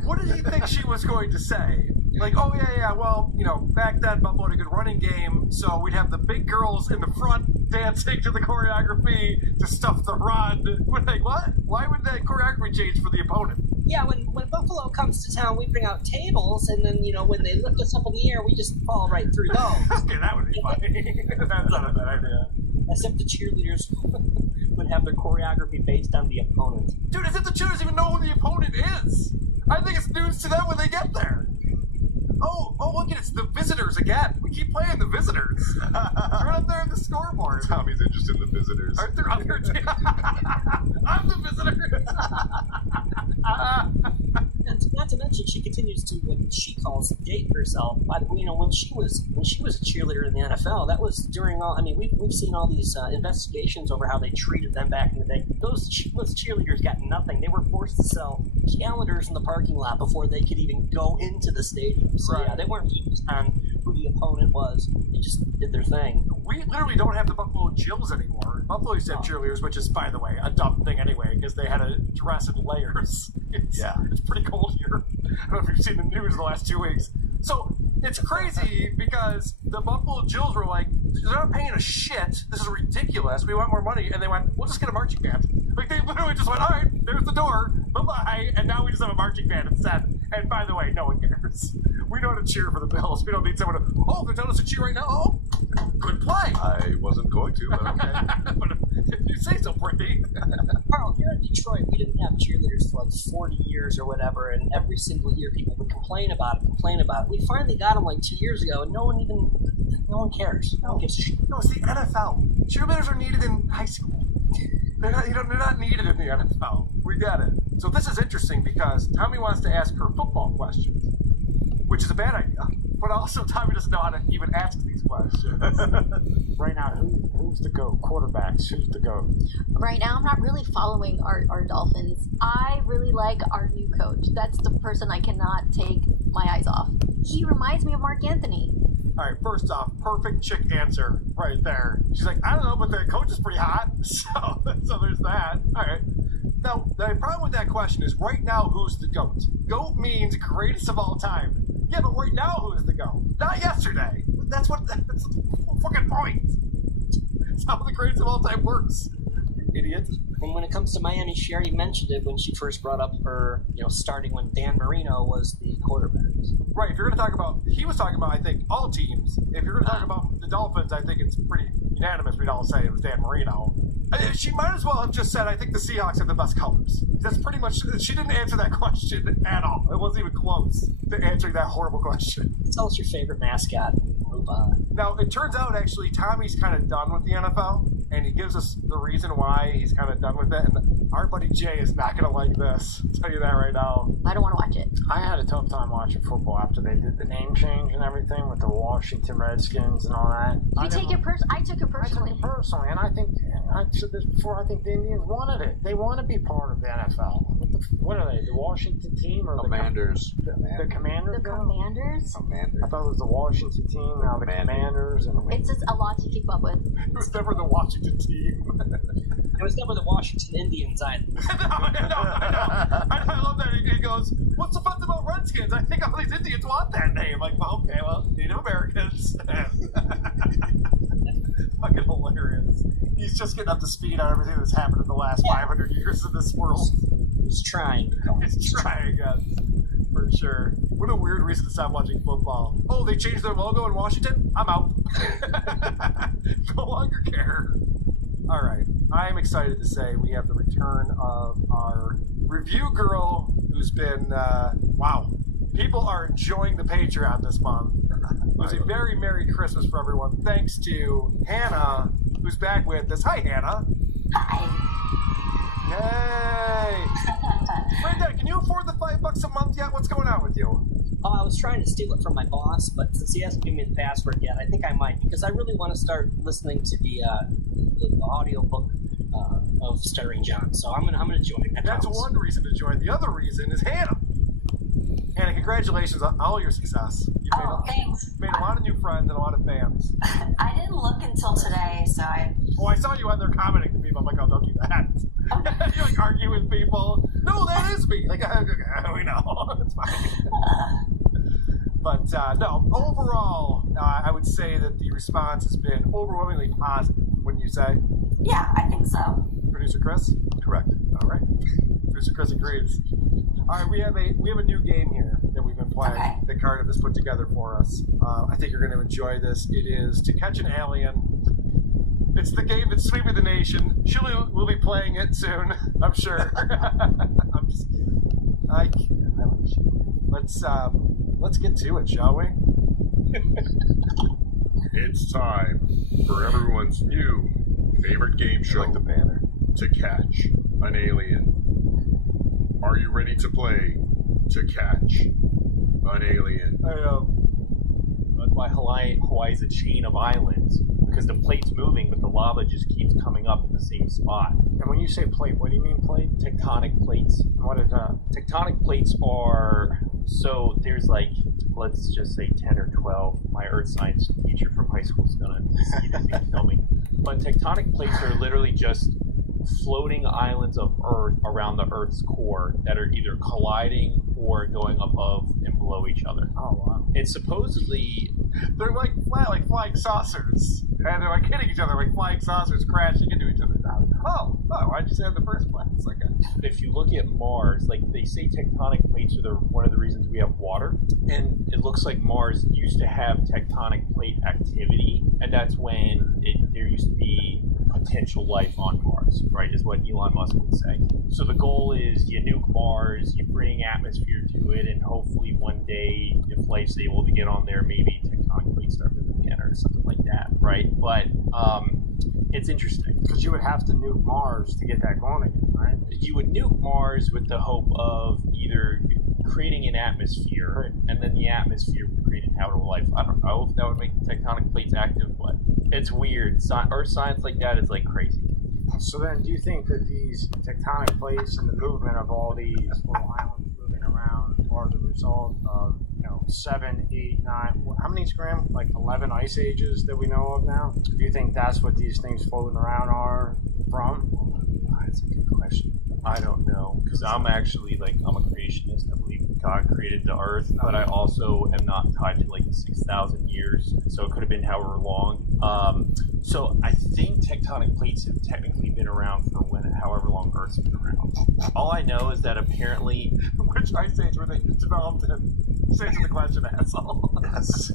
what did he think she was going to say? Like, oh yeah, well, back then Buffalo had a good running game, so we'd have the big girls in the front dancing to the choreography to stuff the run. We're like, what? Why would that choreography change for the opponent? Yeah, when Buffalo comes to town, we bring out tables, and then, when they lift us up in the air, we just fall right through those. Okay, that would be funny. That's not a bad idea. As if the cheerleaders would have their choreography based on the opponent. Dude, as if the cheerleaders even know who the opponent is. I think it's news to them when they get there. Oh, look, it's the visitors again. We keep playing the visitors. They're up there on the scoreboard. Tommy's interested in the visitors. Aren't there other teams? I'm the visitor. Not to mention, she continues to what she calls date herself. By the way, when she was a cheerleader in the NFL, that was during all. I mean, we've seen all these investigations over how they treated them back in the day. Those cheerleaders got nothing. They were forced to sell calendars in the parking lot before they could even go into the stadium. So yeah, they weren't focused on who the opponent was. They just did their thing. We literally don't have the Buffalo Jills anymore. Buffalo used to have cheerleaders, which is, by the way, a dumb thing anyway, because they had to dress in layers. It's pretty cold here. I don't know if you've seen the news the last 2 weeks. So it's crazy because the Buffalo Jills were like, they're not paying us shit. This is ridiculous. We want more money. And they went, we'll just get a marching band. Like, they literally just went, all right, there's the door. Bye-bye. And now we just have a marching band instead. And by the way, no one cares. We know how to cheer for the Bills. We don't need someone to, they're telling us to cheer right now. Oh, good play. I wasn't going to, but okay. But if you say so, Brittany. Carl, here in Detroit, we didn't have cheerleaders for 40 years or whatever, and every single year people would complain about it. We finally got them 2 years ago, and no one cares. No one gives a shit. No, it's the NFL. Cheerleaders are needed in high school. They're not needed in the NFL. We get it. So this is interesting because Tommy wants to ask her football questions, which is a bad idea. but also Tommy doesn't know how to even ask these questions. Right now, who's the GOAT? Quarterbacks, who's the GOAT? Right now, I'm not really following our Dolphins. I really like our new coach. That's the person I cannot take my eyes off. He reminds me of Mark Anthony. All right, first off, perfect chick answer right there. She's like, I don't know, but the coach is pretty hot. So there's that. All right. Now, the problem with that question is right now, who's the GOAT? GOAT means greatest of all time. Yeah, but right now, who's the GOAT? Not yesterday. That's the fucking point. That's how the greatest of all time works. Idiot. And when it comes to Miami, she already mentioned it when she first brought up her, starting when Dan Marino was the quarterback. Right, if you're going to talk about, he was talking about, I think, all teams. If you're going to talk about the Dolphins, I think it's pretty unanimous. We'd all say it was Dan Marino. She might as well have just said, I think the Seahawks have the best colors. That's pretty much, she didn't answer that question at all. It wasn't even close to answering that horrible question. Tell us your favorite mascot. Move on. Now, it turns out, actually, Tommy's kind of done with the NFL, and he gives us the reason why he's kind of done with it, and our buddy Jay is not going to like this. I'll tell you that right now. I don't want to watch it. I had a tough time watching football after they did the name change and everything with the Washington Redskins and all that. I took it personally. I took it personally, and I think, I said this before, I think the Indians wanted it. They want to be part of the NFL. What are they, the Washington team or Commanders? The Commanders? The Commanders? Commanders. I thought it was the Washington team, now the Commanders. And it's just a lot to keep up with. It was never the Washington team. It was never the Washington Indians either. I love that. He goes, what's the fun about Redskins? I think all these Indians want that name. Like, well, okay, well, Native Americans. Fucking hilarious. He's just getting up to speed on everything that's happened in the last 500 years of this world. He's trying. He's trying, for sure. What a weird reason to stop watching football. Oh, they changed their logo in Washington? I'm out. No longer care. All right. I'm excited to say we have the return of our review girl who's been, wow. People are enjoying the Patreon this month. It was a very Merry Christmas for everyone. Thanks to Hannah, who's back with us. Hi, Hannah. Yay! Brenda, can you afford the $5 a month yet? What's going on with you? Oh, I was trying to steal it from my boss, but since he hasn't given me the password yet, I think I might, because I really want to start listening to the audiobook of Stuttering John. So I'm gonna join. That's one reason to join. The other reason is Hannah. Hannah, congratulations on all your success. Thanks. Made a lot of new friends and a lot of fans. I didn't look until today, so I... Oh, I saw you on there commenting to people. I'm like, oh, don't do that. You like argue with people. No, that is me. Like, we know. It's fine. But no, overall, I would say that the response has been overwhelmingly positive, wouldn't you say? Yeah, I think so. Producer Chris? Correct. All right. Producer Chris agrees. All right, we have a new game here that we've been playing that Cardiff has put together for us. I think you're going to enjoy this. It is To Catch an Alien. It's the game that's sweeping the nation. Chili will be playing it soon, I'm sure. I'm just kidding. I like Chili. Let's get to it, shall we? It's time for everyone's new favorite game show. Like the banner. To Catch an Alien. Are you ready to play To Catch an Alien? That's why Hawaii's a chain of islands, because the plate's moving, but the lava just keeps coming up in the same spot. And when you say plate, what do you mean plate? Tectonic plates. What is that? Tectonic plates are, so there's like, let's just say 10 or 12. My earth science teacher from high school is going to see this and tell me. But tectonic plates are literally just floating islands of Earth around the Earth's core that are either colliding or going above and below each other. Oh, wow. And supposedly... They're like flying saucers. And they're like hitting each other like flying saucers crashing into each other. Oh, why'd you say that in the first place? Like if you look at Mars, like they say tectonic plates are one of the reasons we have water. And it looks like Mars used to have tectonic plate activity. And that's when there used to be potential life on Mars, right, is what Elon Musk would say. So the goal is you nuke Mars, you bring atmosphere to it, and hopefully one day, if life's able to get on there, maybe tectonic plates start moving again or something like that, right? But it's interesting. Because you would have to nuke Mars to get that going again, right? You would nuke Mars with the hope of either creating an atmosphere, and then the atmosphere would create habitable life. I don't know if that would make the tectonic plates active, but it's weird. Earth science like that is like crazy. So then, do you think that these tectonic plates and the movement of all these little islands moving around are the result of 7, 8, 9? How many Graham? Like 11 ice ages that we know of now. Do you think that's what these things floating around are from? That's a good question. I don't know, because I'm actually I'm a creationist. I believe God created the Earth, but I also am not tied to the 6,000 years, so it could have been however long. So I think tectonic plates have technically been around for however long Earth's been around. All I know is that apparently, which ice age were they developed in? Say to the question, asshole. Yes.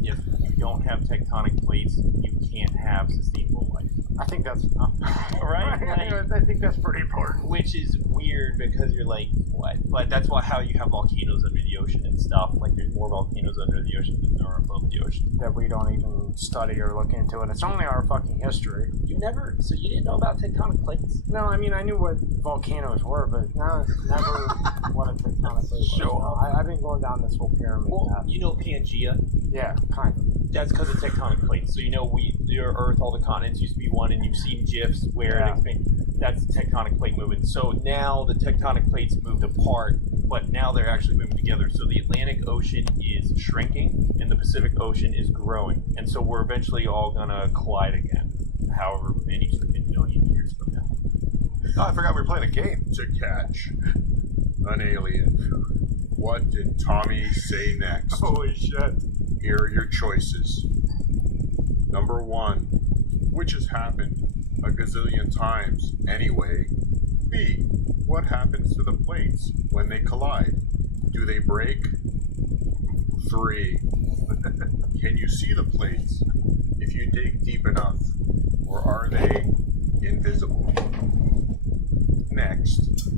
If you don't have tectonic plates, you can't have sustainable life. I think that's right. I think that's pretty important. Which is weird because you're like, what? But that's how you have volcanoes under the ocean and stuff. Like there's more volcanoes under the ocean than there are above the ocean. That we don't even study or look into, and it's only our fucking history. So you didn't know about tectonic plates? No, I mean I knew what volcanoes were, but never what a tectonic plate was. No, I've been going down this whole pyramid path. You know Pangea? Yeah, kind of. That's because of tectonic plates. So the Earth, all the continents used to be one, and you've seen GIFs where it expands. That's the tectonic plate movement. So now the tectonic plates moved apart, but now they're actually moving together. So the Atlantic Ocean is shrinking, and the Pacific Ocean is growing. And so we're eventually all gonna collide again, however many freaking million years from now. Oh, I forgot we were playing a game. To catch an alien. What did Tommy say next? Holy shit. Here are your choices. Number 1, which has happened a gazillion times anyway. B, what happens to the plates when they collide? Do they break? 3, can you see the plates if you dig deep enough, or are they invisible? Next,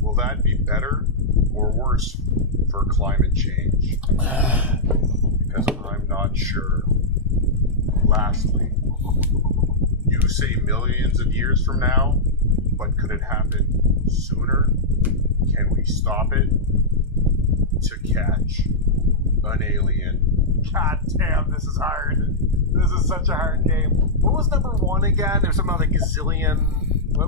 will that be better or worse for climate change? Because I'm not sure. Lastly, you say millions of years from now, but could it happen sooner? Can we stop it? To catch an alien. God damn, this is hard. This is such a hard game. What was number 1 again? There's something like a gazillion.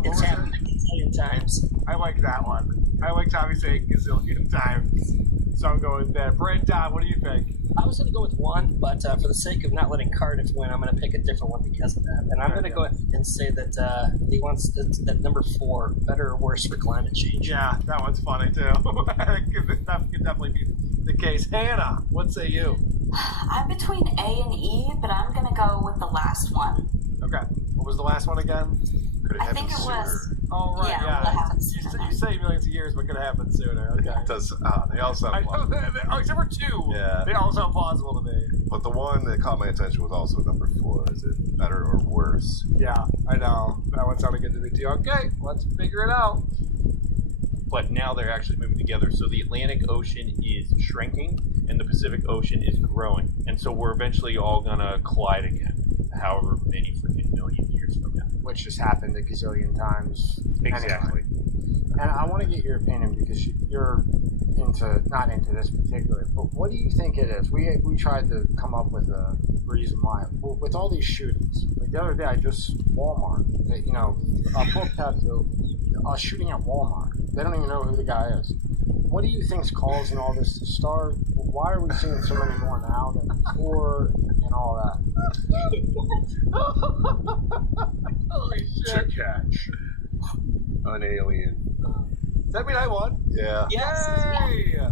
It's happened a gazillion times. I like that one. I like Tommy saying gazillion times. So I'm going with that. Brandon, what do you think? I was going to go with 1, but for the sake of not letting Cardiff win, I'm going to pick a different one because of that. And I'm going to go ahead and say that he wants that number 4, better or worse for climate change. Yeah, that one's funny too. That could definitely be the case. Hannah, what say you? I'm between A and E, but I'm going to go with the last one. Okay. What was the last one again? I think it was. Oh, right, yeah. You say millions of years, but could happen sooner. Okay. It does, they all sound plausible. Except for 2. Yeah. They all sound plausible to me. But the one that caught my attention was also number 4. Is it better or worse? Yeah, I know. That one sounded good to me too. Okay, let's figure it out. But now they're actually moving together. So the Atlantic Ocean is shrinking, and the Pacific Ocean is growing. And so we're eventually all gonna collide again, however many freaking million years from now. Which has happened a gazillion times. Exactly. And I want to get your opinion because you're not into this particularly, but what do you think it is? We tried to come up with a reason why. With all these shootings, like the other day, Walmart, a book had a shooting at Walmart. They don't even know who the guy is. What do you think's causing all this to start? Why are we seeing so many more now than before and all that? Holy shit. To catch an alien. Does that mean I won? Yeah. Yay! Yeah.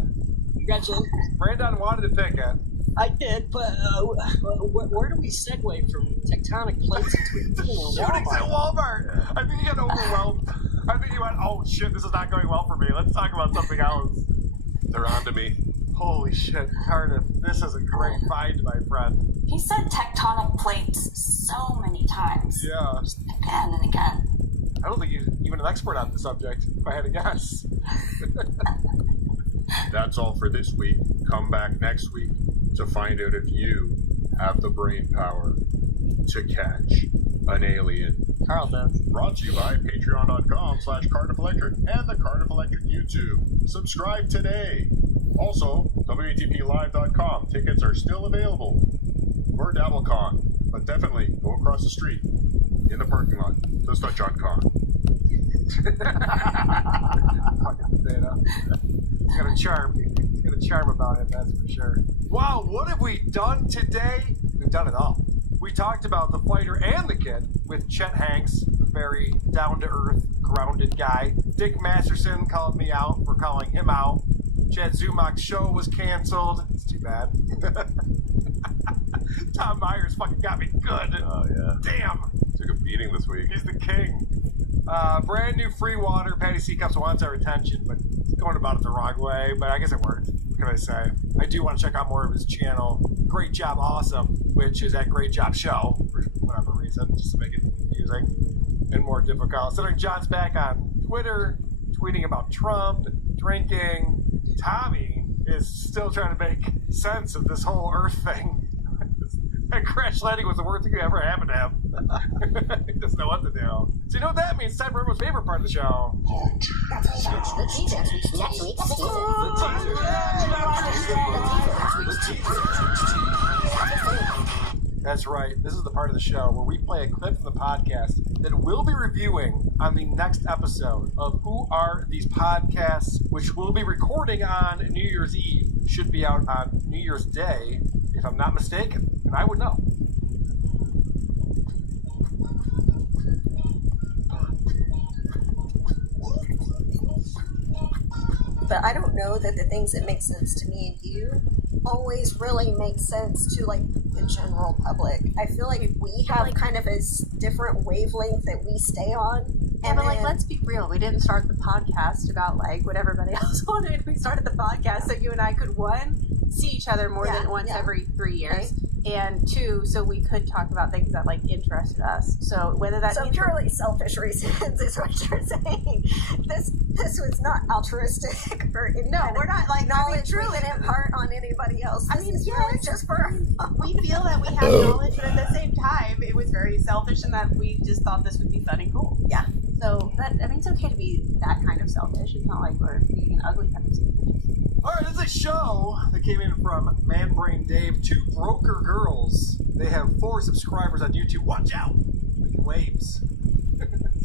Congratulations. Brandon wanted to pick it. I did, but where do we segue from tectonic plates into Shootings at Walmart? I think you got overwhelmed. I think you went, oh shit, this is not going well for me. Let's talk about something else. They're on to me. Holy shit, Cardiff, this is a great find, my friend. He said tectonic plates so many times. Yeah. Just again and again. I don't think he's even an expert on the subject, if I had to guess. That's all for this week. Come back next week to find out if you have the brain power to catch an alien. Carl does. Brought to you by patreon.com/Cardiff Electric and the Cardiff Electric YouTube. Subscribe today. Also, WATPlive.com. Tickets are still available for DabbleCon, but definitely go across the street in the parking lot. Just not John Con. Fucking potato. He's got a charm. He's got a charm about him, that's for sure. Wow, what have we done today? We've done it all. We talked about the fighter and the kid with Chet Hanks, a very down-to-earth, grounded guy. Dick Masterson called me out for calling him out. Chad Zumach's show was canceled. It's too bad. Tom Myers fucking got me good. Oh, yeah. Damn. Took a beating this week. He's the king. Brand new free water. Patty Seacups wants our attention, but he's going about it the wrong way. But I guess it worked. What can I say? I do want to check out more of his channel. Great Job Awesome, which is at Great Job Show for whatever reason, just to make it confusing and more difficult. Considering John's back on Twitter, tweeting about Trump and drinking. Tommy is still trying to make sense of this whole Earth thing. That crash landing was the worst thing that ever happened to him. He doesn't know what to do. So you know what that means? It's time for everyone's favorite part of the show. That's right. This is the part of the show where we play a clip from the podcast that we'll be reviewing on the next episode of Who Are These Podcasts, which we'll be recording on New Year's Eve. Should be out on New Year's Day, if I'm not mistaken. And I would know. But I don't know that the things that make sense to me and you always really make sense to like the general public. I feel like we have kind of a different wavelength that we stay on. Yeah, but like, let's be real. We didn't start the podcast about like what everybody else wanted. We started the podcast so you and I could, one, see each other more than once every 3 years, and two, so we could talk about things that like interested us. So whether that means purely selfish reasons is what you're saying. This was not altruistic or we're not like knowledge we didn't impart on anybody else. I mean, This is really just for we feel that we have knowledge, but at the same time, it was very selfish, and that we just thought this would be fun and cool. Yeah. So that it's okay to be that kind of selfish. It's not like we're being an ugly kind of selfish. All right, this is a show that came in from Man Brain Dave, 2 broker girls. They have 4 subscribers on YouTube. Watch out, making waves.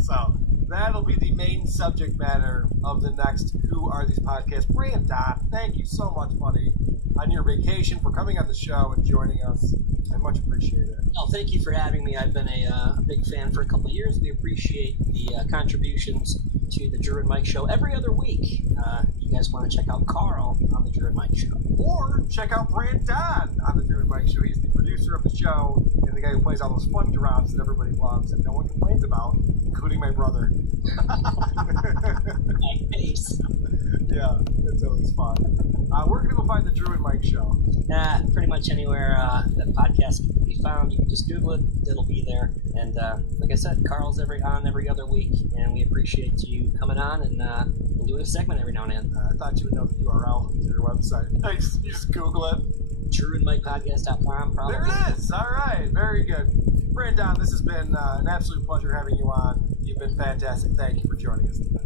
So that'll be the main subject matter of the next Who Are These Podcasts. Brandon, thank you so much, buddy, on your vacation for coming on the show and joining us. I much appreciate it. Oh, thank you for having me. I've been a big fan for a couple of years. We appreciate the contributions to the Drew and Mike Show every other week. You guys want to check out Carl on the Drew and Mike Show. Or check out Brandon on the Drew and Mike Show. He's the producer of the show and the guy who plays all those fun drops that everybody loves and no one complains about, including my brother. My face. Yeah, it's always fun. Where can people find the Drew and Mike Show? Pretty much anywhere that podcast can be found. You can just Google it; it'll be there. And like I said, Carl's every other week, and we appreciate you coming on and doing a segment every now and then. I thought you would know the URL to your website. You just Google it. DrewandMikePodcast.com, probably. There it is. All right, very good. Brandon, this has been an absolute pleasure having you on. You've been fantastic. Thank you for joining us today.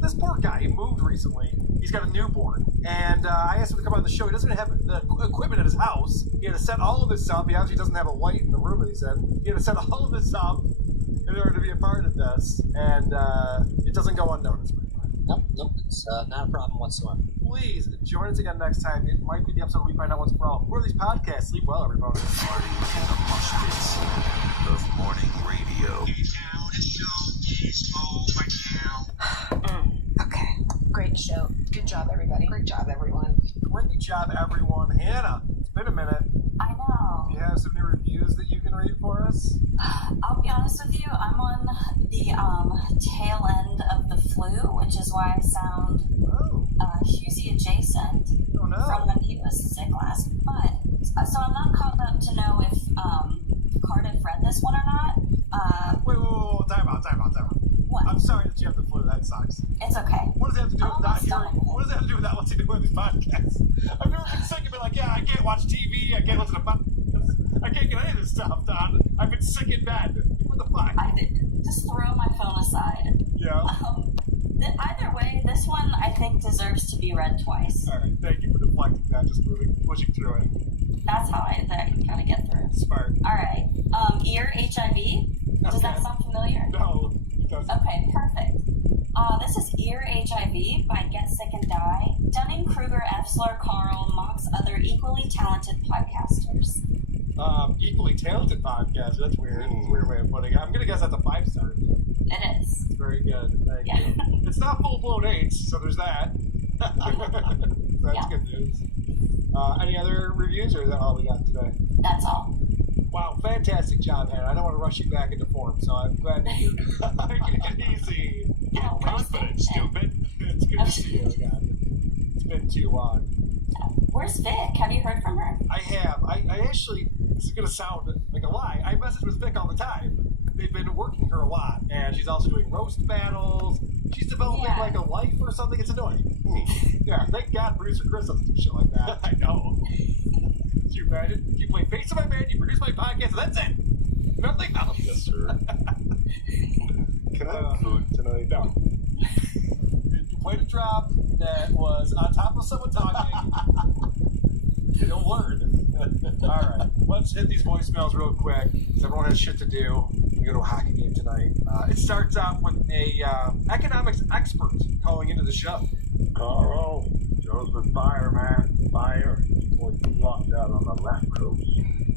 This poor guy, he moved recently. He's got a newborn. And I asked him to come on the show. He doesn't have the equipment at his house. He had to set all of this up. He obviously doesn't have a light in the room, he said. He had to set all of this up in order to be a part of this. And it doesn't go unnoticed. Nope, it's not a problem whatsoever. Please join us again next time. It might be the episode where we find out what's wrong. Who are these podcasts? Sleep well, everybody. Party in the mosh pits of morning radio. Okay. Great show. Good job, everybody. Great job, everyone. Great job, everyone. Hannah, it's been a minute. I know. Do you have some new reviews that you can read for us? I'll be honest with you, I'm on the tail end of the flu, which is why I sound Husey adjacent from when he was sick last. But so I'm not called up to know if Cardiff read this one or not. Wait, time out. What? I'm sorry that you have the flu. That sucks. It's okay. What does it have to do with not hearing? What does it have to do with not listening to one of these podcasts? I've never been sick and been like, I can't watch TV, I can't listen to podcasts, I can't get any of this stuff done. I've been sick in bed. What the fuck? I did. Just throw my phone aside. Yeah. Either way, this one I think deserves to be be read twice. All right, thank you for deflecting that, just pushing through it. That's how I can kind of get through. Smart. All right. Ear HIV. Does that sound familiar? No, it doesn't. Okay, perfect. This is Ear HIV by Get Sick and Die. Dunning-Kruger, Efsler, Carl, amongst other equally talented podcasters. Equally talented podcast. That's weird. It's a weird way of putting it. I'm gonna guess that's a 5-star. It is. It's very good. Thank you. It's not full-blown 8s, so there's that. That's good news. Any other reviews, or is that all we got today? That's all. Wow, fantastic job, Hannah. I don't want to rush you back into form, so I'm glad that you get it easy. Get confident, stupid. It's good to see you again. It's been too long. Where's Vic? Have you heard from her? I have. I actually, this is going to sound like a lie, I message with Vic all the time. They've been working her a lot, and she's also doing roast battles. She's developing like a life or something. It's annoying. Yeah, thank God producer Chris doesn't do shit like that. I know. Can you imagine? You play Face of My Band, you produce my podcast, and that's it. Nothing else. Yes, sir. Can I have food tonight? No. You played a drop that was on top of someone talking. You'll learn. All right, let's hit these voicemails real quick, because everyone has shit to do. We go to a hockey game tonight. It starts off with a economics expert calling into the show. Carl, Joe's been fire, man. Fire. Boy, you locked out on the left coast.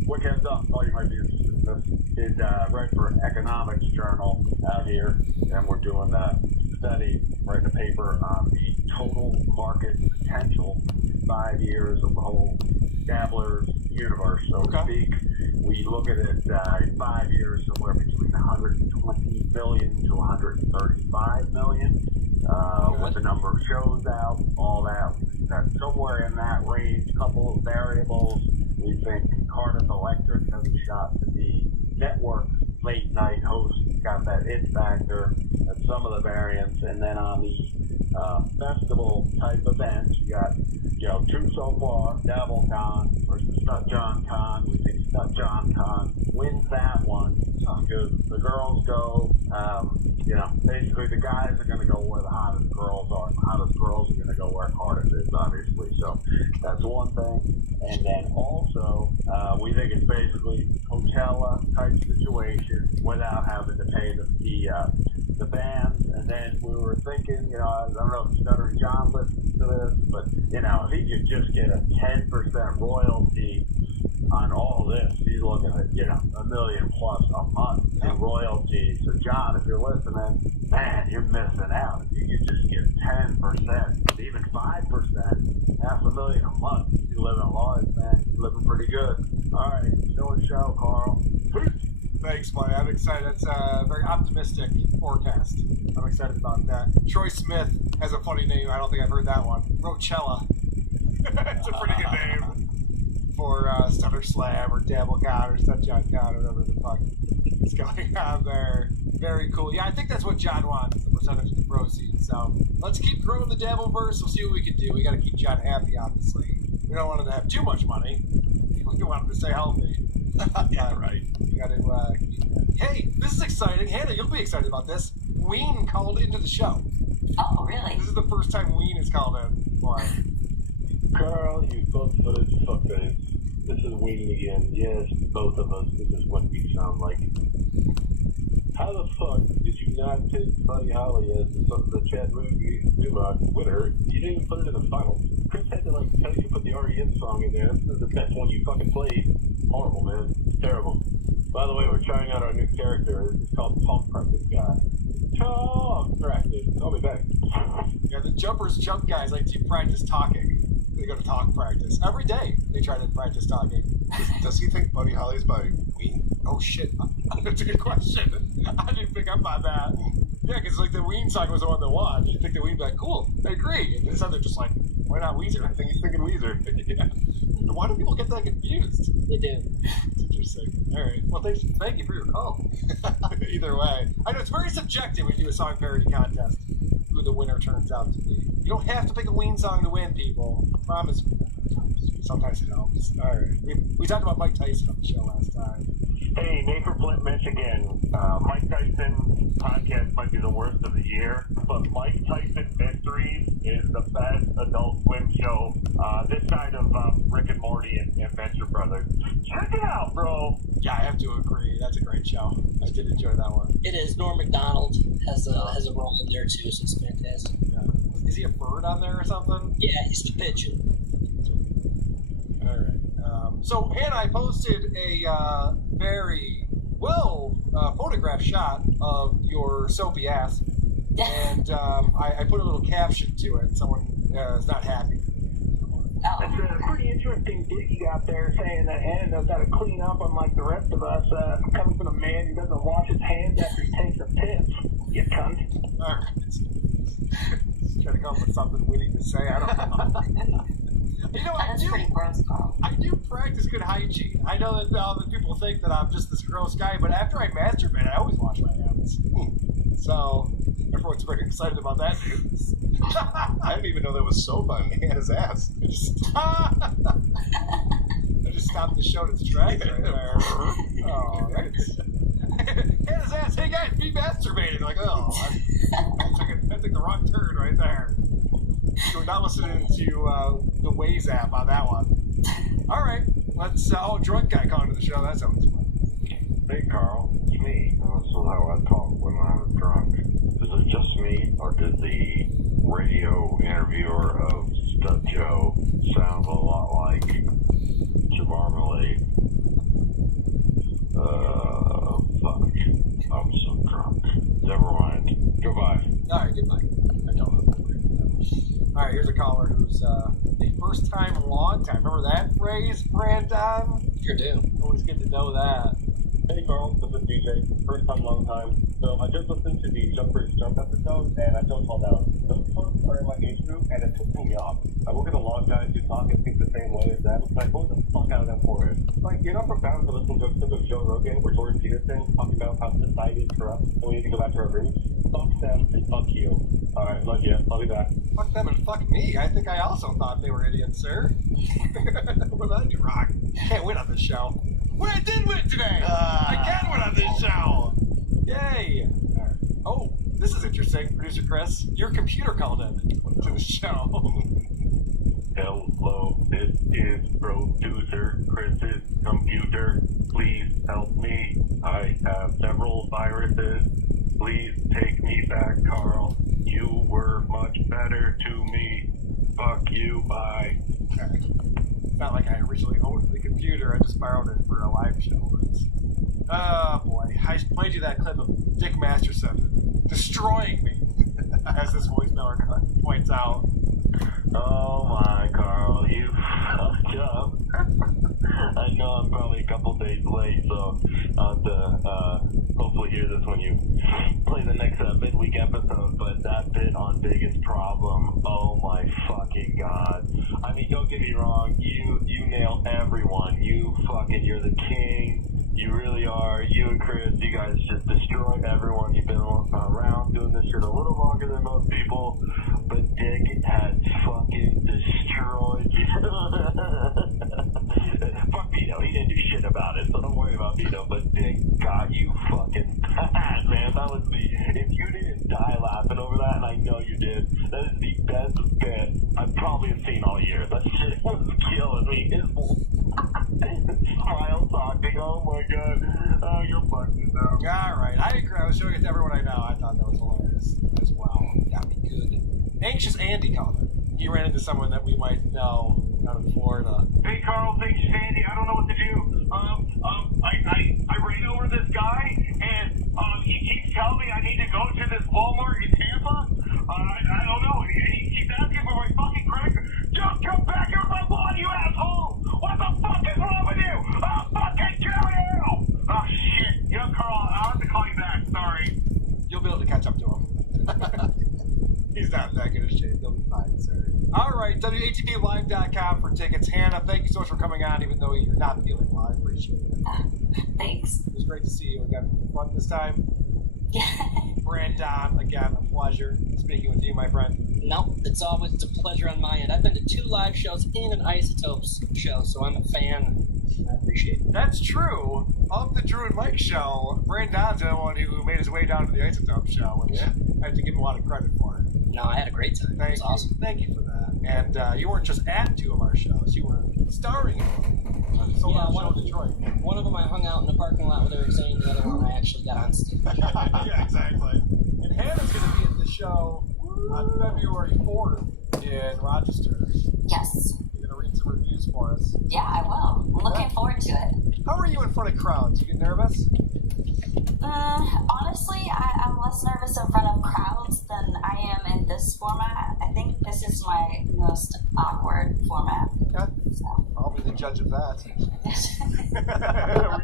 Quick heads up, thought you might be interested in this. Did write for Economics Journal out here, and we're doing a study, writing a paper on the total market potential in 5 years of the whole Dabbler's universe, so to speak. We look at it in 5 years, somewhere between 120 million to 135 million. With the number of shows out, all that, that's somewhere in that range. Couple of variables. We think Cardiff Electric has a shot to be network late night host, got that it factor at some of the variants, and then on the festival type events, you got 2 so far. DabbleCon versus StutJohnCon. We think StutJohnCon wins that one because the girls go. Basically the guys are going to go where the hottest girls are. The hottest girls are going to go where Cardiff is, obviously. So that's one thing. And then also, we think it's basically Coachella type situation without having to pay the bands. And then we were thinking, I don't know if Stuttering John listens to this, but if he could just get a 10% royalty on all this, he's looking at $1 million plus a month in royalties. So John, if you're listening, man, you're missing out. If you could just get 10%, even 5%, $500,000 a month, you live in Lloyd's, man. You're living pretty good. All right, show, Carl. Thanks, buddy. I'm excited. That's a very optimistic forecast. I'm excited about that. Troy Smith has a funny name. I don't think I've heard that one. Rochella. It's a pretty good name for Stutter Slam or DabbleCon or StutJohnCon or whatever the fuck is going on there. Very cool. Yeah, I think that's what John wants, the percentage of the proceeds. So let's keep growing the Dabbleverse. We'll see what we can do. We got to keep John happy, obviously. We don't want him to have too much money. We want him to stay healthy. Yeah, right. You got to. Hey, this is exciting. Hannah, you'll be excited about this. Ween called into the show. Oh, really? This is the first time Ween has called in. Why? Carl, you both-footed fuckface. This is Ween again. Yes, both of us. This is what we sound like. How the fuck did you not pick Buddy Holly as the Chad Newmark winner? You didn't even put it in the finals. Chris had to tell you to put the REM song in there. This is the best one you fucking played. Horrible, man. Terrible. By the way, we're trying out our new character. It's called Talk Practice Guy. Talk Practice. I'll be back. Yeah, the Jumpers Jump guys like to practice talking. They go to talk practice. Every day they try to practice talking. Does he think Buddy Holly's by Ween? Oh shit. That's a good question. I didn't pick up on that. Yeah, because the Ween song was the one that won. You'd think that Ween'd be like, cool, I agree. And this other just like, why not Weezer? I think he's thinking Weezer. Yeah. Why do people get that confused? They do. It's interesting. All right. Well, thank you for your call. Either way. I know it's very subjective when you do a song parody contest, who the winner turns out to be. You don't have to pick a Ween song to win, people. I promise you. Sometimes it helps. All right. We talked about Mike Tyson on the show last time. Hey, Nate from Flint, Michigan. Mike Tyson podcast might be the worst of the year, but Mike Tyson Mysteries is the best Adult Swim show this side of Rick and Morty and Venture Brothers. Check it out, bro. Yeah, I have to agree. That's a great show. I did enjoy that one. It is. Norm Macdonald has a role in there too, so it's fantastic. Yeah. Is he a bird on there or something? Yeah, he's the pigeon. All right. So Hannah, I posted a very well photographed shot of your soapy ass, and I put a little caption to it. Someone is not happy. It's a pretty interesting dig you got there, saying that Hannah's got to clean up unlike the rest of us, coming from a man who doesn't wash his hands after he takes a piss. You cunt. All right. Just trying to come up with something witty to say. I don't know. You know, I do practice good hygiene. I know that all the people think that I'm just this gross guy, but after I masturbate, I always wash my hands. So everyone's very excited about that news. I didn't even know there was soap on Hannah's ass. I just stopped the show to distract right there. Oh, nice. Hannah's ass. Hey guys, be masturbating. Like, oh, I took the wrong turn right there. We're not listening to the Waze app on that one. All right, let's. Drunk guy calling to the show. That sounds fun. Hey, Carl, it's me. This is how I talk when I'm drunk. Is it just me, or did the radio interviewer of Stud Joe sound a lot like Jamarmalade? Fuck. I'm so drunk. Never mind. Goodbye. All right, goodbye. I don't know. All right, here's a caller who's the first time, long time. Remember that phrase, Brandon? Sure do. Always good to know that. Hey, Carl. This is DJ. First time, long time. So I just listened to the Jumpers Jump episode, and I feel called out. Those folks are in my age group, and it took me off. I work at a lot of guys who talk and think the same way as them, so I pulled the fuck out of them for it. Like, you're not profound to listen to episodes of Joe Rogan or Jordan Peterson talking about how society is corrupt and we need to go back to our roots. Fuck them and fuck you. Alright, love you. I'll be back. Fuck them and fuck me. I think I also thought they were idiots, sir. What did I do wrong? Can't win on this show. Well, I did win today! I can win on this show! Yay! Right. Oh, this is interesting. Producer Chris, your computer called in to the show. Hello, this is producer Chris's computer. Please help me. I have several viruses. Please take me back, Carl. You were much better to me. Fuck you, bye. Okay. It's not like I originally owned the computer, I just borrowed it for a live show. Oh boy, I played you that clip of Dick Masterson destroying me, as this voicemail points out. Oh my, Carl, you fucked up. I know I'm probably a couple days late, so I'll have to hopefully hear this when you play the next midweek episode, but that bit on Biggest Problem, oh my fucking god. I mean, don't get me wrong, you nail everyone. You're the king. You really are. You and Chris, you guys just destroy everyone. You've been around doing this shit a little longer than most people, but Dick has fucking destroyed you. Fuck Vito, he didn't do shit about it, so don't worry about Vito, but Dick got you fucking bad, man. That was if you didn't die laughing over that, and I know you did, that is the best bit I've probably seen all year. That shit was killing me. His smile talking, oh my god. Oh, you're fucking dumb. Alright, I agree. I was showing it to everyone I know. I thought that was hilarious as well. Got me good. Anxious Andy called it. He ran into someone that we might know out in Florida. Hey Carl, Anxious Andy, I don't know what to do. I ran over this guy, and he keeps telling me I need to go to this Walmart in Tampa. I don't know. He keeps asking for my fucking credit card. Just come back here with my wallet, you asshole! What the fuck is wrong with you? I'll fucking kill you! Oh shit. You know, Carl, I'll have to call you back. Sorry. You'll be able to catch up to him. He's not that good a shape. He'll be fine, sir. Alright, WATPlive.com for tickets. Hannah, thank you so much for coming on, even though you're not feeling well. I appreciate it. Thanks. It was great to see you again front this time. Brandon, again, a pleasure speaking with you, my friend. Nope, it's a pleasure on my end. I've been to 2 live shows and an Isotopes show, so I'm a fan. I appreciate it. That's true. Of the Drew and Mike show, Brandon's the one who made his way down to the Isotope show, which I have to give him a lot of credit for. No, I had a great time. It was awesome. Thank you for that. And you weren't just at 2 of our shows, you were starring on the Sold Out Show in Detroit. One of them I hung out in the parking lot with Eric Zane, the other one I actually got on stage. Yeah, exactly. And Hannah's going to be at the show on February 4th in Rochester. Yes. You're going to read some reviews for us. Yeah, I will. I'm looking forward to it. How are you in front of crowds? You get nervous? Honestly, I'm less nervous in front of crowds than I am in this format. I think this is my most awkward format. Okay. So. I'll be the judge of that. We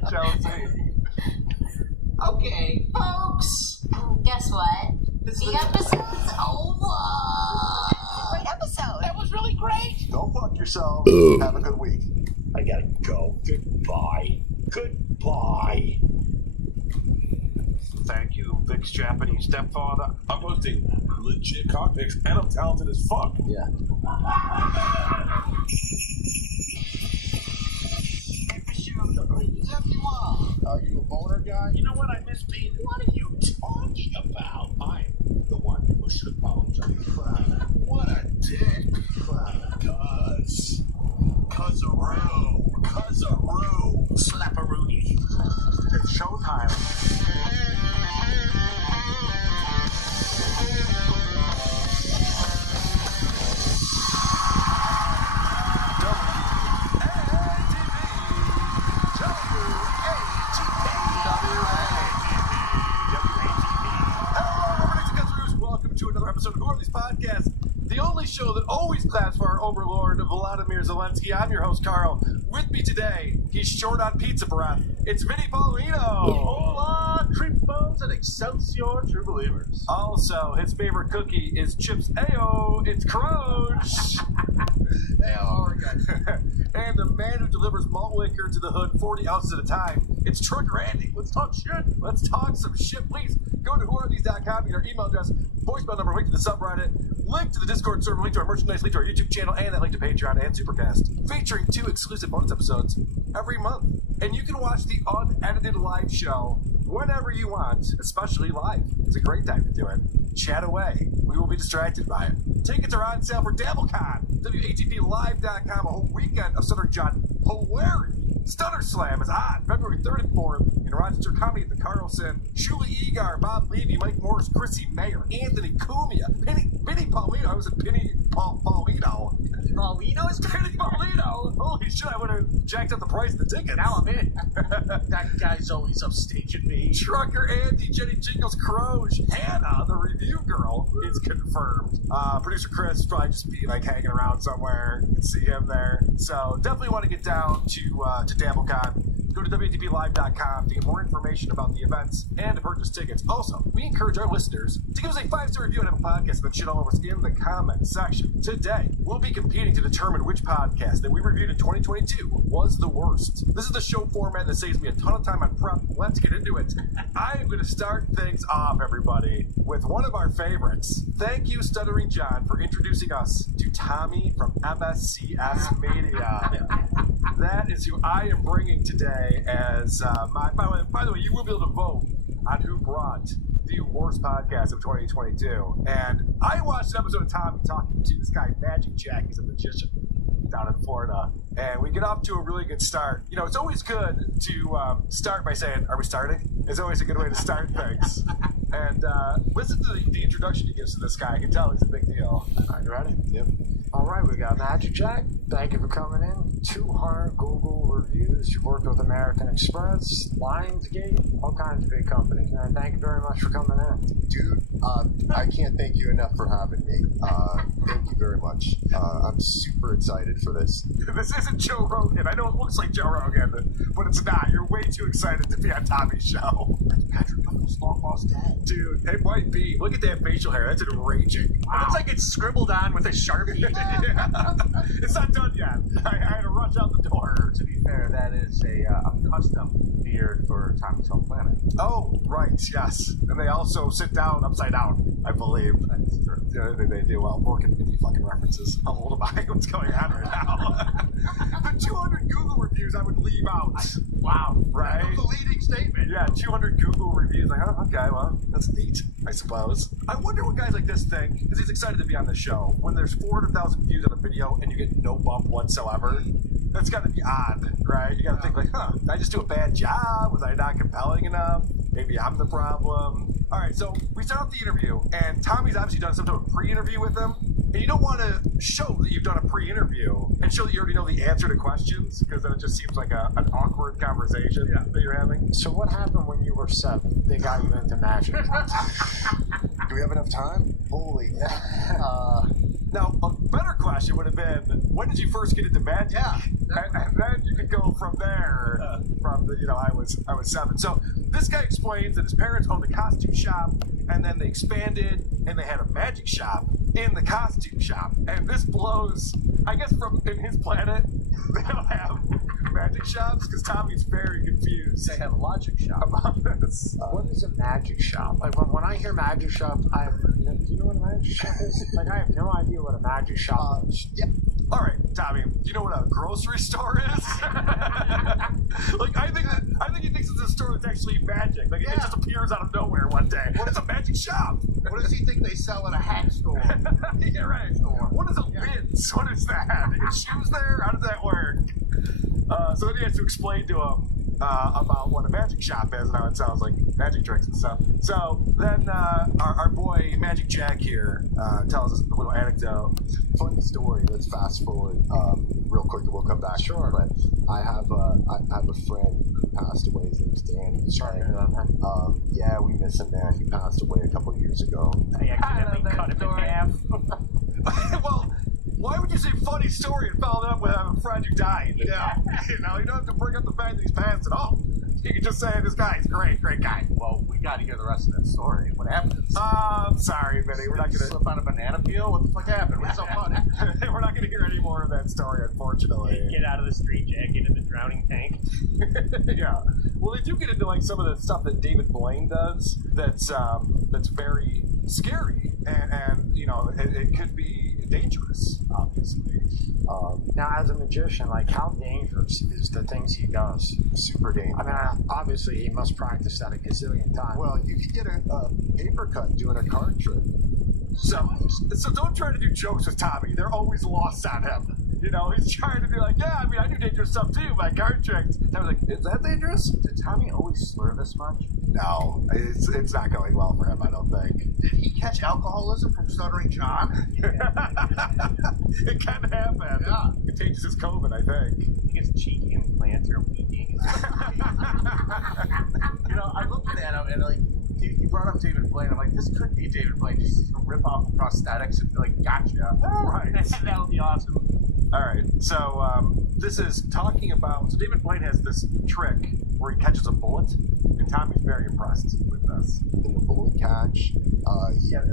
shall see. Okay, folks. Guess what? The episode's over. Great episode. That was really great. Don't fuck yourself. Have a good week. I gotta go. Goodbye. Goodbye. Thank you, Vic's Japanese stepfather. I'm hosting legit cockpits, and I'm talented as fuck. Yeah. Are you a boner guy? You know what? I miss being. What are you talking about? I'm the one who should apologize. What a dick. Cuz-a-roo. Slap-a-rooney. It's showtime. Welcome to another episode of Who Are These Podcasts, the only show that always claps for our overlord, Volodymyr Zelensky. I'm your host, Carl. With me today, he's short on pizza breath. It's Vinny Paulino. Hola, tripos and Excelsior, true believers. Also, his favorite cookie is Chips Ayo. It's Croach. And the man who delivers malt liquor to the hood 40 ounces at a time, it's Trucker Andy. Let's talk shit. Let's talk some shit, please. Go to whoarethese.com, get our email address, voicemail number, link to the subreddit, link to the Discord server, link to our merchandise, link to our YouTube channel, and that link to Patreon and Supercast, featuring 2 exclusive bonus episodes every month. And you can watch the unedited live show whenever you want, especially live. It's a great time to do it. Chat away. We will be distracted by it. Tickets are on sale for DabbleCon. WATPlive.com, a whole weekend of Stuttering John hilarity. Stutter Slam is on February 3rd and 4th in Rochester Comedy at the Carlson. Shuli Egar, Bob Levy, Mike Morris, Chrissy Mayer, Anthony Cumia, Vinny Paulino. I was a Vinny Paulino. Paulino is Vinny Paulino. Holy shit, I would have jacked up the price of the ticket. Now I'm in. That guy's always upstaging me. Trucker Andy, Jenny Jingles, Croge, Hannah, the review girl, is confirmed. Producer Chris will probably just be like hanging around somewhere. You can see him there. So definitely want to get down to DabbleCon. Go to WATPlive.com to get more information about the events and to purchase tickets. Also, we encourage our listeners to give us a 5-star review on Apple Podcasts and then shit all over us in the comment section. Today, we'll be competing to determine which podcast that we reviewed in 2022 was the worst. This is the show format that saves me a ton of time on prep. Let's get into it. I am going to start things off, everybody, with one of our favorites. Thank you, Stuttering John, for introducing us to Tommy from MSCS Media. That is who I am bringing today as my. By the way, you will be able to vote on who brought the worst podcast of 2022. And I watched an episode of Tommy talking to this guy, Magic Jack. He's a magician down in Florida. And we get off to a really good start. You know, it's always good to start by saying, "Are we starting?" It's always a good way to start things. And listen to the introduction he gives to this guy. I can tell he's a big deal. All right, you ready? Yep. All right, we got Magic Jack. Thank you for coming in. 200 Google reviews. You've worked with American Express, Lionsgate, all kinds of big companies. Man, thank you very much for coming in. Dude, I can't thank you enough for having me. Thank you very much. I'm super excited for this. This isn't Joe Rogan. I know it looks like Joe Rogan, but it's not. You're way too excited to be on Tommy's show. That's Patrick Michael's long-lost dad. Dude, it might be. Look at that facial hair. That's enraging. Wow. It's like it's scribbled on with a Sharpie. Yeah. It's not done yet. I had to rush out the door. To be fair, that is a custom beard for Tommy's Home Planet. Oh, right, yes. And they also sit down upside down. I believe. The other thing they do, well, Morgan Vinny fucking references. How old am I? What's going on right now? The 200 Google reviews I would leave out. Wow. Right? That was a leading statement. Yeah, 200 Google reviews. Like, oh, okay, well, that's neat, I suppose. I wonder what guys like this think, because he's excited to be on the show. When there's 400,000 views on a video and you get no bump whatsoever, that's got to be odd, right? You got to think like, did I just do a bad job? Was I not compelling enough? Maybe I'm the problem. All right, so we start off the interview, and Tommy's obviously done some sort of pre-interview with him, and you don't want to show that you've done a pre-interview and show that you already know the answer to questions, because then it just seems like an awkward conversation that you're having. So what happened when you were 7? They got you into magic. Do we have enough time? Holy. Now, a better question would have been, when did you first get into magic? Yeah. And then you could go from there, from the, I was 7. So this guy explains that his parents owned a costume shop, and then they expanded, and they had a magic shop in the costume shop. And this blows, I guess in his planet, they don't have magic shops, because Tommy's very confused. They have a logic shop. About this. What is a magic shop? Like, when I hear magic shop, do you know what a magic shop is? Like, I have no idea what a magic shop is. Yep. All right, Tommy, do you know what a grocery store is? Like, I think he thinks it's a store that's actually magic. Like, it just appears out of nowhere one day. What is a magic shop? What does he think they sell at a hack store? Yeah, right. What is a Lids? What is that? They get shoes there? How does that work? So then he has to explain to him about what a magic shop is and how it sounds like magic tricks and stuff. So then our boy Magic Jack here tells us a little anecdote. Funny story. Let's fast forward real quick, and we'll come back. Sure. But I have a friend who passed away. His name's Danny. Sorry to hear that, man. Yeah, we miss him, man. He passed away a couple of years ago. I accidentally cut him in half. Well, why would you say funny story and follow it up with having a friend who died? Yeah. You don't have to bring up the fact that he's passed at all. You can just say this guy's great guy. Well, we got to hear the rest of that story. What happened? I'm sorry, Vinny. We're not gonna slip on a banana peel. What the fuck happened? What's so funny? We're not gonna hear any more of that story, unfortunately. Get out of the street jacket in the drowning tank. Yeah. Well, they do get into like some of the stuff that David Blaine does. That's very scary, and it could be dangerous, obviously. Now, as a magician, like, how dangerous is the things he does? Super dangerous. I mean, obviously, he must practice that a gazillion times. Well, you could get a paper cut doing a card trick. So don't try to do jokes with Tommy. They're always lost on him. He's trying to be like, yeah, I mean, I do dangerous stuff too, my card tricks. And I was like, is that dangerous? Did Tommy always slur this much? No, it's not going well for him, I don't think. Did he catch alcoholism from Stuttering John? It can happen. Yeah. Contagious as COVID, I think. He gets cheek implants or weakening. I looked at him and like he brought up David Blaine. I'm like, this could be David Blaine. Just rip off prosthetics and be like, gotcha. Right. That would be awesome. All right. So this is talking about. So David Blaine has this trick where he catches a bullet, and Tommy's very impressed with this. In the bullet catch, Yeah.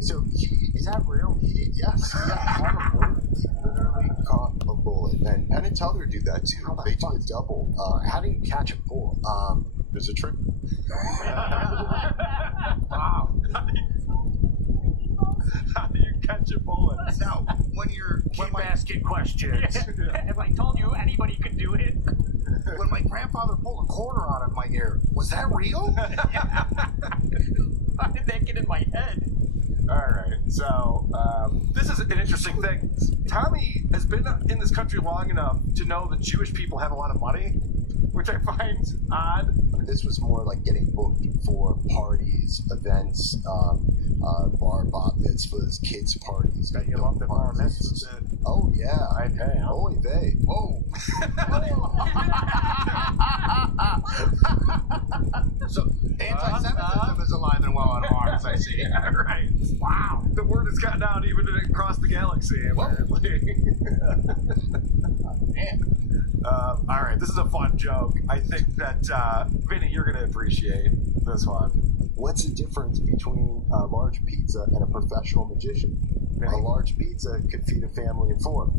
So is that real? Yes. Yeah, caught a bullet. He literally caught a bullet, and Penn and Teller do that too. They do a double. How do you catch a bullet? There's a trick. Wow. How do you catch a bullet? Now, when Keep asking questions. If I told you anybody could do it. When my grandfather pulled a quarter out of my ear, was that real? How did that get in my head? All right, so this is an interesting thing. Tommy has been in this country long enough to know that Jewish people have a lot of money, which I find odd. This was more like getting booked for parties, events, bar mitzvahs, kids parties. You love the bar mitzvahs. Oh yeah, Okay. Oy vey. Whoa. So anti-Semitism is alive and well on Mars, I see. Yeah, right. Wow. The word has gotten out even across the galaxy, apparently. All right, this is a fun joke. I think that, Vinny, you're going to appreciate this one. What's the difference between a large pizza and a professional magician? A large pizza could feed a family of 4.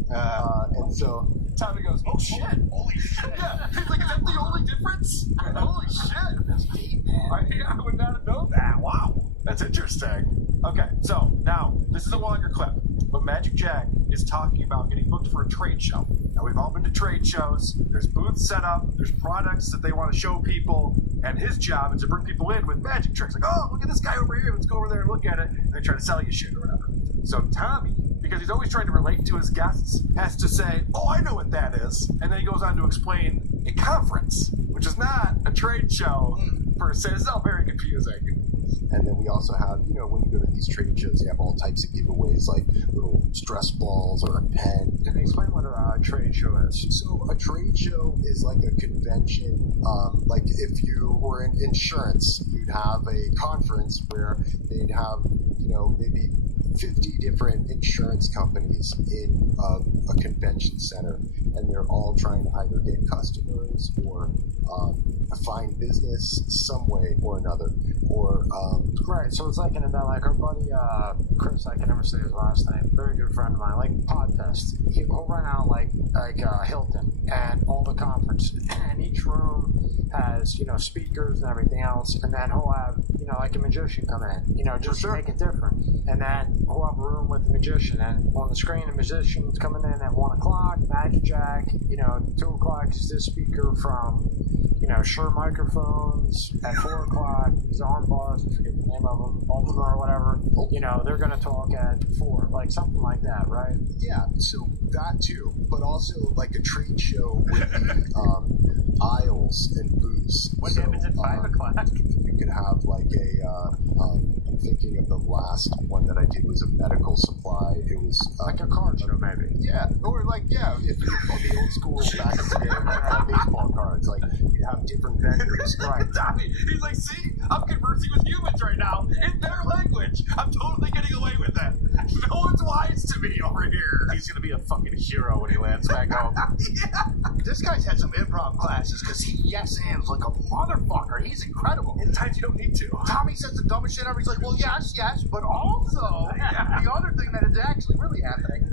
And so Tommy goes, oh shit. Holy shit. Yeah. He's like, is that the only difference? Holy shit. That's deep, man. I would not have known that. Wow. That's interesting. Okay, so now this is a longer clip, but Magic Jack is talking about getting booked for a trade show. Now we've all been to trade shows. There's booths set up. There's products that they want to show people, and his job is to bring people in with magic tricks. Like, oh, look at this guy over here. Let's go over there and look at it, and they try to sell you shit or whatever. So Tommy, because he's always trying to relate to his guests, has to say, oh, I know what that is. And then he goes on to explain a conference, which is not a trade show per se. It's all very confusing. And then we also have, you know, when you go to these trade shows, you have all types of giveaways, like little stress balls or a pen. Can you explain what a trade show is? So a trade show is like a convention. Like if you were in insurance, you'd have a conference where they'd have, you know, maybe 50 different insurance companies in a convention center, and they're all trying to either get customers or find business some way or another. Or right, so it's like an event, like our buddy Chris, I can never say his last name, very good friend of mine, like Podfest. He'll run out like Hilton and all the conference, and each room has, you know, speakers and everything else, and then he'll have, you know, like a magician come in, you know, just to make it different. And then we'll have a room with the magician, and on the screen the magician's coming in at 1 o'clock, Magic Jack, you know, 2 o'clock is this speaker from, you know, Shure Microphones, at 4 o'clock these arm bars, I forget the name of them, Ultima or whatever, you know, they're going to talk at 4, like something like that, right? Yeah, so that too, but also like a trade show with the aisles and booths. What happens at 5 o'clock? You could have like I'm thinking of the last one that I did was a medical supply. It was like a card show, maybe. Yeah, or like, yeah, if you're on the old school back in the day, like baseball cards, like you have different vendors. Right, Tommy, he's like, see, I'm conversing with humans right now in their language. I'm totally getting away with it. No one's wise to me over here. He's gonna be a fucking hero when he lands back home. Yeah. This guy's had some improv classes because he yes-ands like a motherfucker. He's incredible. In times you don't need to. Tommy says the dumbest shit ever. He's like, well, yes, but also the other thing that is actually really happening.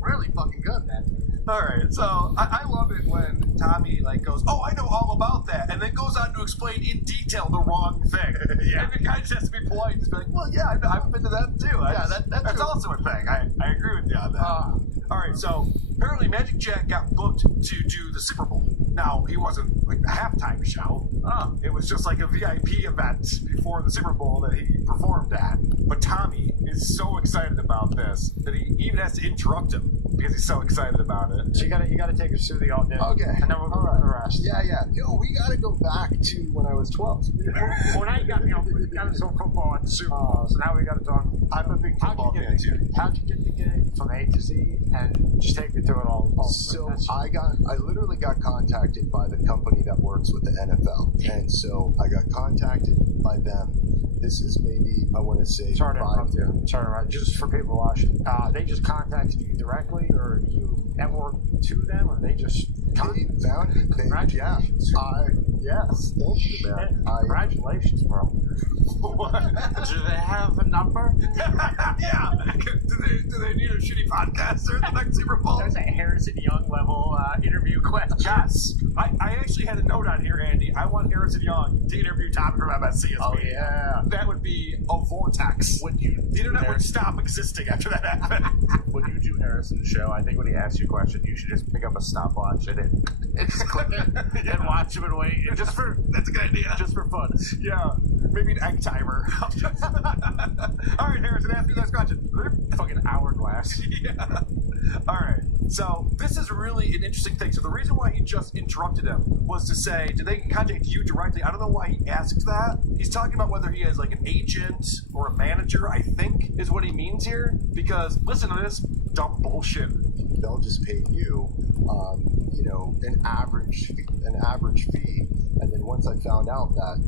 Really fucking good, man. All right, so I love it when Tommy like goes, oh, I know all about that, and then goes on to explain in detail the wrong thing. Yeah. And the guy just has to be polite, just be like, well, yeah, I've been to that too. That's also a thing. I agree with you on that. All right, so apparently Magic Jack got booked to do the Super Bowl. Now, he wasn't like the halftime show. It was just like a VIP event before the Super Bowl that he performed at. But Tommy is so excited about this that he even has to interrupt him because he's so excited about it. So you gotta take us through the all day. Okay. And then we'll go to the rest. Yeah. No, we gotta go back to when I was 12. Well, now you got us on football and Super Bowl, so now we gotta talk. I'm a big football fan too. How'd you get the gig from A to Z, and just take me through it all. So I literally got contacted by the company that works with the NFL, and so I got contacted by them. This is maybe, I want to say, Sorry, just for people watching. They just contacted you directly, or you networked to them, or they just contacted them? Congratulations. Yes, thank you, man. Congratulations, bro. Do they have a number? Yeah. Do they need a shitty podcaster at the next Super Bowl? There's a Harrison Young level interview question. Yes. I actually had a note on here, Andy. I want Harrison Young to interview Tommy from MSC. Oh, yeah. That would be a vortex. The internet would stop existing after that happened. When you do Harrison's show, I think when he asks you a question, you should just pick up a stopwatch and just click it and watch him and wait. That's a good idea. Just for fun. Yeah. Maybe an egg timer. All right, Harrison, ask me that question. Fucking hourglass. Yeah. All right. So this is really an interesting thing. So the reason why he just interrupted him was to say, did they contact you directly? I don't know why he asked that. He's talking about whether he has like an agent or a manager, I think, is what he means here. Because listen to this dumb bullshit. They'll just pay you, an average fee. And then once I found out that,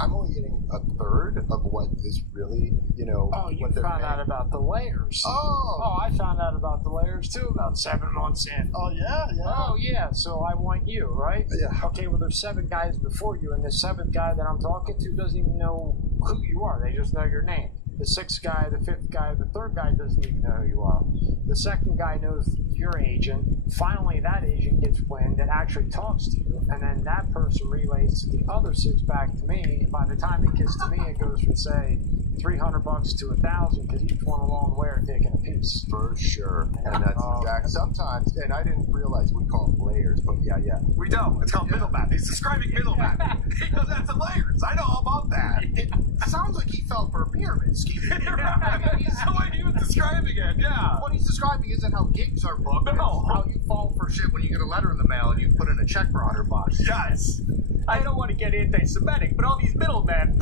I'm only getting a third of what is really, Oh, you found out about the layers. Oh, I found out about the layers too about 7 months in. Oh, yeah? Oh, yeah, so I want you, right? Yeah. Okay, well, there's 7 guys before you, and the 7th guy that I'm talking to doesn't even know who you are. They just know your name. The 6th guy, the 5th guy, the 3rd guy doesn't even know who you are. The 2nd guy knows your agent. Finally, that agent gets wind and actually talks to you, and then that person relays to the other 6 back to me. And by the time it gets to me, it goes from say $300 to $1,000 because each one along the way are taking a piece. For sure. And that's exact. Sometimes, and I didn't realize we call them layers, but yeah. We don't. It's called middleman. He's describing middleman. He goes, that's the layers. I know all about that. It sounds like he fell for a pyramid scheme. That's the way he was describing it, yeah. What he's describing isn't how gigs are booked. No. It's how you fall for shit when you get a letter in the mail and you put in a check for $100. Yes. I don't want to get anti-Semitic, but all these middlemen,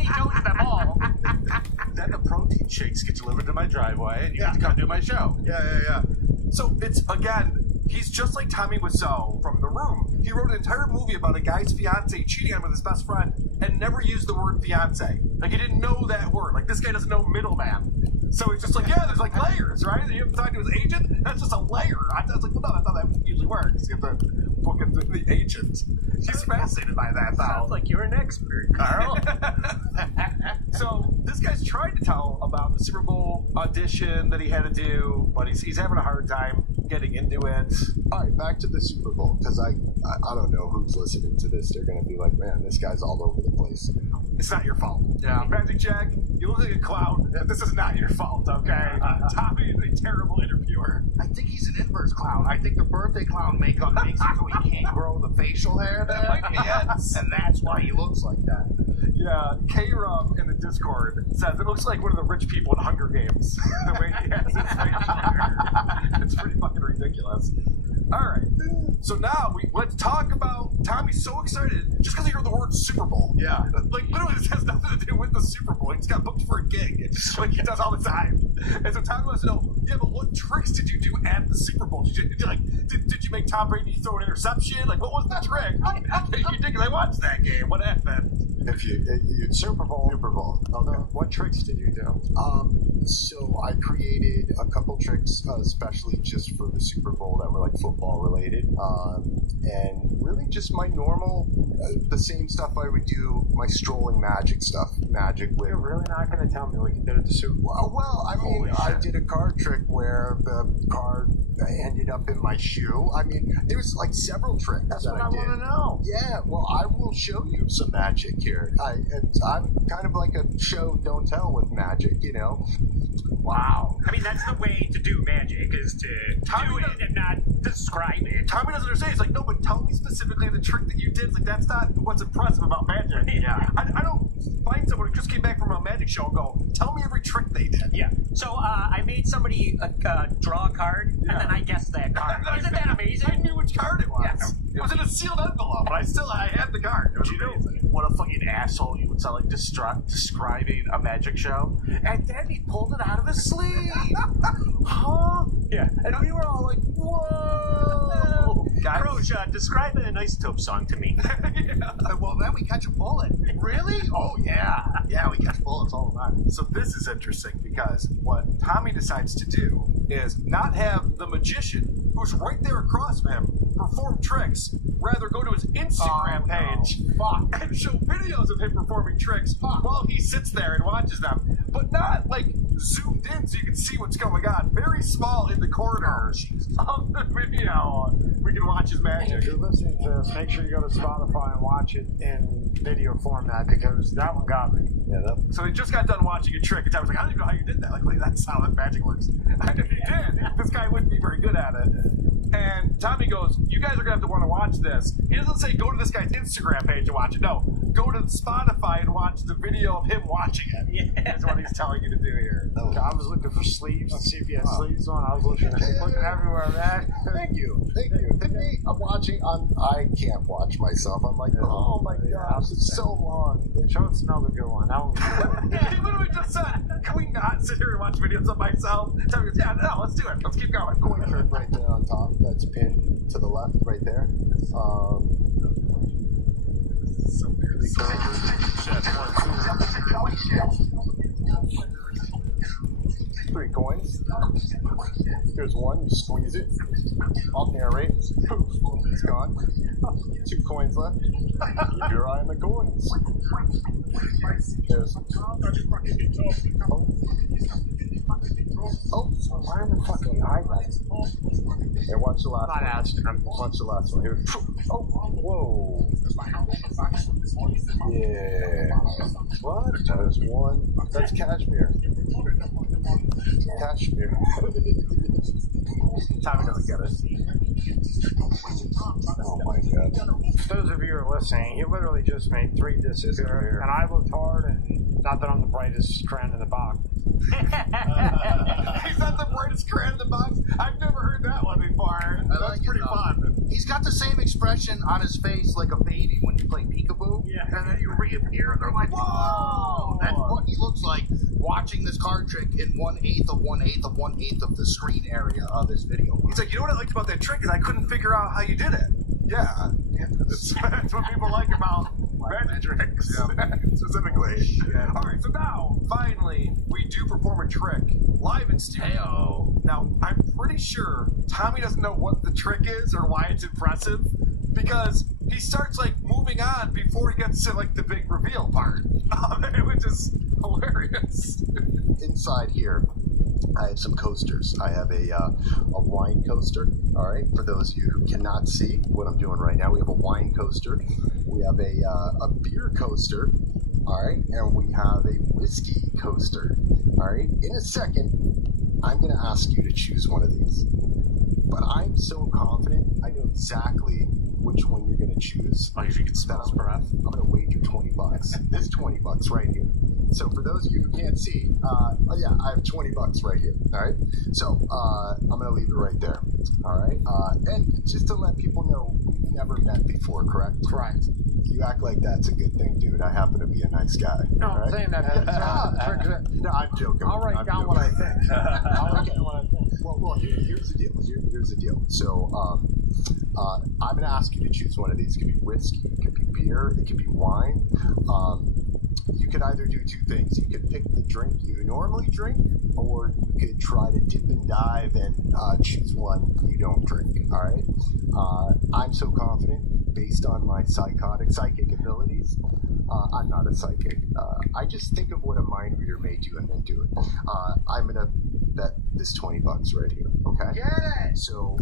you don't them all. Then the protein shakes get delivered to my driveway, and you get to come do my show. Yeah. So it's, again, he's just like Tommy Wiseau from The Room. He wrote an entire movie about a guy's fiance cheating on him with his best friend and never used the word fiance. Like, he didn't know that word. Like, this guy doesn't know middleman. So it's just like, yeah, there's like layers, right? And you have to talk to his agent? That's just a layer. I was like, well, no, that's how that usually works. You have to book it through the agent. She's fascinated by that, though. Sounds like you're an expert, Carl. So this guy's trying to tell about the Super Bowl audition that he had to do, but he's having a hard time getting into it. All right, back to the Super Bowl, because I don't know who's listening to this. They're going to be like, man, this guy's all over the place. It's not your fault. Yeah. Magic Jack, you look like a clown. This is not your fault, okay? Tommy is a terrible interviewer. I think he's an inverse clown. I think the birthday clown makeup makes it so he can't grow the facial hair there. That might be it. And that's why he looks like that. Yeah, K-Rum in the Discord says it looks like one of the rich people in Hunger Games. The way he has his facial hair. It's pretty fucking ridiculous. All right, so now let's talk about Tommy's so excited just because he heard the word Super Bowl. Yeah. Like, literally, this has nothing to do with the Super Bowl. He just got booked for a gig, like he does all the time. And so Tommy wants to know, yeah, but what tricks did you do at the Super Bowl? Did you make Tom Brady throw an interception? Like, what was the trick? You did, 'cause I watched that game. What happened? If you Super Bowl. Okay. What tricks did you do? So I created a couple tricks, especially just for the Super Bowl that were like football related, and really just my normal, the same stuff I would do, my strolling magic stuff. Magic with. You're really not going to tell me what you did at the Super Bowl? Well, I mean, I did a card trick where the card ended up in my shoe. I mean, there's like several tricks. That's that what I want to know. Yeah, well, I will show you some magic here. I'm kind of like a show don't tell with magic, you know. Wow. I mean, that's the way to do magic, is to do it and not describe it. Tommy doesn't understand. He's like, no, but tell me specifically the trick that you did. It's like, that's not what's impressive about magic. Yeah. I don't find someone who just came back from a magic show and go, tell me every trick they did. Yeah. So I made somebody draw a card, and then I guessed that card. Isn't that amazing? I knew which card it was. Yeah. It was in a sealed envelope, but I had the card. It was amazing. What a fucking asshole you would sound like describing a magic show. And then he pulled it out of his sleeve. Huh? Yeah. And we were all like, whoa. Guys, Roj, describe an isotope song to me. Yeah. Well, then we catch a bullet. Really? Oh, yeah. Yeah, we catch bullets all the time. So this is interesting because what Tommy decides to do is not have the magician who's right there across from him perform tricks, rather go to his Instagram page and show videos of him performing tricks while he sits there and watches them, but not like zoomed in so you can see what's going on. Very small in the corners of the video. We can watch his magic. If you're listening to this, make sure you go to Spotify and watch it in video format because that one got me. Yeah. So he just got done watching a trick, and I was like, I don't even know how you did that. Like, wait, that's how that magic works. And if he did, this guy wouldn't be very good at it. And Tommy goes, you guys are going to have to want to watch this. He doesn't say go to this guy's Instagram page and watch it. No, go to Spotify and watch the video of him watching it. Yeah. That's what he's telling you to do here. I was looking for sleeves to see if he had sleeves on. I was looking everywhere, man. Thank you. To me, I'm watching. I can't watch myself. I'm like, oh my gosh, it's so long. Show us another good one. That one was good. Yeah, he literally just said, can we not sit here and watch videos of myself? Tommy goes, yeah, no, let's do it. Let's keep going. Coin trick right there on top. That's pinned to the left right there. So weird. Three coins. Here's one, you squeeze it. I'll narrate. Poof, it's gone. 2 coins left. Keep your eye on the coins. There's. Oh, why are the fucking eyebrows? Hey, watch the last Not one. as. Watch the last one. Here. Oh, whoa. Yeah. What? That is one. That's Cashmere. Cashmere. Tommy doesn't get it. Oh my god. Those of you who are listening, he literally just made 3 disappear, and I looked hard, and not that I'm the brightest crayon in the box. He's not the brightest crayon in the box. I've never heard that one before. That's pretty fun. He's got the same expression on his face like a baby when you play peekaboo, and then you reappear, and they're like, "Whoa!" That's what he looks like watching this card trick in 1/8 of 1/8 of 1/8 of the screen area of this video. He's like, you know what I liked about that trick is I couldn't figure out how you did it. Yeah, that's what people like about magic tricks, specifically. All right, so now finally we do perform a trick live in studio. Now I'm pretty sure Tommy doesn't know what the trick is or why it's impressive because he starts like moving on before he gets to like the big reveal part, which is hilarious. Inside here, I have some coasters. I have a wine coaster. All right, for those of you who cannot see what I'm doing right now, we have a wine coaster. We have a beer coaster. All right, and we have a whiskey coaster. All right, in a second, I'm going to ask you to choose one of these. But I'm so confident I know exactly which one you're going to choose. I usually get smells breath. I'm going to wager $20. This $20 right here. So for those of you who can't see, yeah, I have $20 right here. All right. So I'm going to leave it right there. All right. And just to let people know, we've never met before, correct? Correct. You act like that's a good thing, dude. I happen to be a nice guy. No, all I'm right? saying that. No, I'm joking. I'll write down what I think. I'll write down what I think. Well, here's the deal. Here's the deal. So, I'm going to ask you to choose one of these. It could be whiskey, it could be beer, it could be wine. You could either do 2 things. You could pick the drink you normally drink, or you could try to dip and dive and choose one you don't drink. All right. I'm so confident, based on my psychic abilities. I'm not a psychic. I just think of what a mind reader may do and then do it. I'm gonna bet this $20 right here. Okay. Get it! So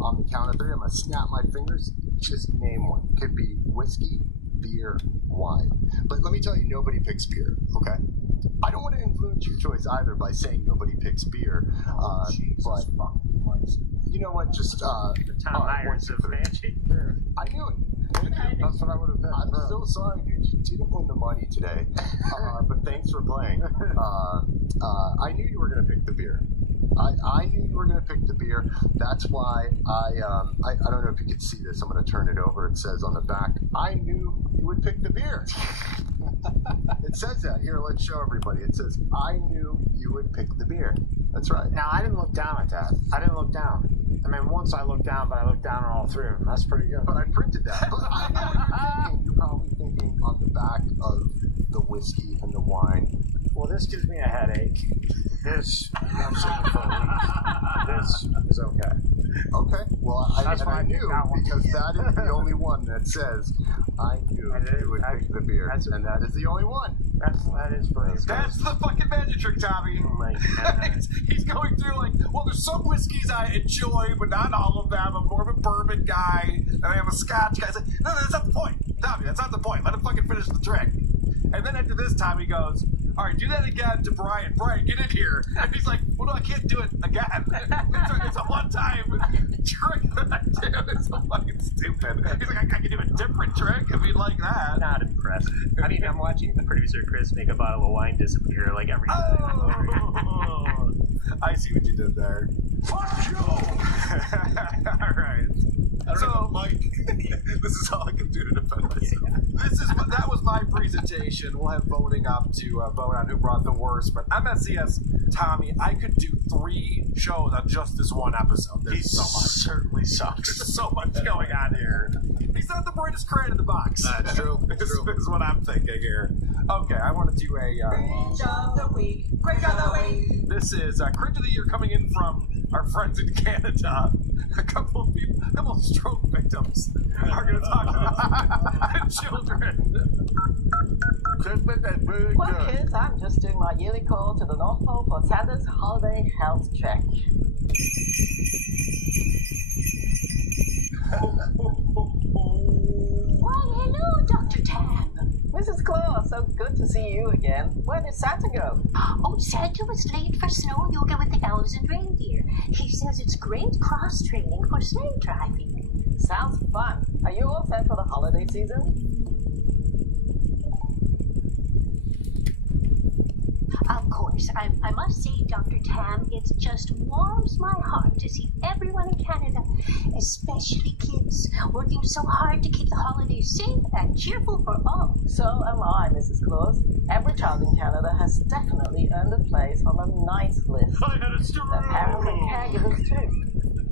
on the count of 3, I'm gonna snap my fingers. Just name one. Could be whiskey, beer, wine. But let me tell you, nobody picks beer. Okay. I don't want to influence your choice either by saying nobody picks beer. But you know what? Just the Tom Myers of magic. I knew it. That's what I would have done. I'm so sorry, dude. You didn't win the money today. But thanks for playing. I knew you were going to pick the beer. I knew you were going to pick the beer. That's why I don't know if you can see this. I'm going to turn it over. It says on the back, I knew you would pick the beer. It says that. Here, let's show everybody. It says, I knew you would pick the beer. That's right. Now, I didn't look down at that. I didn't look down. I mean, once I looked down, but I looked down on all 3 of them. That's pretty good. But I printed that. But I know what you're thinking. You're probably thinking on the back of the whiskey and the wine. Well, this gives me a headache. This, I'm sitting for a week. This is okay. Okay. Well, I knew because that is the only one that says I knew you would pick the beer, and that is the only one. That is pretty. That's the fucking magic trick, Tommy. Oh my God. He's going through like, well, there's some whiskeys I enjoy, but not all of them. I'm more of a bourbon guy, and I am a Scotch guy. It's like, no, that's not the point, Tommy. That's not the point. Let him fucking finish the trick. And then after this, Tommy goes, all right, do that again to Brian. Brian, get in here. And he's like, well, no, I can't do it again. It's a one-time trick that I do. It's so fucking stupid. He's like, I can do a different trick if you'd like that. Not impressed. I mean, I'm watching the producer Chris make a bottle of wine disappear like every Oh, I see what you did there. Fuck you! All right. So, Mike, this is all I can do to defend myself. That was my presentation. We'll have voting up to vote on who brought the worst. But MSCS Tommy, I could do 3 shows on just this one episode. There's so much. Certainly sucks. There's so much going on here. He's not the brightest crayon in the box. That's true. This is what I'm thinking here. Okay, I want to do a Cringe of the week. Cringe of the week. This is Cringe of the Year coming in from our friends in Canada. A couple of stroke victims are going to talk to the children. Well, kids, I'm just doing my yearly call to the North Pole for Santa's holiday health check. to see you again. Where did Santa go? Oh, Santa was late for snow yoga with the elves and reindeer. He says it's great cross-training for sleigh driving. Sounds fun. Are you all set for the holiday season? Of course, I must say, Dr. Tam, it just warms my heart to see everyone in Canada, especially kids, working so hard to keep the holidays safe and cheerful for all. So am I, Mrs. Claus. Every child in Canada has definitely earned a place on the nice list. Their parents and caregivers too.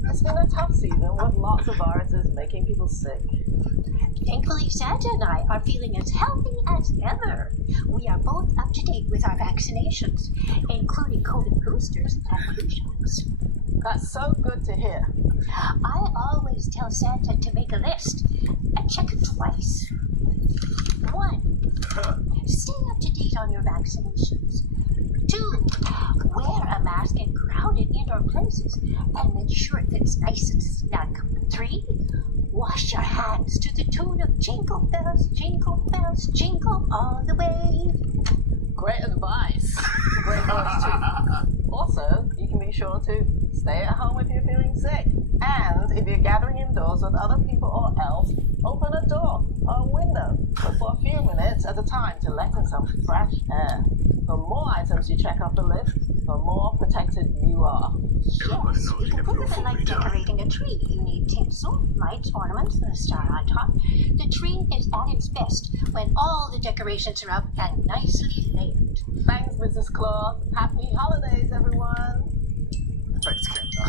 It's been a tough season with lots of viruses making people sick. Thankfully, Santa and I are feeling as healthy as ever. We are both up to date with our vaccinations, including COVID boosters and flu shots. That's so good to hear. I always tell Santa to make a list and check it twice. 1. Stay up to date on your vaccinations. 2. Wear a mask in crowded indoor places and make sure it fits nice and snug. 3. Wash your hands to the tune of jingle bells, jingle all the way. Great advice. Great advice too. Also, you can be sure to stay at home if you're feeling sick. And if you're gathering indoors with other people or else, open a door or a window for a few minutes at a time to let in some fresh air. The more items you check off the list, the more protected you are. Yes, you can think of it like decorating a tree. You need tinsel, lights, ornaments, and a star on top. The tree is at its best when all the decorations are up and nicely layered. Thanks, Mrs. Claus. Happy holidays, everyone. Thanks, Canada.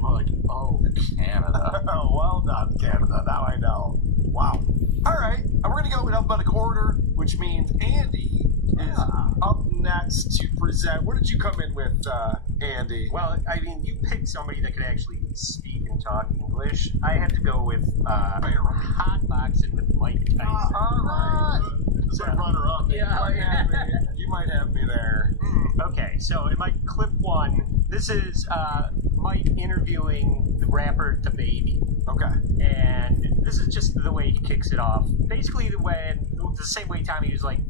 Like, oh, Canada. Well done, Canada. Now I know. Wow. All right, we're going to go in alphabetical order, which means Andy is up next to present. What did you come in with, Andy? Well, I mean, you picked somebody that could actually speak and talk English. I had to go with hotboxing with Mike Tyson. All right. Just like runner-up. Yeah. You might have me there. Okay, so in my clip 1, this is Mike interviewing the rapper DaBaby. Okay. And this is just the way he kicks it off. Basically, the same way Tommy was like,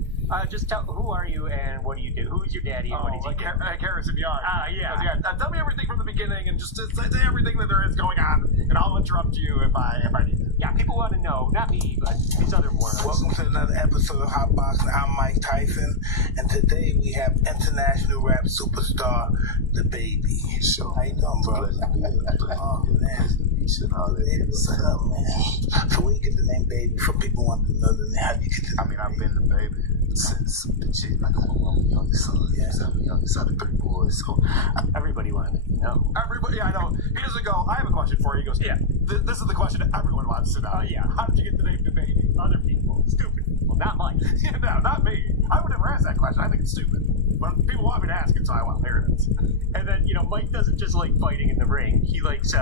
just tell, who are you and what do you do? Who's your daddy and what did you do? Like Harrison Young. Yeah. Tell me everything from the beginning and just say everything that there is going on, and I'll interrupt you if I need to. Yeah, people want to know, not me, but these other morons. Welcome to another episode of Hotboxing. I'm Mike Tyson, and today we have international rap superstar DaBaby. So, how you doing, bro? Oh, man. What's up, man? So where you get the name Baby? For people wanting to know the name, how do you get the name? I mean, I've been the baby since the shit. Like, I'm the youngest son. Yeah. I'm the youngest out of 3 boys. So everybody wanted to know. Everybody, I know. He doesn't go, I have a question for you. He goes, yeah. This is the question that everyone wants to know. Yeah. How did you get the name DaBaby? Other people. Stupid people. Not Mike. No, not me. I would never ask that question. I think it's stupid. But people want me to ask it, so I want. There it is. And then, Mike doesn't just like fighting in the ring. He likes,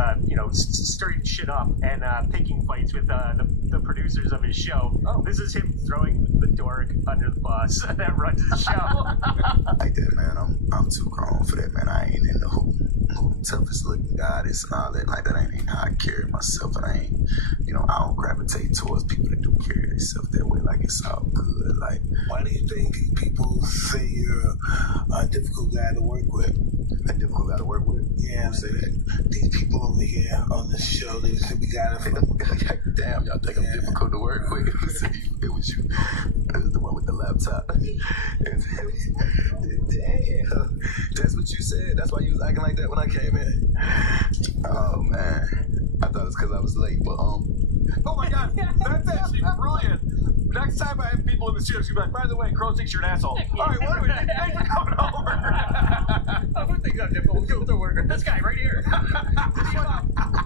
stirring shit up and picking fights with the producers of his show. Oh. This is him throwing the dork under the bus that runs his show. Like that, man. I'm too grown for that, man. I ain't in the who the toughest looking guy is and all that. Like, that ain't even how I carry myself. And I ain't, I don't gravitate towards people that do carry themselves that way. Like, it's all good. Like, why do you think people say you're a difficult guy to work with? A difficult guy to work with? Yeah. Say that. These people over here on the show, they say we got it. Damn, y'all think I'm difficult to work with? It was you. It was the one with the laptop. Damn. That's what you said. That's why you was acting like that when I came in. Oh, man. I thought it was because I was late, but Oh my god, that's actually brilliant. Next time I have people in the studio, she's like, by the way, Crow thinks you're an asshole. All right, what do we think? Thanks for coming over. Who thinks I'm difficult to work with? This guy right here.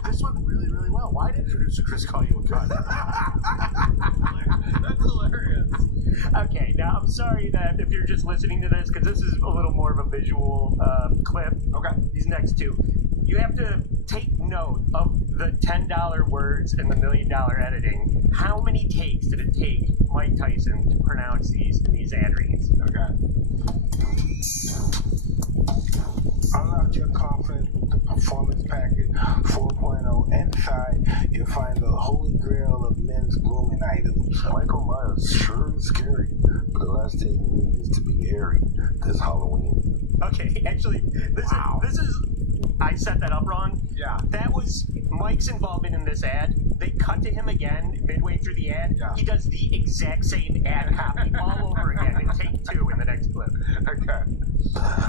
This went really, really well. Why did producer Chris call you a cunt? That's hilarious. Okay, now I'm sorry that if you're just listening to this, because this is a little more of a visual clip. Okay. These next two. You have to take note of the $10 words and the $1 million editing. How many takes did it take Mike Tyson to pronounce these ad reads? Okay. Unlock your confidence with the Performance Package 4.0 and inside, you'll find the holy grail of men's grooming items. Michael Myers sure is scary, but the last thing you need is to be hairy this Halloween. Okay, actually, this is. I set that up wrong. Yeah. That was Mike's involvement in this ad. They cut to him again midway through the ad. Yeah. He does the exact same ad copy all over again in take 2 in the next clip. Okay.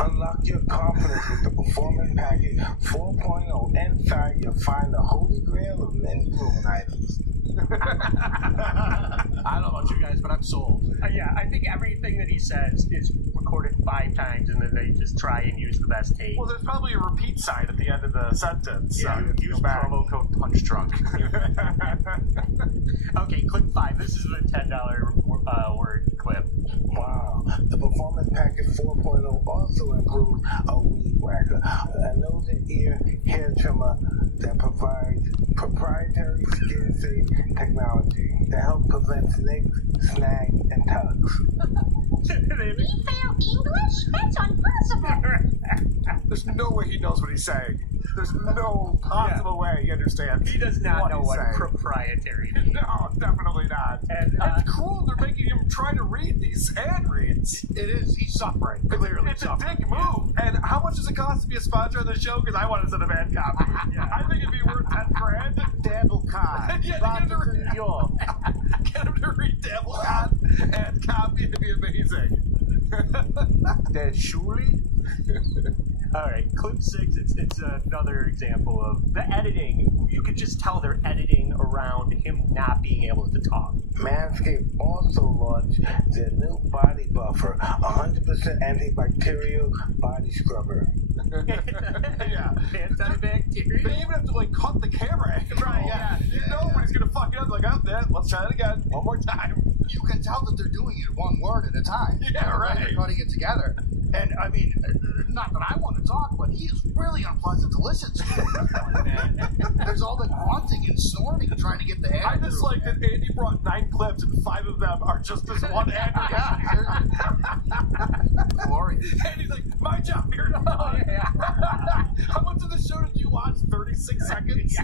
Unlock your confidence with the Performance Packet 4.0. Inside, you'll find the holy grail of men's grooming items. I don't know about you guys, but I'm sold. Yeah, I think everything that he says is recorded 5 times, and then they just try and use the best take. Well, there's probably a repeat sign at the end of the sentence. Yeah, so Use promo code Punch Drunk. Okay, clip 5. This is a $10 word clip. Wow. The Performance Packet 4.0 also includes a weed whacker, a nose and ear hair trimmer that provides proprietary skin-safe technology that helps prevent nicks, snags, and tugs. We fail English? That's impossible. There's no way he knows what he's saying. There's no possible way he understands. He does not know he's what saying. proprietary means. No, definitely not. And it's cruel. They're making him try to read these ad reads. It is. He's suffering. Clearly It's a suffering. dick move. And how much does it cost to be a sponsor of the show? Because I want to send a bad copy. I think it'd be worth 10 grand. Dabblecon, Yeah, sponsor to New York. Get him to read Dabblecon and copy. It'd be amazing. That Shuli? All right, clip 6. It's another example of the editing. You could just tell they're editing around him not being able to talk. Manscaped also launched their new body buffer, 100% antibacterial body scrubber. Yeah. Antibacterial. They even have to cut the camera angle. Right, yeah. You know when he's gonna fuck it up. Like, let's try it again. One more time. You can tell that they're doing it one word at a time. Yeah, right. They're cutting it together. And I mean, not that I want to talk, but he is really unpleasant to listen to. There's all the grunting and snorting trying to get the ad. I just like that Andy brought 9 clips and 5 of them are just this one ad. Glory. And he's like, my job here. Oh, yeah. How much of the show did you watch? 36 seconds?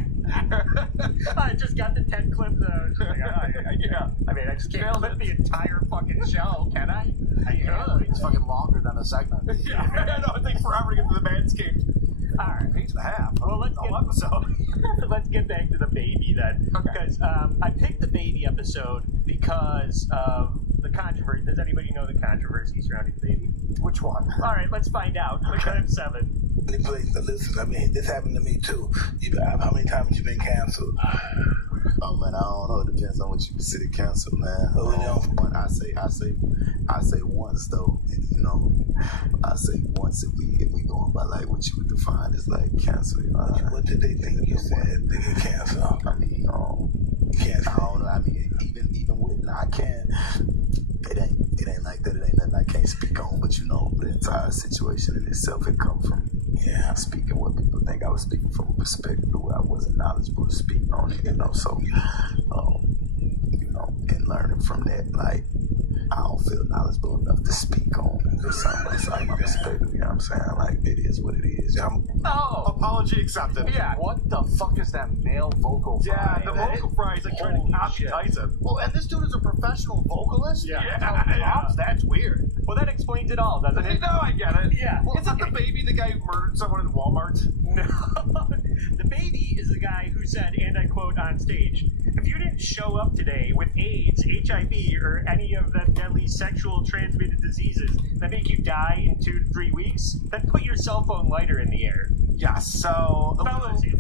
I just got the 10 clips. Yeah. I mean, I just can't clip the entire fucking show, can I? It's fucking longer than a segment. Yeah, I know. It takes forever to get to the Manscaped. All right. Page and a half. Well, let's get back to the baby then. Okay. Because I picked the baby episode because of the controversy. Does anybody know the controversy surrounding the baby? Which one? All right, let's find out. Clip 7. Listen, I mean, this happened to me too. How many times you been canceled? Oh man, I don't know. It depends on what you consider canceled, man. But I say once though. You know, I say once if we going by like what you would define as like cancel. You know, what did they think you said? They get canceled. I mean, cancel. I don't know. I mean, even with I can't. It ain't like that. It ain't nothing I can't speak on. But you know, the entire situation in itself, it come from speaking what people think. I was speaking from a perspective where I wasn't knowledgeable to speak on it. You know, so you know, and learning from that, like I don't feel knowledgeable enough to speak on something outside my perspective. You know what I'm saying? Like it is what it is. Apology accepted. Yeah. What the fuck is that male vocal fry? Yeah, the vocal fry is like trying to copy Tyson. Well, and this dude is a professional vocalist? Yeah. That's weird. Well, that explains it all, doesn't it? No, I get it. Yeah. Well, isn't the baby the guy who murdered someone in Walmart? No. The baby is the guy who said, and I quote on stage, "If you didn't show up today with AIDS, HIV, or any of the deadly sexual transmitted diseases that make you die in 2 to 3 weeks, then put your cell phone lighter in the air." Yes, so...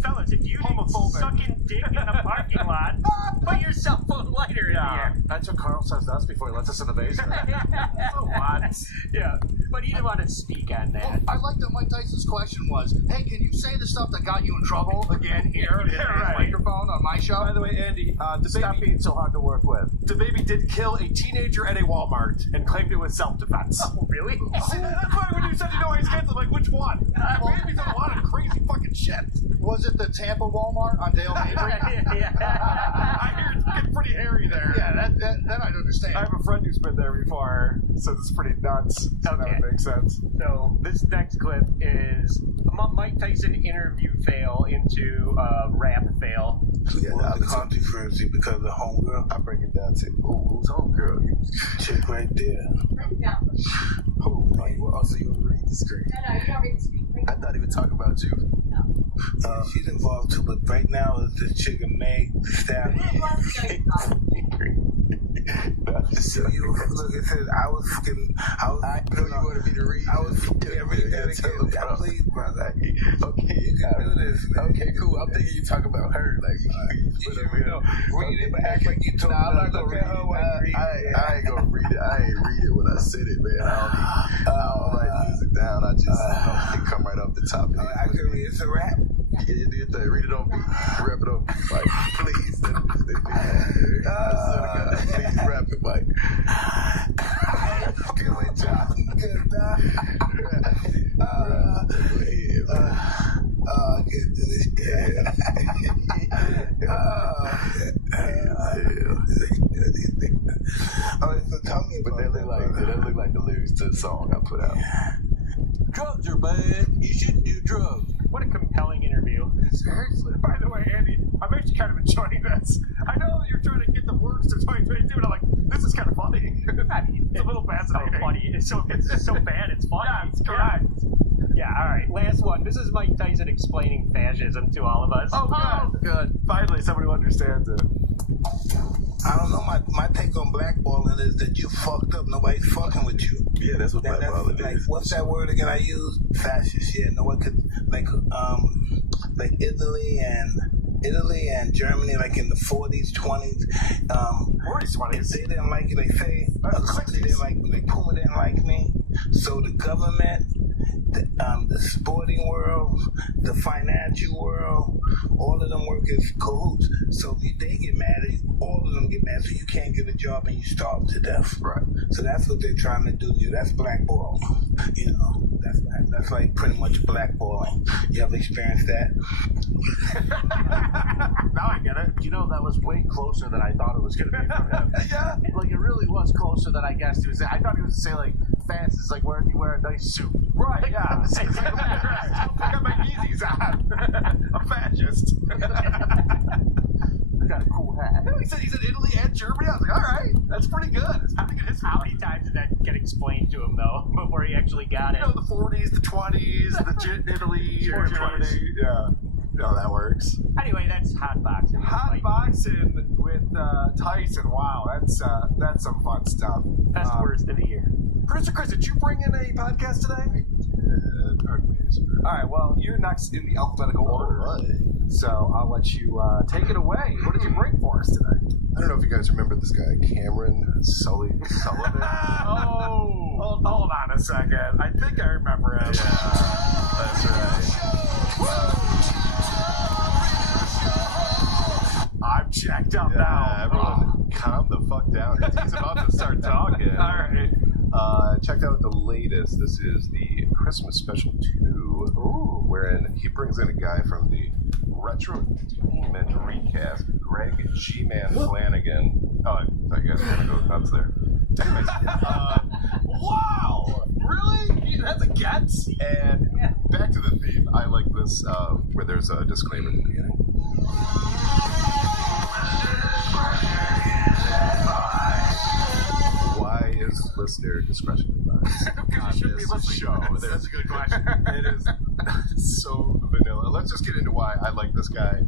Fellas, if you didn't sucking dick in the parking lot, put your cell phone lighter in the air. That's what Carl says to us before he lets us in the basement. What? Yeah, but he didn't want to speak on that. Well, I like that Mike Tyson's question was, hey, can you say the stuff that got you in trouble again here in the microphone on my show? By the way, Andy, Stop being so hard to work with. The baby did kill a teenager at a Walmart and claimed it was self-defense. Oh, really? See, that's why when you said you know he's canceled, like, which one? Baby's done a lot of crazy fucking shit. Was it the Tampa Walmart on Dale Mabry? I hear it's getting pretty hairy there. Yeah, that I'd understand. I have a friend who's been there before, so it's pretty nuts. So that would make sense. So this next clip is a Mike Tyson interview fail into to rap fail. Yeah, the controversy because of homegirl. I break it down to who's homegirl? Chick right there. Who? Oh, so you read the screen? No, you don't read the screen. I thought he would talk about you. She's involved too, but right now is this chick Meg the Stallion. So you look, it says I was. I know you want me to read. I was please, brother. Okay, you can do this, man. Okay, cool. I'm thinking you talk about her, like read it, but act like you told me. I'm not gonna read it. I ain't gonna read it. I ain't read it when I said it, man. I don't write music down. I just it come right off the top. I can read it's a rap. Yeah, you did that. Read it on beat. Rap it on beat, Mike. Please. Please rap it, Mike. Good job. Good job. Get to this so tell me but that look like the lyrics to the song I put out. Drugs are bad. You shouldn't do drugs. What a compelling interview. Seriously. By the way, Andy, I'm actually kind of enjoying this. I know that you're trying to get the works to 2022, and I'm like, this is kind of funny. I mean, it's a little fascinating. So funny. It's so bad, it's funny. Yeah, it's good. Yeah, all right. Last one. This is Mike Tyson explaining fascism to all of us. Oh, good. Finally, somebody who understands it. I don't know. My take on blackballing is that you fucked up. Nobody's fucking with you. Yeah, that's what blackballing like, is. What's that word again? I use fascist. Yeah, no one could like Italy and Germany, like in the 40s, 20s. 40s, 20s. They didn't like it. They say a company didn't like me. Like Puma didn't like me. So the government, the sporting world, the financial world, all of them work as cahoots. So if they get mad at you, all of them get mad. So you can't get a job and you starve to death. Right. So that's what they're trying to do to you. That's blackball. You know, that's like pretty much blackballing. You ever experienced that? Now I get it. You know, that was way closer than I thought it was going to be from him. Yeah. Like, it really was closer than I guessed he was. I thought he was saying, like, fast is like wearing you wear a nice suit. Right, yeah. I got my Yeezys on. I'm fascist. You got a cool hat. He said Italy and Germany. I was like, all right, that's pretty good. It's pretty good history. How many times did that get explained to him, though, before he actually got it? You know, the 40s, the 20s, the Italy, Germany. Yeah. No, that works. Anyway, that's hot boxing. Hot boxing with Tyson. Wow, that's some fun stuff. Best worst of the year. Producer Chris, did you bring in a podcast today? Pardon me, sir. All right, well, you're next in the alphabetical order. All right. So I'll let you take it away. What did you bring for us today? I don't know if you guys remember this guy, Cameron Sullivan. Oh, hold on a second. I think I remember him. Yeah, that's right. I'm checked up Yeah, now. everyone calm the fuck down. He's about to start talking. All right. Check out the latest. This is the Christmas Special 2, wherein he brings in a guy from the Retrotainment recast, Greg G-Man Flanagan. Oh, I guess I'm going to go nuts there. Anyways, Wow! Really? That's a guess? and back to the theme. I like this, where there's a disclaimer at the beginning. Why is listener discretion advised? Because you should be listening show. to this. That's a good question. It is so vanilla. Let's just get into why I like this guy.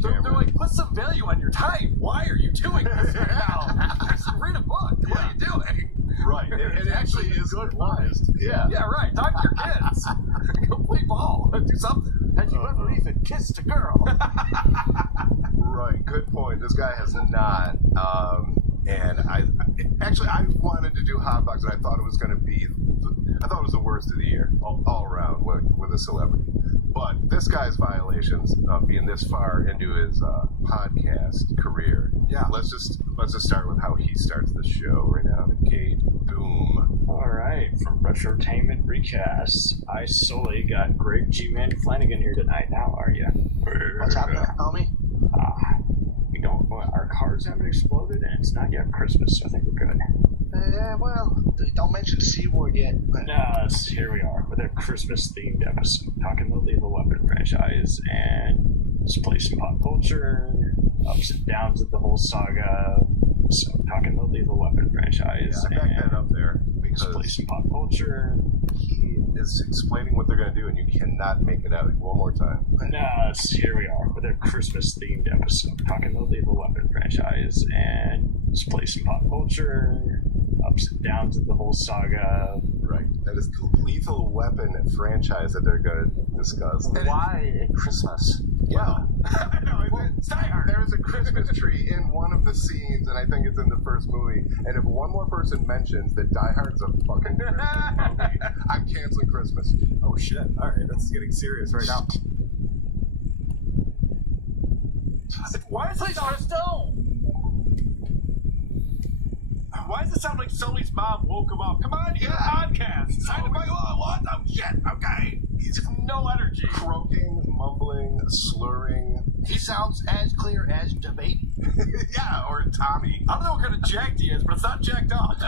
They're like, put some value on your time. Why are you doing this right now? Just read a book. What are you doing? Right. It actually is good honest. Yeah. Yeah, right. Talk to your kids. Go play ball. Do something. Had you ever even kissed a girl? Right. Good point. This guy has not. And I wanted to do Hot Box, and I thought it was going to be. I thought it was the worst of the year all around with a celebrity. But this guy's violations of being this far into his podcast career. Yeah. Let's just start with how he starts the show right now. The gate. Boom. All right, from Retrotainment Recast, I solely got Greg G-Man Flanagan here tonight. How are you? What's happening, homie? We don't. Our cars haven't exploded, and it's not yet Christmas, so I think we're good. Well, don't mention the C word yet. Here we are with a Christmas-themed episode, talking the Lethal Weapon franchise, and Displacing pop culture, ups and downs of the whole saga. So I'm talking the Lethal Weapon franchise. Yeah, I back that up there because displacing pop culture. He is explaining what they're going to do, and you cannot make it out. One more time. No, here we are with a Christmas-themed episode. Talking the Lethal Weapon franchise and displacing pop culture, ups and downs of the whole saga. Right. That is the Lethal Weapon franchise that they're going to discuss. Why at Christmas? Yeah. There is a Christmas tree in one of the scenes, and I think it's in the first movie. And if one more person mentions that Die Hard is a fucking Christmas movie, I'm canceling Christmas. Oh shit! All right, that's getting serious right now. Why is it Why does it sound like Sully's mom woke him up? Come on, you got a podcast. What? Oh shit! Okay. He's just no energy. Croaking, mumbling, slurring. He sounds as clear as the baby. Yeah, or Tommy. I don't know what kind of jacked he is, but it's not jacked up.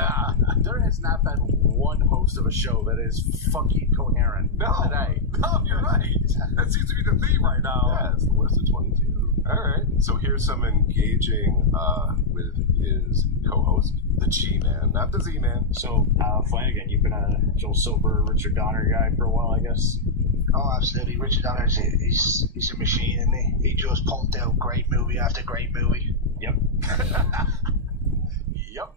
There has not been one host of a show that is fucking coherent today. No, you're right. That seems to be the theme right now. Yeah, it's the worst of 22. All right. So here's some engaging with his co-host, the G-Man, not the Z-Man. So, Flanagan, you've been a Joel Silver, Richard Donner guy for a while, I guess? Oh, absolutely. Richard Donner he's a machine, isn't he? He just pumped out great movie after great movie. Yep. Yep.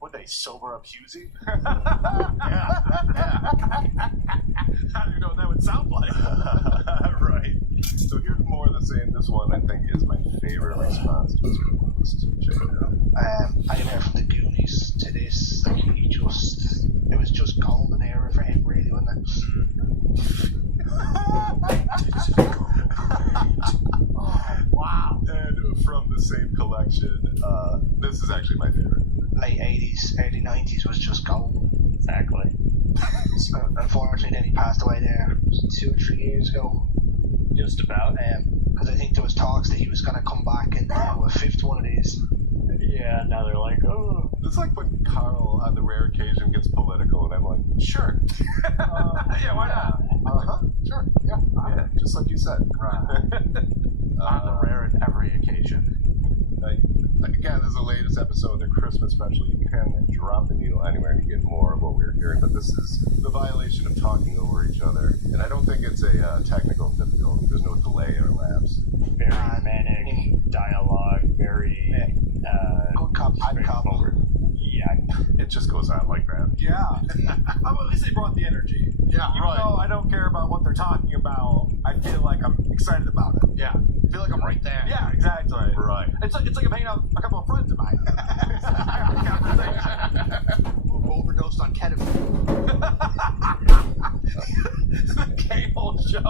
Would they sober up Husey? I don't even know what that would sound like. Right. So here's more of the same. This one, I think, is my favorite response to his request. Check it out. I went from the Goonies to this. Like, it was just golden era for him, really, wasn't it? Wow. And from the same collection, this is actually my favorite. Late 80s, early 90s was just gold. Exactly. So, unfortunately, then he passed away there 2 or 3 years ago. Just about. Because I think there was talks that he was going to come back and do a 5th one of these. Yeah, now they're like, oh. It's like when Carl, on the rare occasion, gets political, and I'm like, sure. Yeah, why not? Sure. Yeah, just like you said. Right. On the rare and every occasion. Again, this is the latest episode of the Christmas special. You can drop the needle anywhere and you get more of what we're hearing, but this is the violation of talking over each other. And I don't think it's a technical difficulty. There's no delay or lapse. Very manic dialogue, very good cop, bad cop. Yeah. It just goes on like that. Yeah. At least they brought the energy. Yeah, Even though I don't care about what they're talking about, I feel like I'm excited about it. Yeah. I feel like I'm right there. Yeah, exactly. Right. It's like I'm hanging out with a couple of friends of mine. Overdosed on ketamine. The Cable Show.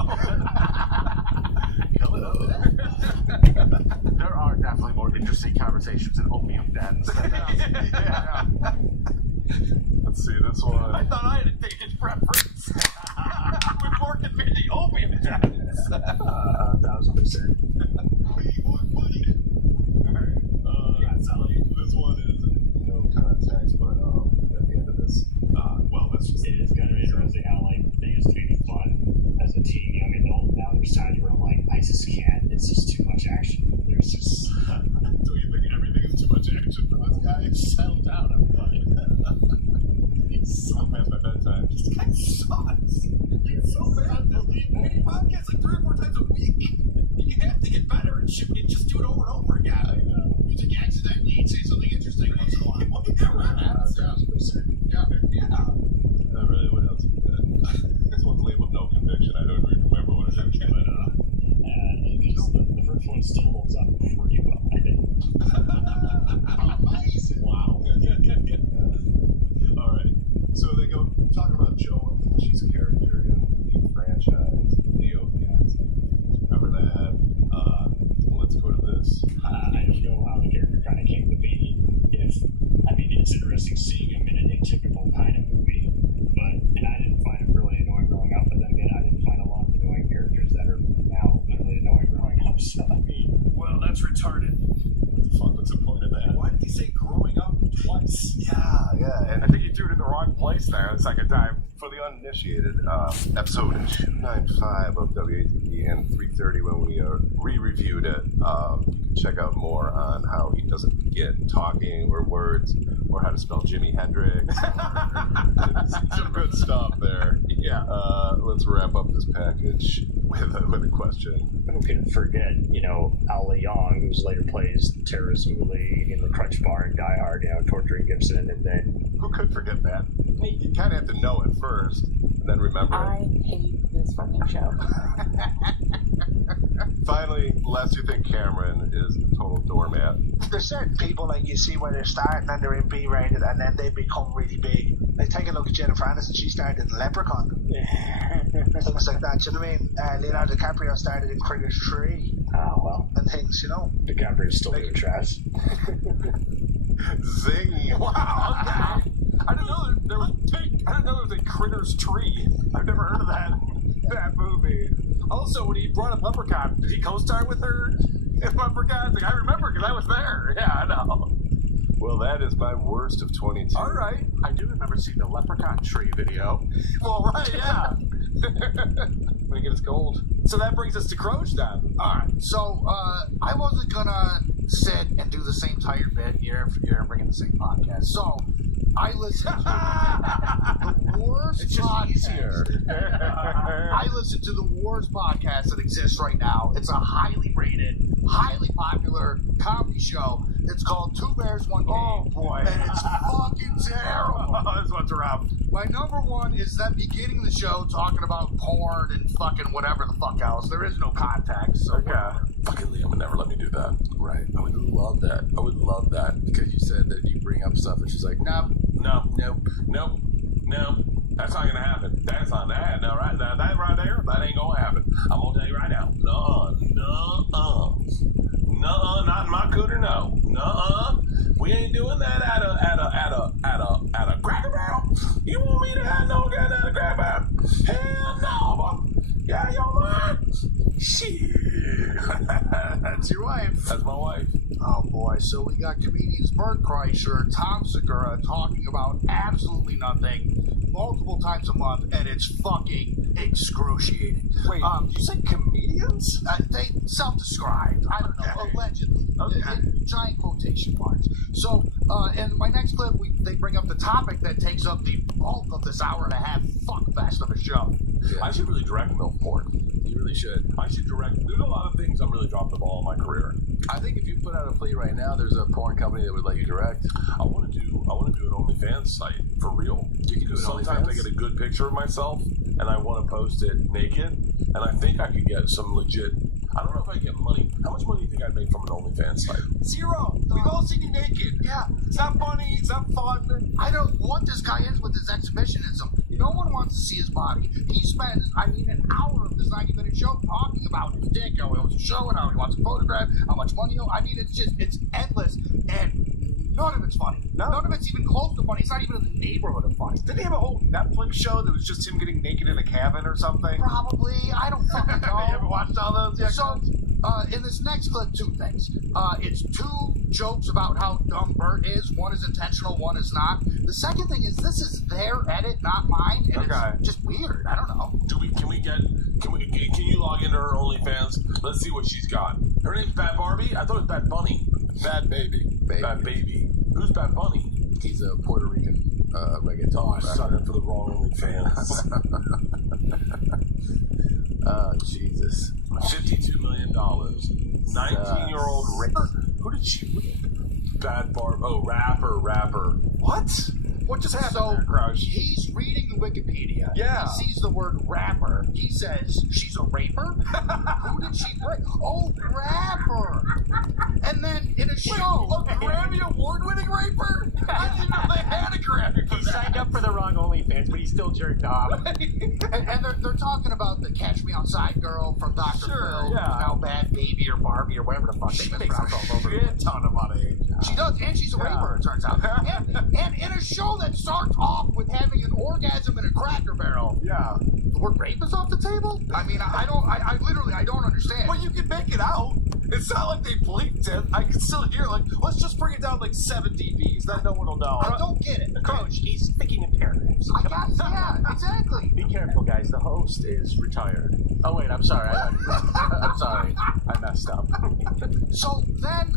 There are definitely more interesting conversations in opium dens than Yeah. Let's see this one. I thought I had a dated preference. With Mork and Mindy opium dens. 1000%. This one is no context, but at the end of this, well, that's just it is kind of interesting how like they used to be fun as a teen, young adult. Now there's times where I'm like, I just can't. It's just too much action. There's just. Do you think everything is too much action for this guy? Settle down, everybody. He's so past my bedtime. This guy sucks. He's so bad. Hey, podcasts like 3 or 4 times a week. You have to get better and shit. You just do it over and over again. I know. You think accidentally he'd say something interesting once in a while. Yeah, right. 1000%. Yeah. Really, what else? This one's labeled no conviction. I don't even remember what it is. But the first one still holds up pretty well, I think. Amazing. Wow. All right. So they go talk about Joe. She's a character in the franchise, Leo Fiance. Remember that? Let's go to this. I don't know how the character kind of came to be. It's interesting seeing him in an atypical kind of movie, and I didn't find him really annoying growing up, but then again, I didn't find a lot of annoying characters that are now literally annoying growing up, so Well, that's retarded. What the fuck? What's the point of that? Why did he say growing up twice. Yeah, and I think you threw it in the wrong place there the second time. For the uninitiated, episode 295 of WATP and 330 when we re-reviewed it. You can check out more on how he doesn't get talking or words or how to spell Jimi Hendrix. Some good stuff there. Yeah. Let's wrap up this package with a question. Who can forget, Al Young, who's later plays Terrence Uli in the Crunch Bar and Die Hard, torturing Gibson, and then... Who could forget that? You kind of have to know it first, and then remember I it. hate this fucking show. Finally, lest you think Cameron is a total doormat. There's certain people like you see where they're starting and they're in B-rated and then they become really big. Like take a look at Jennifer Aniston, she started in Leprechaun. Things like that, you know what I mean? Leonardo DiCaprio started in Critters 3. Oh, well. And things, DiCaprio's still doing trash. Zing! Wow, okay. I didn't know there was a Critters tree. I've never heard of that movie. Also, when he brought up Leprechaun, did he co-star with her in Leprechaun? I remember because I was there. Yeah, I know. Well, that is my worst of 22. All right. I do remember seeing the Leprechaun tree video. Well, right, yeah. When it gets cold. So that brings us to Croach then. Alright, so I wasn't gonna sit and do the same tired bit year after year and bring in the same podcast. So I listened to the worst podcast. I listened to the worst podcast that exists right now. It's a highly rated, highly popular comedy show. It's called Two Bears, One Game. Oh boy. And it's fucking terrible. This one's rough. My number one is them beginning the show talking about porn and fucking whatever the fuck else. There is no context. So Fucking Liam would never let me do that. Right. I would love that. I would love that because you said that you bring up stuff and she's like, nope. That's not gonna happen. That's not that. No, right now, that right there, that ain't gonna happen. I'm gonna tell you right now. Nuh-uh, not in my cooter. No, nuh-uh. We ain't doing that at a Cracker Barrel. You want me to have no gun at a Cracker Barrel? Hell no. Yeah, your mind. Shit. That's your wife. That's my wife. Oh boy, so we got comedians Bert Kreischer, Tom Segura talking about absolutely nothing multiple times a month, and it's fucking excruciating. Wait, did you say comedians? They self-described. I don't know, allegedly. Okay. Giant quotation marks. So, in my next clip, they bring up the topic that takes up the bulk of this hour and a half fuckfest of a show. Yeah. I should really direct milk porn. You really should. I should direct. There's a lot of things I'm really dropping the ball in my career. I think if you put out a plea right now, there's a porn company that would let you direct. I want to do an OnlyFans site for real. You can do it. Sometimes I get a good picture of myself and I want to post it naked, and I think I could get some legit. I don't know if I get money. How much money do you think I'd make from an OnlyFans site? Zero. We've all seen you naked. Yeah. It's not funny. It's not fun. I don't know what this guy is with his exhibitionism. No one wants to see his body. He spends, an hour of this 90-minute show talking about his dick, how he wants to show it, how he wants to photograph, how much money it's endless, and none of it's funny. No. None of it's even close to funny. It's not even in the neighborhood of funny. Didn't he have a whole Netflix show that was just him getting naked in a cabin or something? Probably. I don't fucking know. You ever watched all those? Yeah, so, in this next clip, two things. It's two jokes about how dumb Bert is. One is intentional, one is not. The second thing is this is their edit, not mine, and it's just weird. I don't know. Can you log into her OnlyFans? Let's see what she's got. Her name's Bad Barbie? I thought it was Bad Bunny. Bad Baby. Bad Baby. Who's Bad Bunny? He's a Puerto Rican reggaeton. Oh, I signed up for the wrong OnlyFans. Oh, Jesus. $52 million. 19-year-old rapper. Who did she rape? Bad Barb. Oh, rapper. What? What just happened there, Crouch? He's reading the Wikipedia. Yeah. He sees the word rapper. He says, she's a raper? Who did she rape? Oh, rapper. And then in a show. A Grammy Award-winning raper? I didn't know they had a Grammy for He signed up for the wrong OnlyFans, but he still jerked off. and they're talking about the Catch Me Outside girl from Dr. Phil. Yeah. Now Bad Baby or Barbie or whatever the fuck She they makes mispronounce all over. a ton of money. She does, and she's a raper, it turns out. And in a show that starts off with having an orgasm in a Cracker Barrel. Yeah. The word rape is off the table? I mean, I literally don't understand. Well, you can make it out. It It's not like they bleeped it. I can still hear, like, let's just bring it down like 7 dBs. Then no one will know. I don't get it. Coach, he's thinking in paragraphs. I guess, yeah, exactly. Be careful, guys. The host is retired. Oh wait, I'm sorry. I'm sorry. I messed up. So then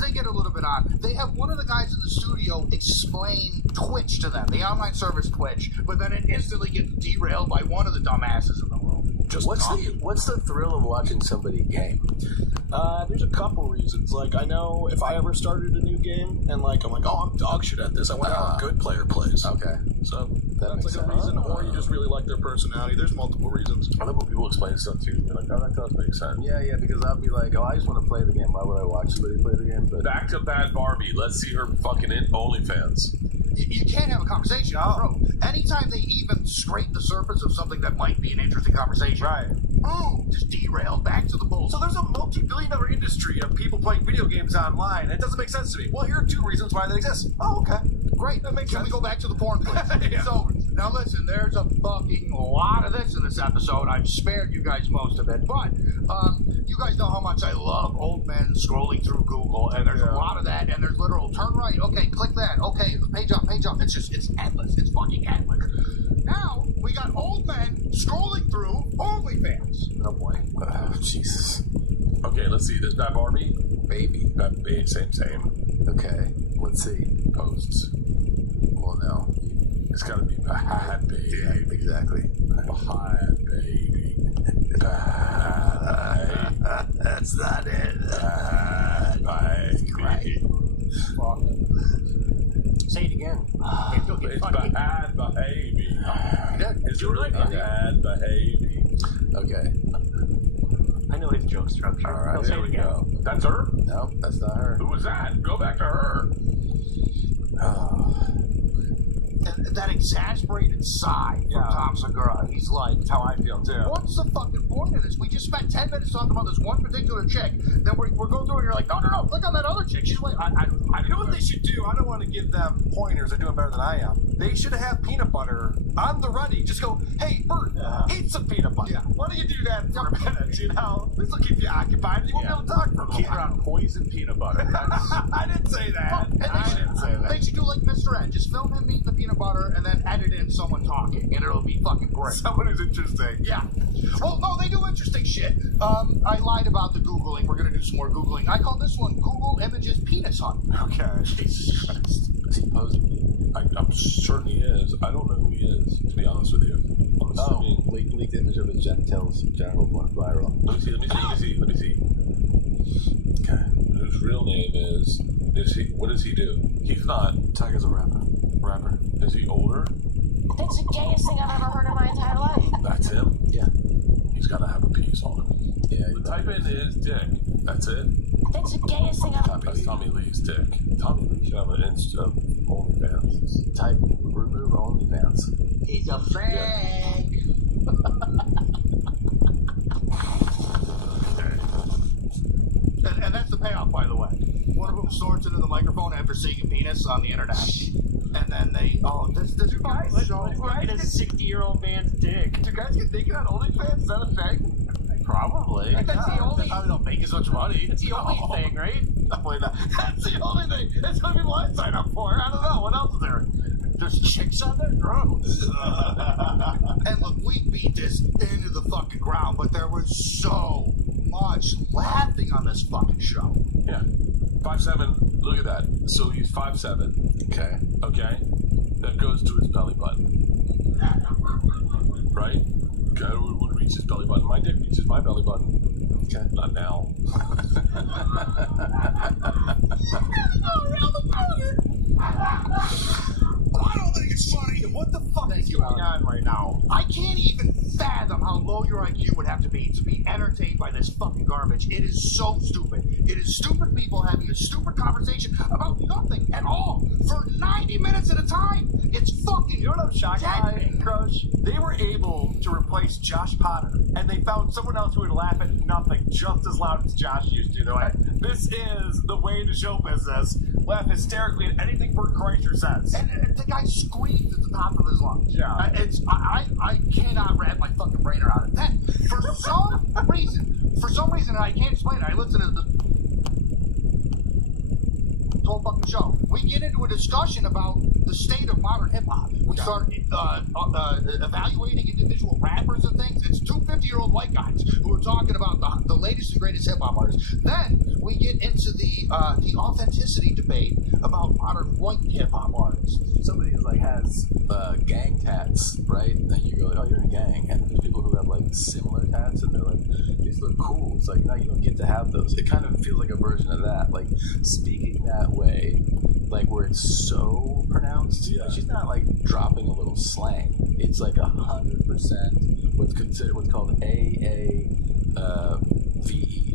they get a little bit on. They have one of the guys in the studio explain Twitch to them, the online service Twitch, but then it instantly gets derailed by one of the dumbasses in the room. What's the thrill of watching somebody game? There's a couple reasons. Like, I know if I ever started a new game and like I'm like, oh, I'm dog shit at this, I wonder how a good player plays. Okay. So That that's like a reason, or you just really like their personality. There's multiple reasons. I love when people explain stuff to you. You're like, oh, that does make sense. Yeah, because I'll be like, oh, I just want to play the game. Why would I watch somebody play the game? But Back to Bad Barbie. Let's see her fucking OnlyFans. You can't have a conversation, bro. Anytime they even scrape the surface of something that might be an interesting conversation, right? Boom, just derail back to the bull. So there's a multi-billion-dollar industry of people playing video games online. It doesn't make sense to me. Well, here are 2 reasons why they exist. Oh, okay. Great. That makes Can sense. we go back to the porn, please? Yeah. So, now listen, there's a fucking lot of this in this episode. I've spared you guys most of it. But, you guys know how much I love old men scrolling through Google, and there's a lot of that, and there's literal turn right, okay, click that, okay, page up. It's endless. It's fucking endless. Now, we got old men scrolling through OnlyFans. oh boy, Jesus. Okay, let's see. There's Bad Barbie. Baby. Bad Babe, same. Okay, let's see. Posts. Well, no. It's gotta be Bad Baby. Yeah, exactly. Bad Baby. Bad. That's not it. Bad Baby. Say it again. It's Bad Baby. It's really Bad Baby. Okay. I know his joke structure. All right, Say There it we again. go. That's her? No, that's not her. Who was that? Go back to her. And that exasperated sigh from Tom Segura. He's like, That's how I feel, too. what's the fucking point of this? We just spent 10 minutes talking about this one particular chick. Then we're going through and you're like, no, click on that other chick. She's like, You know what they should do? I don't want to give them pointers. They're doing better than I am. They should have peanut butter on the ready. Just go, hey, Bert, eat some peanut butter. Yeah. Why don't you do that for a minute, you know? This will keep you occupied. You won't be able to talk for a Keep her while. on poison peanut butter. I didn't say that. I didn't say that. They should do like Mr. Ed. Just film him eating the peanut butter and then edit in someone talking, and it'll be fucking great. Someone who's interesting. Yeah. Well, no, they do interesting shit. I lied about the Googling. We're going to do some more Googling. I call this one Google Images Penis Hunt. Okay. Jesus Christ. Is he posing? I'm certain he is. I don't know who he is, to be honest with you. I'm assuming. Leaked image of his genitals went viral. Let me see. Okay. Whose real name is he? What does he do? He's not. Tiger's a rapper. Is he older? That's the gayest thing I've ever heard in my entire life. That's him? Yeah. He's got to have a piece on him. Yeah. Type in his dick. That's it. That's the gayest thing I've ever That's Tommy Lee's dick. Tommy Lee should have an OnlyFans. Type remove OnlyFans. He's a fag. And that's the payoff, by the way. One of them snorts into the microphone after seeing a penis on the internet. And then they, this Guys, look at a 60-year-old man's dick. Do guys get naked on OnlyFans? Is that a thing? Probably. That's the only. Probably don't make as much money. It's the only thing, right? Definitely not. That's the only thing. That's what people I sign up for. I don't know. What else is there? There's chicks on there? Gross. And look, we beat this into the fucking ground, but there was so much laughing on this fucking show. Yeah. 5'7". Look at that. So he's 5'7". Okay. That goes to his belly button. Right? Okay, would reach his belly button. My dick reaches my belly button. Okay. Not now. I don't think it's funny. What the fuck is going on right now? I can't even fathom how low your IQ would have to be entertained by this fucking garbage. It is so stupid. It is stupid people having a stupid conversation about nothing at all for 90 minutes at a time. It's fucking. You know what I'm shocked by, Crush? They were able to replace Josh Potter, and they found someone else who would laugh at nothing just as loud as Josh used to. They're like, this is the way to show business. Laugh hysterically at anything Bert Kreischer says. And the guy screams at the top of his lungs. Yeah. I cannot wrap my fucking brain around it. Then, for some reason, and I can't explain it, I listened to we get into a discussion about the state of modern hip hop. We start evaluating individual rappers and things. It's two 50-year-old white guys who are talking about the latest and greatest hip hop artists. Then we get into the authenticity debate about modern white hip hop artists. Somebody like has gang tats, right? And you go, oh, you're in a gang. And there's people who have like similar tats, and they're like, these look cool. It's like, no, you don't get to have those. It kind of feels like a version of that. Like speaking that way, like where it's so pronounced. Yeah. Like, she's not like dropping a little slang. It's like 100% what's called AAVE,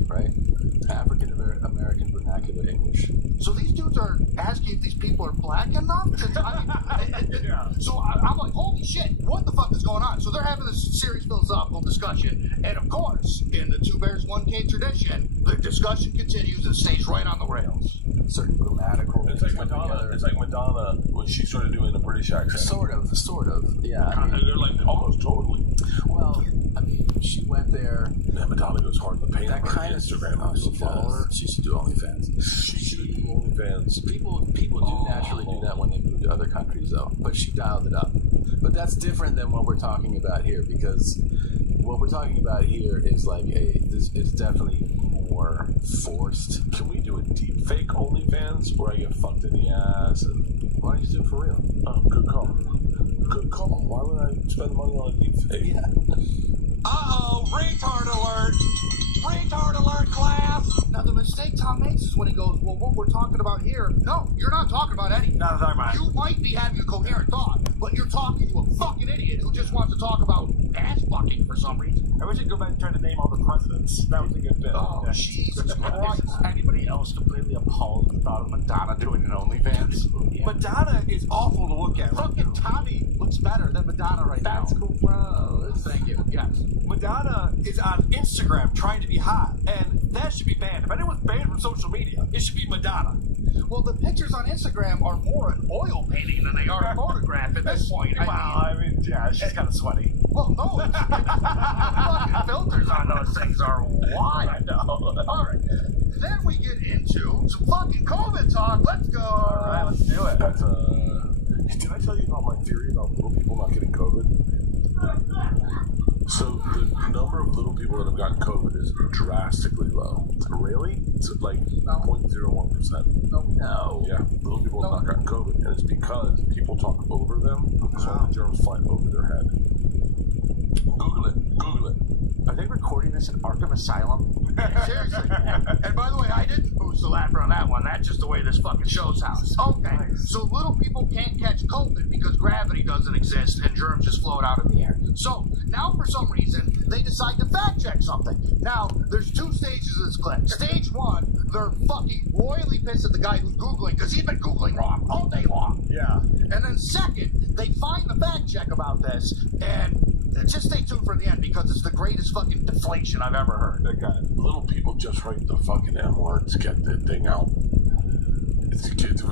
right? African American Vernacular English. So these dudes are asking if these people are black enough? So I'm like, holy shit, what the fuck is going on? So they're having this serious philosophical discussion, and of course, in the Two Bears, One Cave tradition, the discussion continues and stays right on the rails. Certain grammatical. It's like Madonna. It's like Madonna when she started doing the British accent. Sort of. Yeah. I mean, they're like almost totally. Well, I mean, she went there. Yeah, Madonna goes hard in the paint. That kind of Instagram. She follower. She should do OnlyFans. She should do OnlyFans. People do naturally do that when they move to other countries, though. But she dialed it up. But that's different than what we're talking about here, because what we're talking about here is like it's definitely more forced. Can we do a deep fake OnlyFans where I get fucked in the ass? And why don't you do it for real? Oh, good call. Good call. Why would I spend money on a deep fake? Yeah. Uh-oh, retard alert! Retard alert, class! Now, the mistake Tom makes is when he goes, well, what we're talking about here, no, you're not talking about anything. Not talking about it. You might be having a coherent thought, but you're talking to a fucking idiot who just wants to talk about ass fucking for some reason. I wish you'd go back and try to name all the presidents. That was a good bit. Oh, Jesus Christ. Anybody else completely appalled at the thought of Madonna doing an OnlyFans? Yeah. Madonna is awful to look at. Fucking Tommy looks better than Madonna right now. That's cool, bro. Thank you. Yes. Madonna is on Instagram trying to be hot, and that should be banned. If anyone's banned from social media, it should be Madonna. Well, the pictures on Instagram are more an oil painting than they are a photograph at this point. I mean, yeah, she's kind of sweaty. Well, no, the fucking filters on those things are wild. I know. All right. Then we get into some fucking COVID talk. Let's go. All right, let's do it. That's did I tell you about my theory about little people not getting COVID? So the number of little people that have gotten COVID is drastically low. Really? It's like 0.01%. No. Yeah, little people have not gotten COVID, and it's because people talk over them, so the germs fly over their head. Google it. Are they recording this at Arkham Asylum? Seriously. And by the way, I didn't boost the laughter on that one. That's just the way this fucking show's house. Okay. So little people can't catch COVID because gravity doesn't exist and germs just float out in the air. So now for some reason, they decide to fact check something. Now, there's two stages of this clip. Stage one, they're fucking royally pissed at the guy who's Googling because he's been Googling wrong all day long. Yeah. And then second, they find the fact check about this, and just stay tuned for the end because it's the greatest fucking deflation I've ever heard. That guy. Little people just write the fucking M word to get the thing out.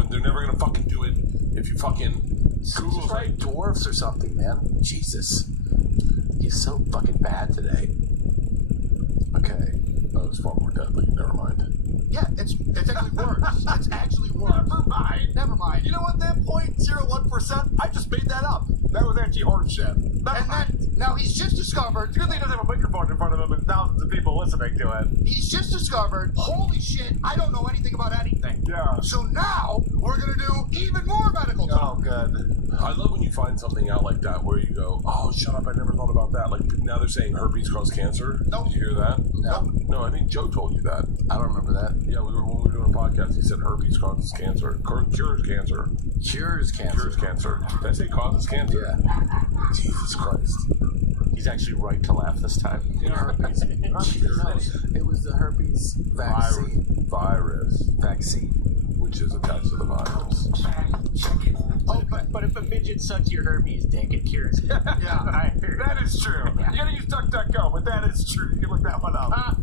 They're never gonna fucking do it if you fucking Google like dwarfs or something, man. Jesus. He's so fucking bad today. Okay. Oh, it's far more deadly. Never mind. Yeah, it's actually worse. It's actually worse. Never mind. You know what? That 0.01%, I just made that up. That was actually horse shit. And then, now he's just discovered. Good thing he doesn't have a microphone in front of him and thousands of people listening to it. He's just discovered, holy shit, I don't know anything about anything. Yeah. So now, we're gonna do even more medical talk. Oh, good. I love when you find something out like that where you go, oh, shut up, I never thought about that. Like, now they're saying herpes causes cancer. Nope. Did you hear that? No. No, I think Joe told you that. I don't remember that. Yeah, when we were doing a podcast, he said herpes causes cancer. Cures cancer. Cures cancer. Cures cancer. Did I say causes cancer? Yeah. Jesus Christ. He's actually right to laugh this time. Yeah, herpes. It was the herpes vaccine. Virus. Vaccine. Which is attached to the virus. Oh, but if a midget sucks your herpes dick, it cures it. Yeah, that is true. You gotta use DuckDuckGo, but that is true. You can look that one up.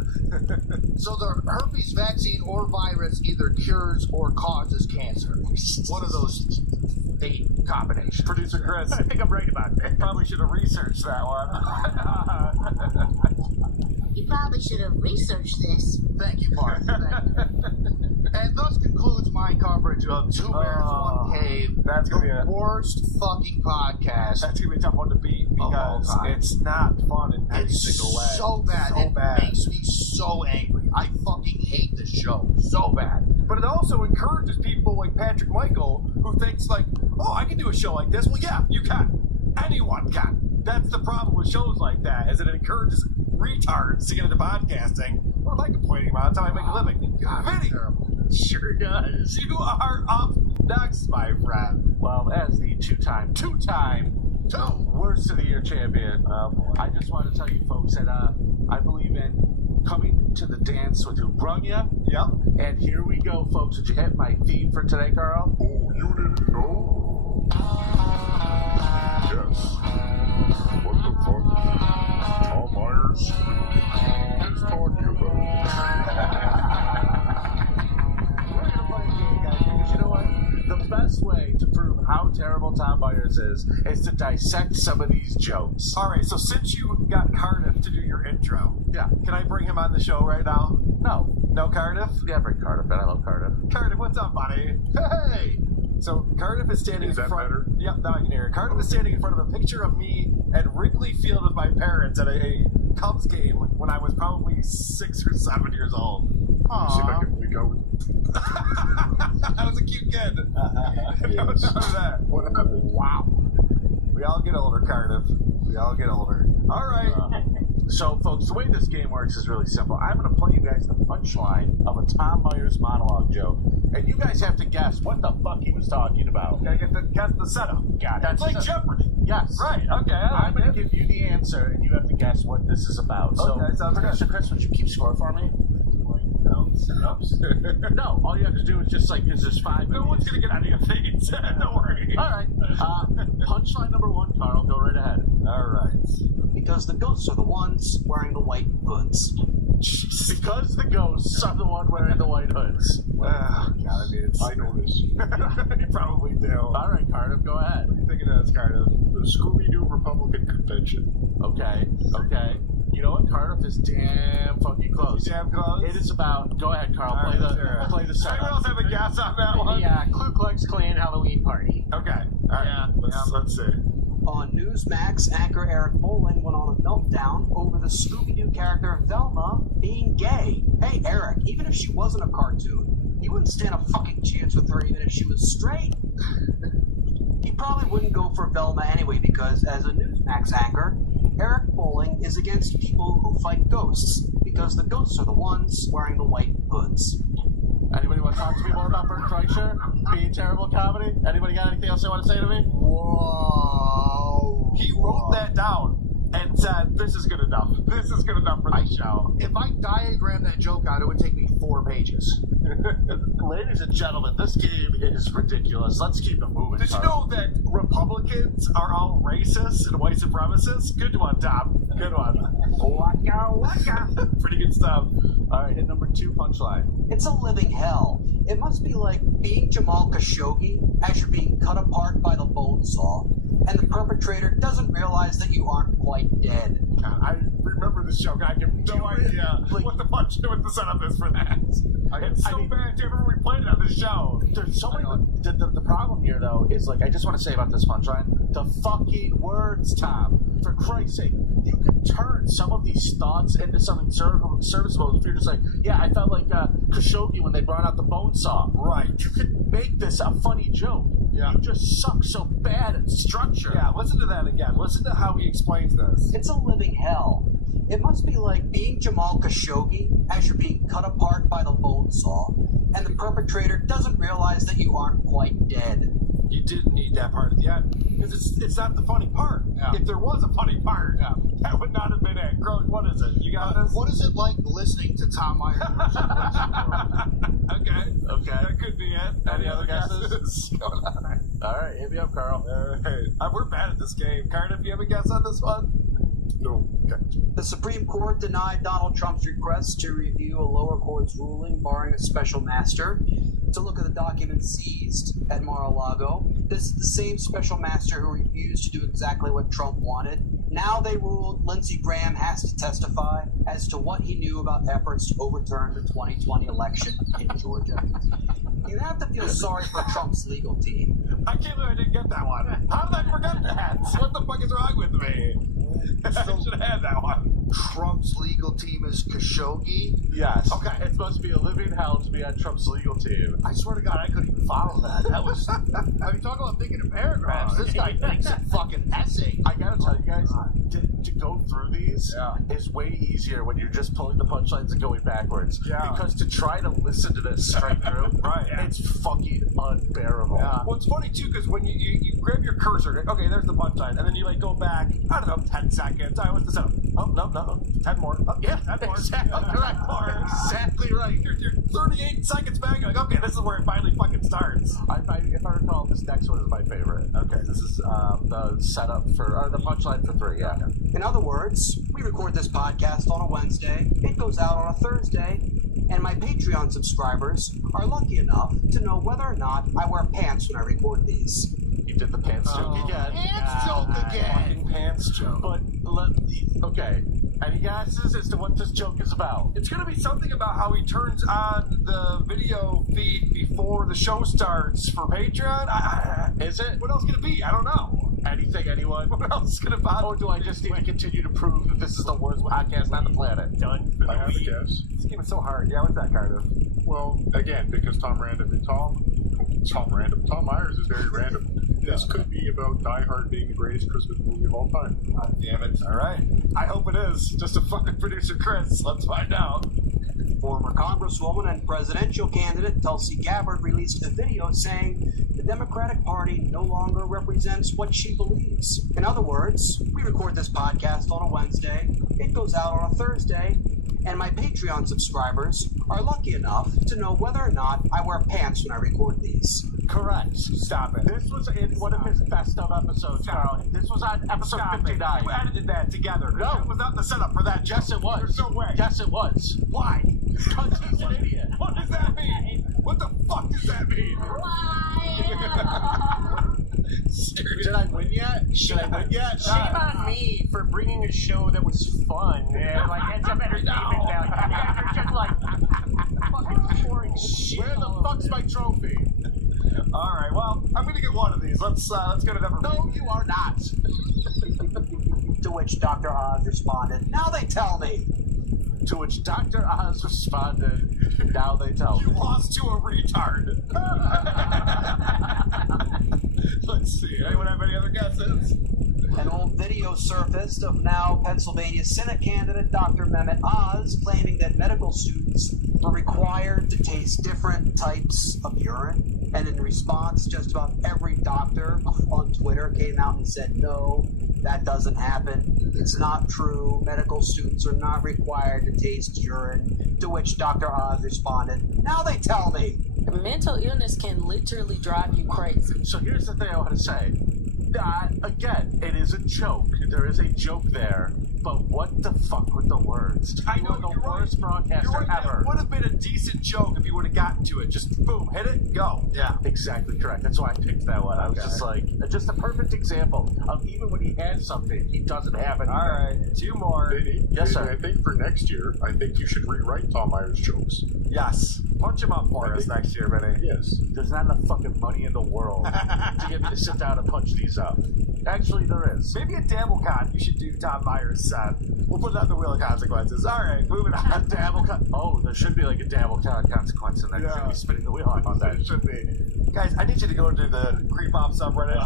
So the herpes vaccine or virus either cures or causes cancer. One of those 8 combinations. Producer Chris, I think I'm right about that. Probably should have researched that one. You probably should have researched this. Thank you, Bart. And thus concludes my coverage Two Bears, One Cave. That's gonna be the worst fucking podcast. That's gonna be a tough one to beat because it's not fun in any single way. So bad. So bad. Makes me so angry. I fucking hate this show so bad. But it also encourages people like Patrick Michael who thinks like, oh, I can do a show like this. Well, yeah, you can. Anyone can. That's the problem with shows like that, is it encourages retards to get into podcasting. What am I complaining about? That's how I make a living. Vinny, sure does. You are up next, my friend. Well, as the two-time worst of the year champion, I just want to tell you folks that I believe in coming to the dance with who brung you. Yep. And here we go, folks. Did you hit my theme for today, Carl? Oh, you didn't know? Yes. What the fuck? Tom Myers is talking about. We're going to play a game, guys, because you know what? The best way to prove how terrible Tom Myers is to dissect some of these jokes. All right, so since you got Cardiff to do your intro, yeah, can I bring him on the show right now? No Cardiff? Yeah, bring Cardiff in. I love Cardiff. Cardiff, what's up, buddy? Hey! So Cardiff is standing in front. Better? Yep, now I can hear it. Cardiff is standing in front of a picture of me at Wrigley Field with my parents at a Cubs game when I was probably 6 or 7 years old. See if I can leak out. I was a cute kid. No doubt of that. What happened? Wow. We all get older, Cardiff. We all get older. All right. So, folks, the way this game works is really simple. I'm going to play you guys the punchline of a Tom Myers monologue joke, and you guys have to guess what the fuck he was talking about. Gotta guess the setup. Got it. It's like Jeopardy. Yes. Right. Okay. I'm going to give you the answer, and you have to guess what this is about. So, Okay, sounds Producer good. Chris, would you keep score for me? No, all you have to do is just because there's 5 minutes. No one's gonna get any of these. Don't worry. All right. Punchline number 1, Carl. Go right ahead. All right. Because the ghosts are the ones wearing the white hoods. Because the ghosts are the one wearing the white hoods. Oh, God, I mean, I know this. you probably do. All right, Cardiff, go ahead. What do you think it is, Cardiff? The Scooby-Doo Republican Convention. Okay. You know what? Cardiff is damn fucking close. Damn close? It is about. Go ahead, Carl. All Play right, the sure. play the Anyone setup. else have a guess on that one? Yeah, Ku Klux Klan Halloween party. Okay. All right. Let's see. On Newsmax, anchor Eric Bolling went on a meltdown over the Scooby-Doo character Velma being gay. Hey, Eric, even if she wasn't a cartoon, you wouldn't stand a fucking chance with her even if she was straight. He probably wouldn't go for Velma anyway because, as a Newsmax anchor, Eric Bolling is against people who fight ghosts because the ghosts are the ones wearing the white hoods. Anybody want to talk to me more about Bert Kreischer being terrible comedy? Anybody got anything else they want to say to me? Whoa. He wrote that down and said, this is good enough. This is good enough for the show. If I diagram that joke out, it would take me 4 pages. Ladies and gentlemen, this game is ridiculous. Let's keep it moving. Did you know that Republicans are all racists and white supremacists? Good one, Tom. Good one. Waka. Pretty good stuff. All right, hit number 2 punchline. It's a living hell. It must be like being Jamal Khashoggi as you're being cut apart by the bone saw, and the perpetrator doesn't realize that you aren't quite dead. God, I remember this joke. I have no idea what the setup is for that. It's so bad. Do you remember we played it on this show? There's so many. The problem here, though, is like I just want to say about this punchline: the fucking words, Tom. For Christ's sake, you can turn some of these thoughts into something serviceable if you're just like, yeah, I felt like Khashoggi when they brought out the bone saw. Right. You could make this a funny joke. Yeah. You just suck so bad at structure. Yeah, listen to that again. Listen to how he explains this. It's a living hell. It must be like being Jamal Khashoggi as you're being cut apart by the bone saw, and the perpetrator doesn't realize that you aren't quite dead. You didn't need that part at the end because it's not the funny part. Yeah. If there was a funny part, that would not have been it. Girl, what is it? You got this? What is it like listening to Tom Myers? Okay. That could be it. Any other guesses? All right, hit me up, Carl. All right. We're bad at this game. Cardiff, you have a guess on this one? No. Okay. The Supreme Court denied Donald Trump's request to review a lower court's ruling barring a special master to look at the documents seized at Mar-a-Lago. This is the same special master who refused to do exactly what Trump wanted. Now they ruled Lindsey Graham has to testify as to what he knew about efforts to overturn the 2020 election in Georgia. You have to feel sorry for Trump's legal team. I can't believe I didn't get that one. How did I forget that? What the fuck is wrong with me? I should have had that one. Trump's legal team is Khashoggi? Yes. Okay. It's supposed to be a living hell to be on Trump's legal team. I swear to God, I couldn't even follow that. That was. I mean, talk about thinking in paragraphs. This guy thinks in fucking essay. I gotta tell you guys, to go through these is way easier when you're just pulling the punchlines and going backwards. Yeah. Because to try to listen to this straight through, it's fucking unbearable. Yeah. Well, it's funny too because when you grab your cursor, okay, there's the punchline, and then you like go back, I don't know, 10 seconds. What's the setup? Oh no, 10 more. Oh, Yeah, 10 more. exactly right. Exactly right. You're 38 seconds back. You're like, okay, this is where it finally fucking starts. If I recall, this next one is my favorite. Okay, this is the setup or the punchline for 3. Yeah. In other words, we record this podcast on a Wednesday, it goes out on a Thursday, and my Patreon subscribers are lucky enough to know whether or not I wear pants when I record these. You did the pants joke again. Pants joke again. Pants joke. But okay. Any guesses as to what this joke is about? It's gonna be something about how he turns on the video feed before the show starts for Patreon. Is it? What else could it be? I don't know. Anything, anyone? What else is gonna bother? Or do I just need to continue to prove that this is the worst podcast on the planet? Done for the I have a week. guess. This game is so hard. Yeah, what's that kind of? Well, again, because Tom Myers is very random. This could be about Die Hard being the greatest Christmas movie of all time. God damn it. All right. I hope it is. Just a fucking producer, Chris. Let's find out. Former Congresswoman and presidential candidate Tulsi Gabbard released a video saying the Democratic Party no longer represents what she believes. In other words, we record this podcast on a Wednesday, it goes out on a Thursday, and my Patreon subscribers are lucky enough to know whether or not I wear pants when I record these. Correct. Stop it. This was in one of his best of episodes, Carl. This was on episode 59. You edited that together. No. It was not the setup for that. Yes, it was. There's no way. Yes, it was. Why? Because he's an idiot. What does that mean? What the fuck does that mean? Did I win yet? Shame on me for bringing a show that was fun and like had some entertainment value. You guys are just like fucking boring shit. Where the fuck's my trophy? All right. Well, I'm gonna get one of these. Let's go to number. No, you are not. To which Dr. Oz responded, "Now they tell me." To which Dr. Oz responded, "Now they tell You me." lost to a retard. Let's see. Anyone have any other guesses? An old video surfaced of now Pennsylvania Senate candidate Dr. Mehmet Oz claiming that medical students were required to taste different types of urine. And in response, just about every doctor on Twitter came out and said, no, that doesn't happen. It's not true. Medical students are not required to taste urine. To which Dr. Oz responded, now they tell me. Mental illness can literally drive you crazy. So here's the thing I want to say. Again, it is a joke. There is a joke there. But what the fuck with the words? I know, you are the worst broadcaster You're right. ever. It would have been a decent joke if you would have gotten to it. Just boom, hit it, go. Yeah. Exactly correct. That's why I picked that one. I was just like, just a perfect example of even when he has something, he doesn't have it. All right, 2 more. Yes, sir. I think for next year, I think you should rewrite Tom Myers' jokes. Yes. Punch him up for us next year, Vinny. Yes. There's not enough fucking money in the world to get me to sit down and punch these up. Actually, there is. Maybe a DabbleCon you should do Tom Myers' set. We'll put it on the Wheel of Consequences. All right, moving on. A DabbleCon. Oh, there should be like a DabbleCon consequence, and then you should be spinning the wheel on that. It should be. Guys, I need you to go to the Creep Off subreddit.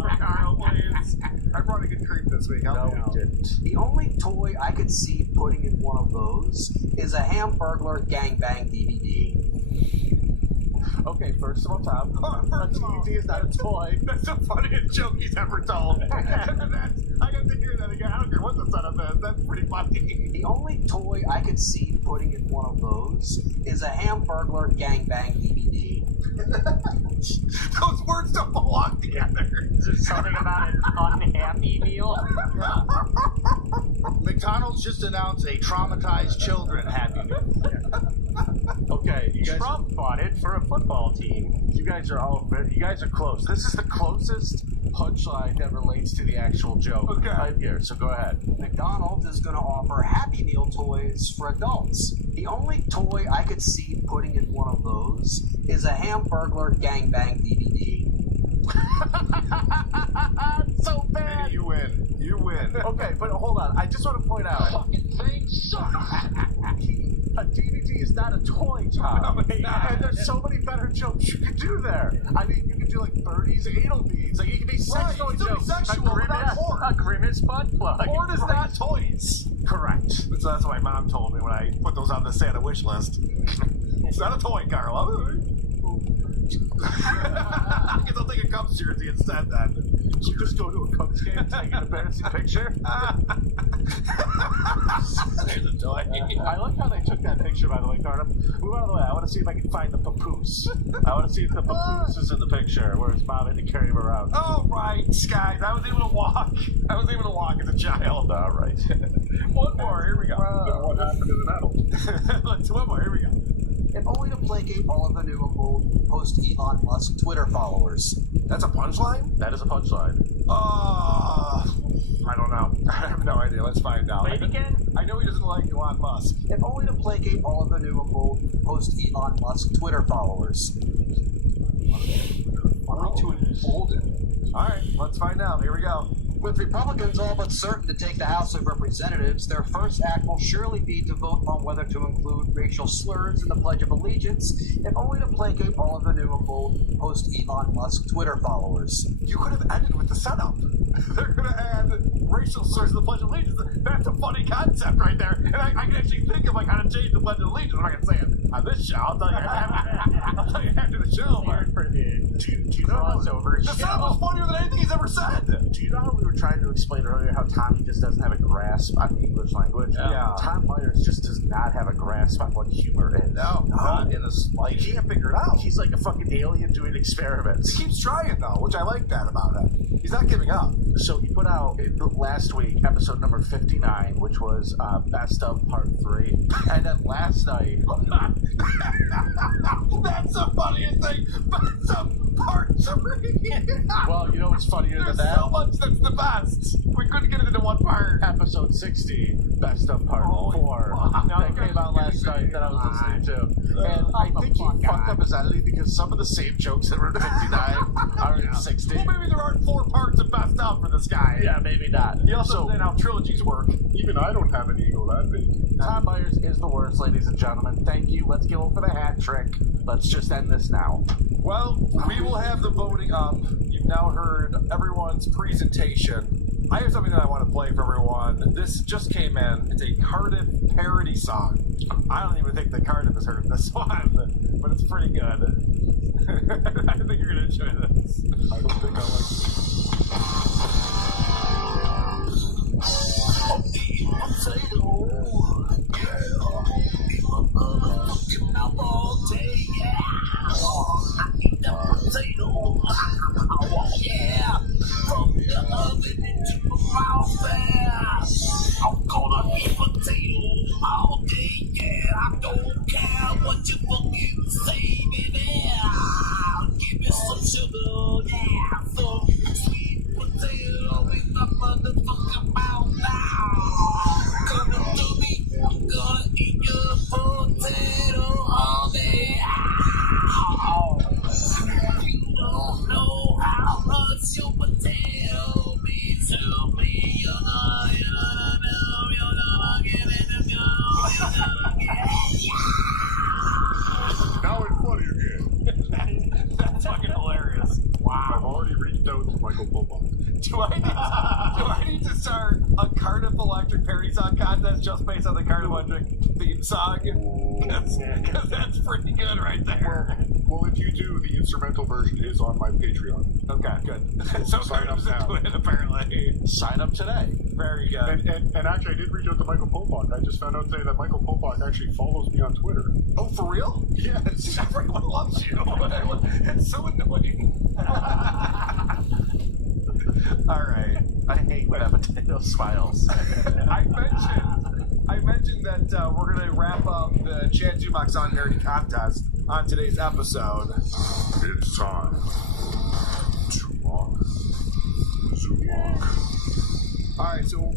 For Carl, please. I brought a good creep this week. No, we didn't. The only toy I could see putting in one of those is a Hamburglar Gangbang DVD. Okay, first of all, Tom, a DVD is not a toy. That's the funniest joke he's ever told. I got to hear that again. I don't care what the setup is. That's pretty funny. The only toy I could see putting in one of those is a Hamburglar Gangbang DVD. Those words don't belong together. Is there something about an unhappy meal? McDonald's just announced a traumatized children Happy Meal. Okay, you guys. Trump bought it for a football team. You guys are close. This is the closest punchline that relates to the actual joke. Okay. Right here, so go ahead. McDonald's is going to offer Happy Meal toys for adults. The only toy I could see putting in one of those Followers is a Hamburglar Gangbang DVD. So bad. You win. You win. Okay, but hold on. I just want to point out. Fucking thing sucks. A DVD is not a toy, Tom. No, it's not. And there's so many better jokes you could do there. I mean, you could do like birdies, anal beads. Like, it could be sex toy jokes. Sexual, but not porn. A grimace butt plug. Porn is not toys. Correct. So that's what my mom told me when I put those on the Santa wish list. It's not a toy, Carla. I guess I'll take a Cubs jersey instead then. You just go to a Cubs game and take an embarrassing picture? There's a toy. I like how they took that picture, by the way, Carter. Move out of the way. I want to see if I can find the papoose. I want to see if the papoose is in the picture where his mom had to carry him around. Oh, right, guys. I was able to walk. I was able to walk as a child. All right. One more. Here we go. What happened to the adult? Let's one more. Here we go. If only to placate all of the new post Elon Musk Twitter followers. That's a punchline? That is a punchline. I don't know. I have no idea. Let's find out. Wait again? I know he doesn't like Elon Musk. If only to placate all of the new post Elon Musk Twitter followers. Only to embolden. All right, let's find out. Here we go. With Republicans all but certain to take the House of Representatives, their first act will surely be to vote on whether to include racial slurs in the Pledge of Allegiance, if only to placate all of the new post Elon Musk Twitter followers. You could have ended with the setup. They're going to add racial slurs to the Pledge of Allegiance. That's a funny concept right there. And I can actually think of like how to change the Pledge of Allegiance. I'm not going to say it on this show. I'll tell you after the show. Do you know crossover? The setup was funnier than anything he's ever said. Do you know how we were trying to explain earlier how Tommy just doesn't have a grasp on the English language? Yeah. Tom Myers just does not have a grasp on what humor is. No, not in the slightest. He can't figure it out. He's like a fucking alien doing experiments. He keeps trying though, which I like that about him. He's not giving up. So he put out last week episode number 59, which was best of part 3, and then last night. That's the funniest thing. Best of part 3. Well, you know what's funnier than that? So much that's the best. We couldn't get it into one part. Episode 60, best of part 4, that came out last night that I was listening to. And I think he fucked up his editing because some of the same jokes that were in 59 are in 60. Well, maybe there aren't 4 parts of best of for this guy. Yeah, maybe not. He also understands how trilogies work. Even I don't have an ego that big. Tom Myers is the worst, ladies and gentlemen. Thank you. Let's go for the hat trick. Let's just end this now. Well, we will have the voting up. You've now heard everyone's presentation. I have something that I want to play for everyone. This just came in. It's a Cardiff parody song. I don't even think that Cardiff has heard of this one, but it's pretty good. I think you're going to enjoy this. I don't think I like this. Yeah, from the oven into my mouth there. I'm gonna eat potato all day, yeah. I don't care what you fucking say, baby. Give me some sugar, yeah. Some sweet potato in my motherfucking mouth now. Come to me, I'm gonna eat your potato all day. You don't know how much your potato means to me. You're not getting it. Now it's funny again. That's fucking hilarious. Wow. I've already reached out to Michael Popov. Do I need to start a Cardiff Electric parody song contest just based on the Cardiff Electric theme song? Because that's pretty good right there. Well, if you do, the instrumental version is on my Patreon. Okay, good. So sign up Cardiff's now. into it, apparently. Sign up today. Very good. And actually, I did reach out to Michael Popok. I just found out today that Michael Popok actually follows me on Twitter. Oh, for real? Yes. Everyone loves you. It's so annoying. All right. I hate when Potato smiles. I mentioned that we're going to wrap up the Chad Zumach Song Parody Contest on today's episode. It's time to mock Zumach. All right, so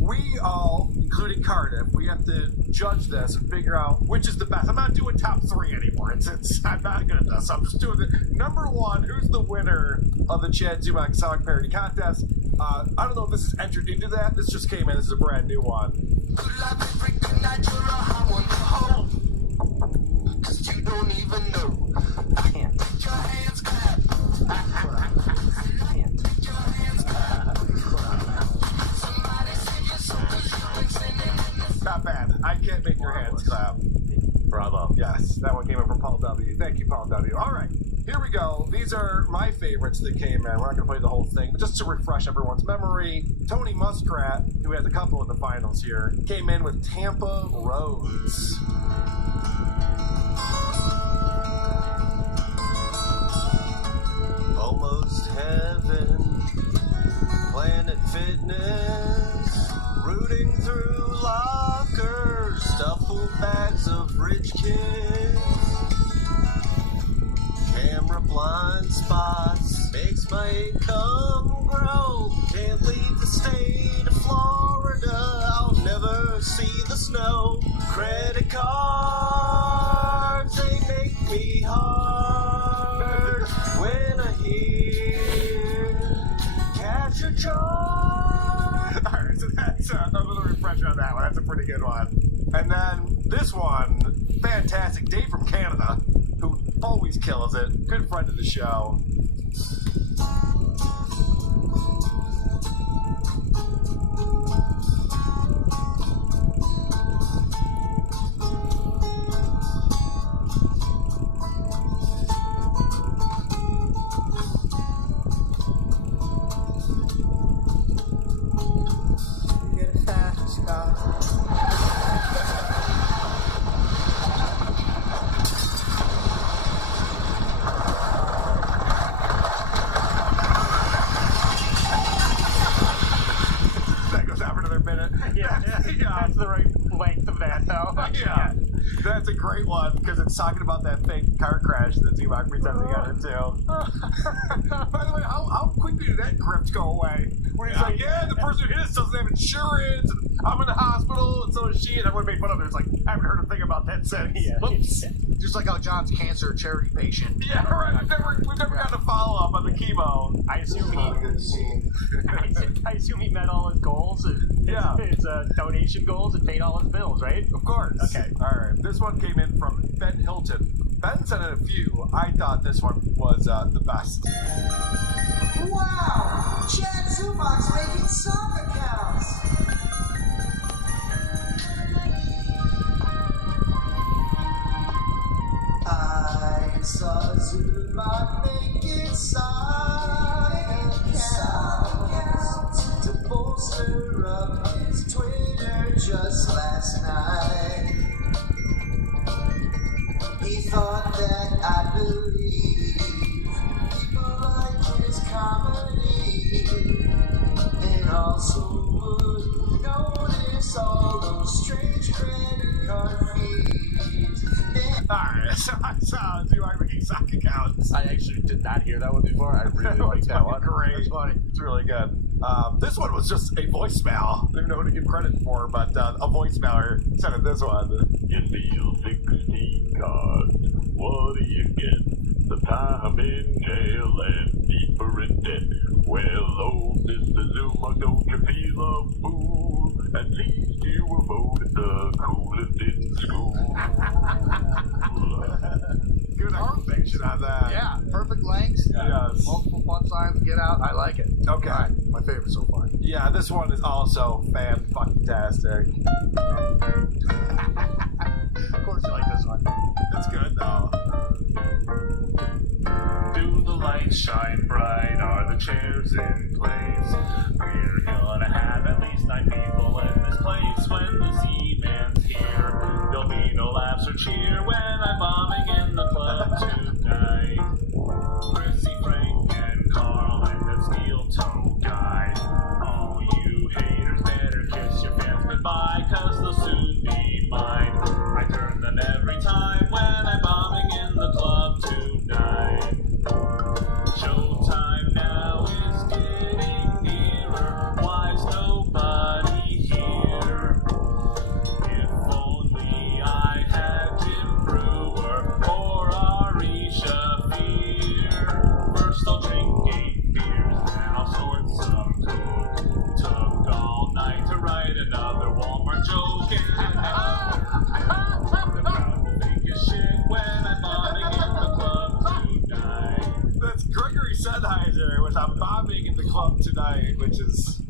we all, including Cardiff, we have to judge this and figure out which is the best. I'm not doing top 3 anymore. since I'm not good at this. I'm just doing it. Number one, who's the winner of the Chad Zumock Sonic Parody Contest? I don't know if this is entered into that. This just came in. This is a brand new one. Cause you don't even know. I can't. Put your hands clap. I can't. Put your hands clap. Not bad. I can't make your hands clap. Bravo. Yes, that one came in from Paul W. Thank you, Paul W. All right, here we go. These are my favorites that came in. We're not going to play the whole thing, but just to refresh everyone's memory, Tony Muskrat, who has a couple of the finals here, came in with Tampa Roads. Almost heaven, Planet Fitness, rooting through lockers, stuffed full bags of rich kids. Camera blind spots makes my income grow. Can't leave the state of Florida, I'll never see the snow. Credit cards, they make me hard when I hear cash or charge. Alright, so that's a little refresher on that one. That's a pretty good one. And then this one, fantastic. Dave from Canada, who always kills it. Good friend of the show. That's the right length of that, though. Yeah. That's a great one because it's talking about that fake car crash that Zumock pretends he got into. By the way, how quickly did that grift go away? When he's like, yeah, the person who hit us doesn't have insurance, and I'm in the hospital, and so is she, and everyone made fun of it. It's like, I haven't heard a thing about that since. Oops. Just like how John's cancer charity patient. Yeah, right. We've never gotten a follow up on the chemo. I assume he met all his goals, his donation goals, and paid all his bills, right? Of course. Okay. All right. This one came in from Ben Hilton. Ben sent in a few. I thought this one was the best. Wow! Chad Zumock's making soccer accounts! I saw Zumock making soccer accounts to bolster up his Twitter just last night. He thought that I believe people like his comedy, and also would notice all those strange credit card fees. Alright, so I saw Zumock making sock accounts. I actually did not hear that one before. I really like that one. Great. It's funny. It's really good. This one was just a voicemail. I don't even know what to give credit for, but a voicemailer sent in this one. You steal 16 cards. What do you get? The time in jail and deeper in debt. Well, old Mr. Zumock, don't you feel a fool? At least you were voted the coolest in school. Good explanation on that. Yeah, perfect lengths. Yes. Multiple punchlines, get out. I like it. Okay. Right, my favorite so far. Yeah, this one is also fan-fucking-tastic. Of course you like this one. It's good, though. Do the lights shine bright? Are the chairs in place? We're gonna have at least 9 people in this place. When the Z-Man's here, there'll be no laughs or cheer when I'm bombing in the club tonight. Chrissy, Frank, and Carl, and the steel-toe guy. All you haters better kiss your fans goodbye, 'cause they'll soon be mine. I turn them every time. club tonight, which is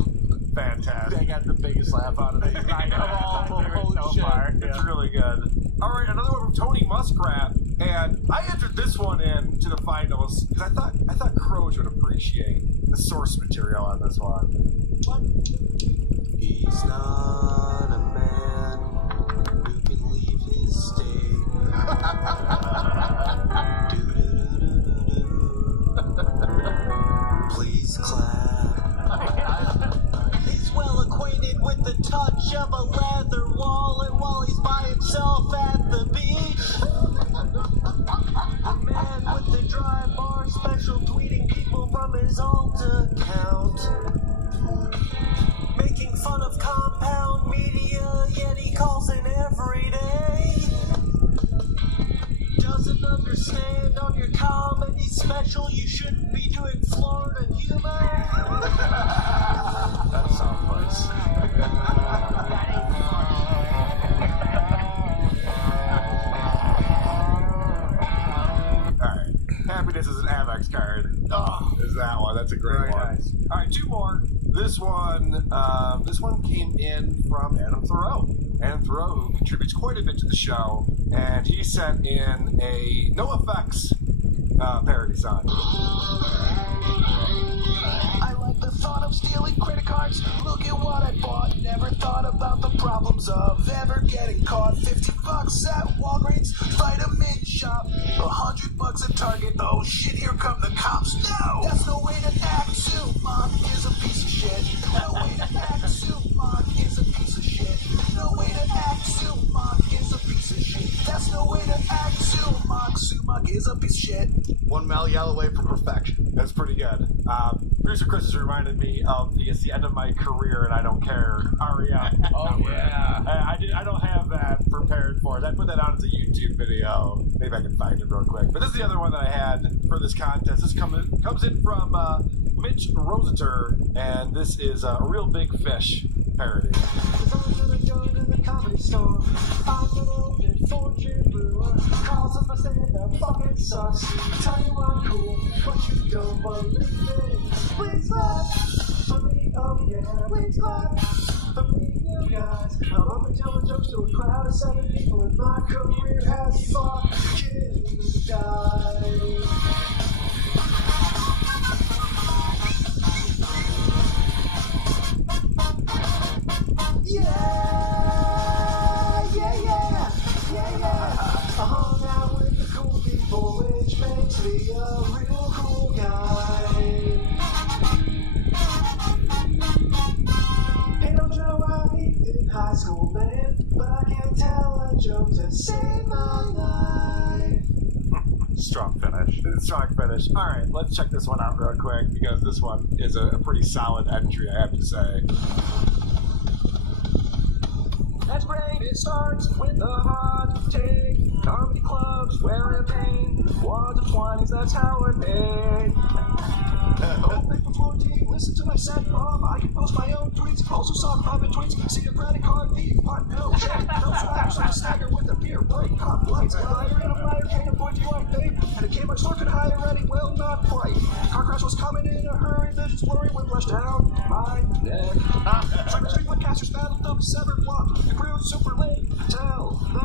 fantastic. They got the biggest laugh out of the night of all of them. Holy so shit. far. It's really good. All right, another one from Tony Muskrat, and I entered this one in to the finals because I thought Crows would appreciate the source material on this one. What? He's not a man who can leave his state. Please clap. He's well acquainted with the touch of a leather wallet while he's by himself at the beach. The man with the dry bar special tweeting people from his alt account. Making fun of compound media, yet he calls it every day. Doesn't understand on your comedy special you shouldn't be doing Florida humor. That sounds nice. Alright. Happiness is an Amex card. Oh, is that one. That's a great Very one. nice. Alright, two more. This one came in from Adam Thoreau. Adam Thoreau, who contributes quite a bit to the show, and he sent in a NoFX parody song. I like the thought of stealing credit cards. Look at what I bought. Never thought about the problems of ever getting caught. $50 at Walgreens, vitamin shop. $100 at Target. Oh shit, here come the cops. No, that's no way to act. Suman is a piece of shit. No way to act. Suman is a piece of shit. No way to act. Suman is a piece of shit. That's no way to act. Suman is a piece of shit. 1 mile yell away from perfection. That's pretty good. Producer Chris has reminded me of It's the End of My Career and I Don't Care REM. Oh, yeah. I don't have that prepared for it. I put that out as a YouTube video. Maybe I can find it real quick. But this is the other one that I had for this contest. This comes in from Mitch Roseter, and this is a Real Big Fish parody. The comedy store. I'm gonna open Fortune Brewer. Calls up my stand-up fucking sucks. Tell you I'm cool, but you don't believe it. Please clap for me, oh yeah. Please clap for me, you guys. I'm up and telling jokes to a crowd of 7 people, and my career has fucking died. Yeah. I hung out with the cool people, which makes me a real cool guy. Hey, don't you know I hated high school, man, but I can't tell a joke to save my life. Strong finish. Strong finish. All right, let's check this one out real quick because this one is a pretty solid entry, I have to say. That's great, it starts with a hot take. Comedy clubs, wearing pain. Wads of 20s, that's how it made. Oh, make the floor team, listen to my set, Bob. I can post my own tweets, also saw private tweets. See a credit card thief, what? No check, no swag, so I stagger with a beer break. Cop lights, fire in a fire, can't avoid you like babe. And a Kmart store could hide already, well, not quite. Car crash was coming in a hurry, visions blurry, whiplash down my neck. Trying to podcasters battled up, severed block. The crew's super late, tell them.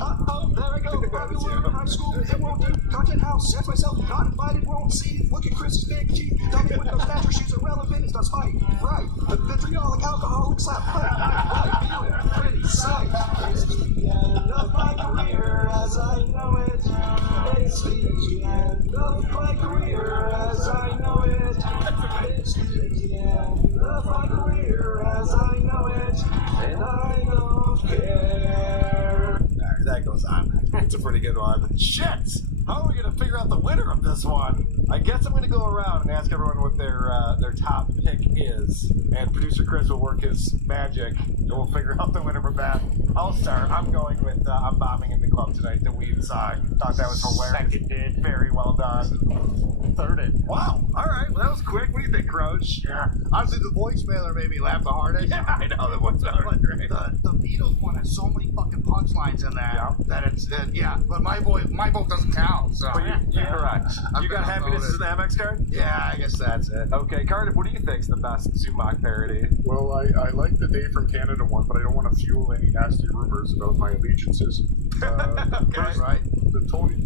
Uh-oh, there I go, February in high school, it won't do. Content house, sets myself, not invited, won't see. Look at Chris's big teeth, dummy with those natural shoes, irrelevant, it's not spite. Right, the vitriolic alcoholic slap, right, feel it, pretty sight. It's the end of my career as I know it. It's the end of my career as I know it. It's the end of my career as I know it. And I don't care. Alright, that goes on. It's a pretty good one. Shit! How are we going to figure out the winner of this one? I guess I'm going to go around and ask everyone what their top pick is. And producer Chris will work his magic and we'll figure out the winner from that. I'll start. I'm going with I'm bombing in the club tonight, the Weed song. Thought that was hilarious. Seconded. Very well done. Thirded. Wow. All right. Well, that was quick. What do you think, Crouch? Yeah. Honestly, the voicemailer made me laugh the hardest. Yeah, I know. The voicemailer was great. The Beatles one has so many fucking punchlines in that that it's But my vote doesn't count. So But you're correct. You got Happiness as an Amex card? Yeah, I guess that's it. Okay, Cardiff, what do you think's the best Zumach parody? Well, I like the Dave from Canada one, but I don't want to fuel any nasty rumors about my allegiances. Okay. Right. The Tony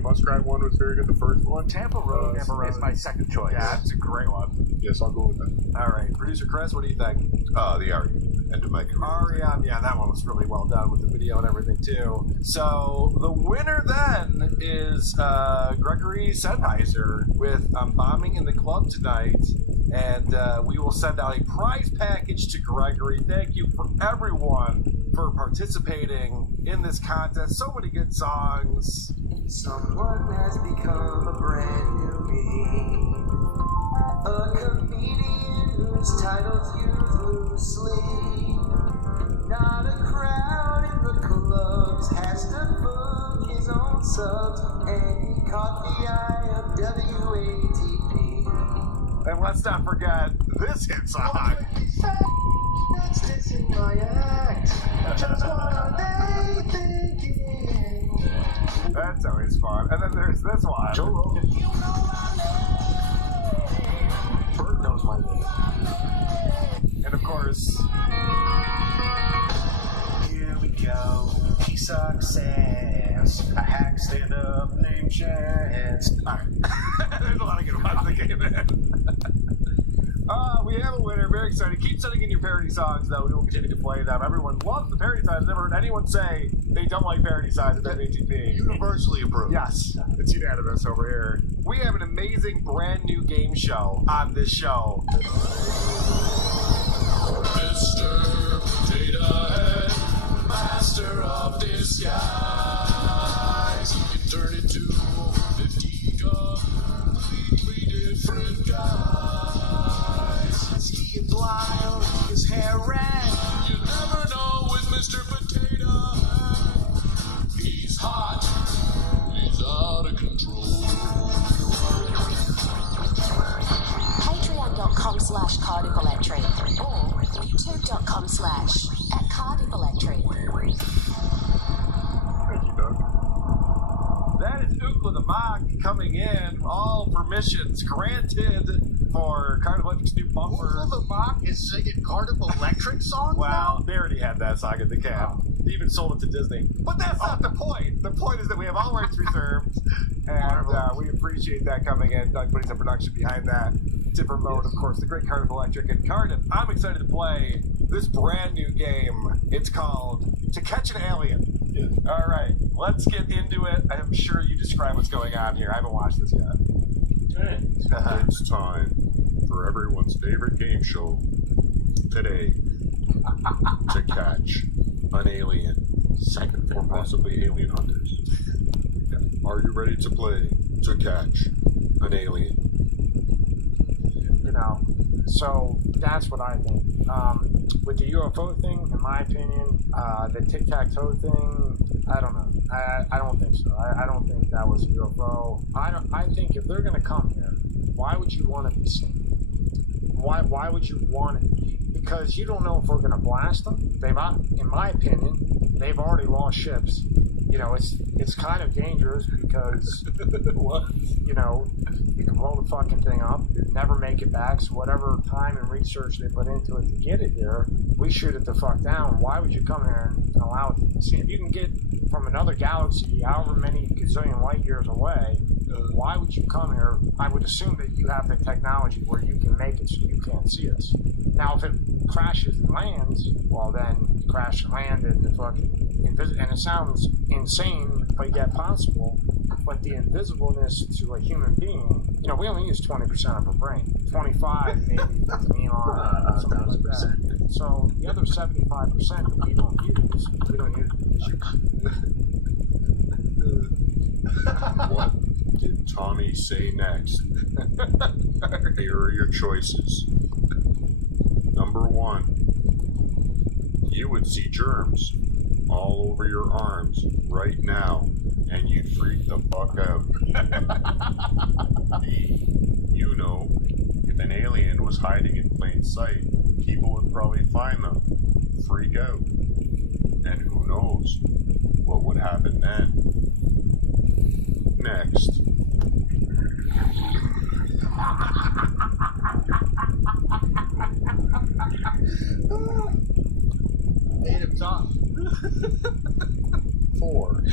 Muskrat one was very good. The first one. Tampa Road is my second choice. Yeah, it's a great one. Yes, I'll go with that. All right, producer Chris, what do you think? The Arian, End of My Career. Ariane, yeah, that one was really well done with the video and everything too. So the winner then is Gregory Sennheiser with Bombing in the Club tonight. And we will send out a prize package to Gregory. Thank you for everyone for participating in this contest. So many good songs. Someone has become a brand new me. A comedian whose titles use loosely. Not a crowd in the clubs has to book his own subs. And he caught the eye of WATP. And let's not forget this hit song. That's dissing my act. Just what are they thinking? That's always fun. And then there's this one. Joe Rogan. You know my name. Bert knows my name. And of course, Here we go. He sucks ass. A hack stand up named Chance. alright. There's a lot of good ones that came in. We have a winner. Very excited. Keep sending in your parody songs, though. We will continue to play them. Everyone loves the parody songs. I've never heard anyone say they don't like parody songs at WATP. Universally approved. Yes, it's unanimous over here. We have an amazing brand new game show on this show. Mr. Data Head, master of disguise. You can turn into 50 completely different guys. Is he blind? His hair red? You never know with Mr. Potato Head. He's hot. He's out of control. Patreon.com/Cardiff Electric or YouTube.com/@Cardiff Electric. Thank you, Doug. That is Ookla the Mock coming in. All permissions granted for Cardiff Electric's new bumper. Ookla the Mock is singing Cardiff Electric songs Wow, now? they already had that song in the can. They even sold it to Disney. But that's not the point. The point is that we have all rights reserved, and we appreciate that coming in. Doug putting some production behind that. Different mode, of course, the great Cardiff Electric. And Cardiff, I'm excited to play this brand new game. It's called To Catch an Alien. Yes. All right, let's get into it. I'm sure you describe what's going on here. I haven't watched this yet. It's time for everyone's favorite game show today. To catch an alien. Second Or possibly alien hunters. Are you ready to play To Catch an Alien? You know, so that's what I think. With the UFO thing, in my opinion, the tic-tac-toe thing, I don't know. I don't think so. I don't think that was a UFO. I think if they're going to come here, why would you want to be seen? Why would you want it? Because you don't know if we're going to blast them. In my opinion, they've already lost ships. You know, it's kind of dangerous because, you know, you can blow the fucking thing up, you'd never make it back, so whatever time and research they put into it to get it here, we shoot it the fuck down. Why would you come here and allow it to be seen? If you can get from another galaxy, however many gazillion light years away, why would you come here? I would assume that you have the technology where you can make it so you can't see us. Now, if it crashes and lands, well then, you crash and land and the fucking and it sounds insane, but yet possible. But the invisibleness to a human being, you know, we only use 20% of our brain. 25 maybe with the neon, something like that. So the other 75% that we don't use. What did Tommy say next? Here are your choices. Number 1, you would see germs all over your arms right now, and you'd freak the fuck out. You know, if an alien was hiding in plain sight, people would probably find them, freak out, and who knows what would happen then. Next. Made him talk. 4.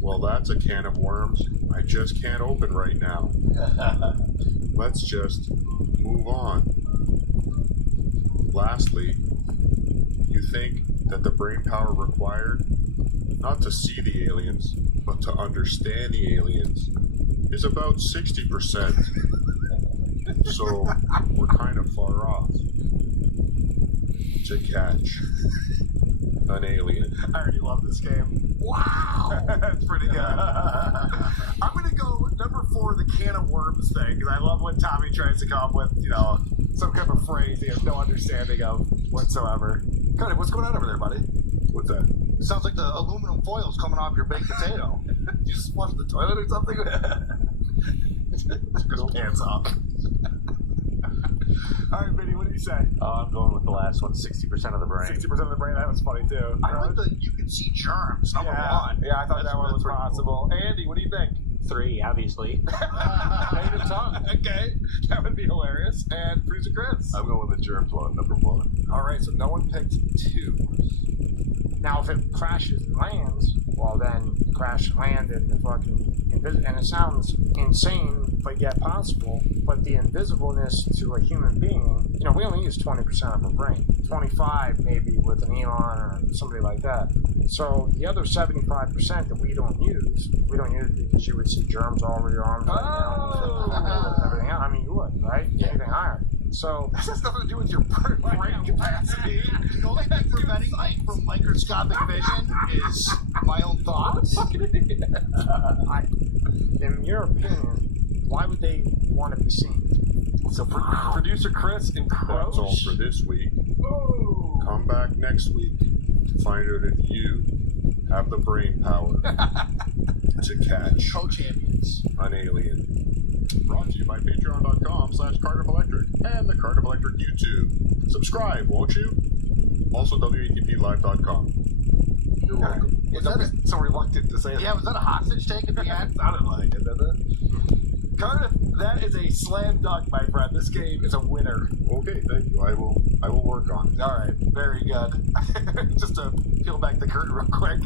Well, that's a can of worms I just can't open right now. Let's just move on. Lastly, you think that the brain power required, not to see the aliens, but to understand the aliens, is about 60%. So we're kind of far off to catch an alien. I already love this game. Wow! That's pretty good. I'm going to go number 4, the can of worms thing, because I love when Tommy tries to come up with, some kind of phrase he has no understanding of whatsoever. Cody, what's going on over there, buddy? What's that? It sounds like the aluminum foil's coming off your baked potato. You just flushed the toilet or something? Took his pants off. All right, Vinny, what do you say? I'm going with the last one, 60% of the brain. 60% of the brain, that was funny too. I like that you can see germs, number 1. Yeah, I thought that one was possible. Cool. Andy, what do you think? 3, obviously. Made him talk. Okay, that would be hilarious. And producer Chris? I'm going with the germs one, number 1. All right, so no one picked 2. Now, if it crashes and lands, well, then crash and land and the fucking and it sounds insane, but yet possible. But the invisibleness to a human being, we only use 20% of our brain, 25 maybe with an Elon or somebody like that. So the other 75% that we don't use because you would see germs all over your arms, everything else. I mean, you would, right? Yeah. Anything higher. So this has nothing to do with your brain capacity. The only thing preventing me from microscopic vision is my own thoughts. In your opinion, why would they want to be seen? So producer Chris and That's all for this week. Whoa. Come back next week to find out if you have the brain power to catch co-champions an alien. Brought to you by patreon.com/CardiffElectric and the Cardiff Electric YouTube. Subscribe, won't you? Also, WATPLive.com. You're welcome. Was that so reluctant to say that? Yeah, was that a hostage take at the end? Sounded like it, didn't it? Cardiff, that is a slam dunk, my friend. This game is a winner. Okay, thank you. I will work on it. All right, very good. Just to peel back the curtain real quick,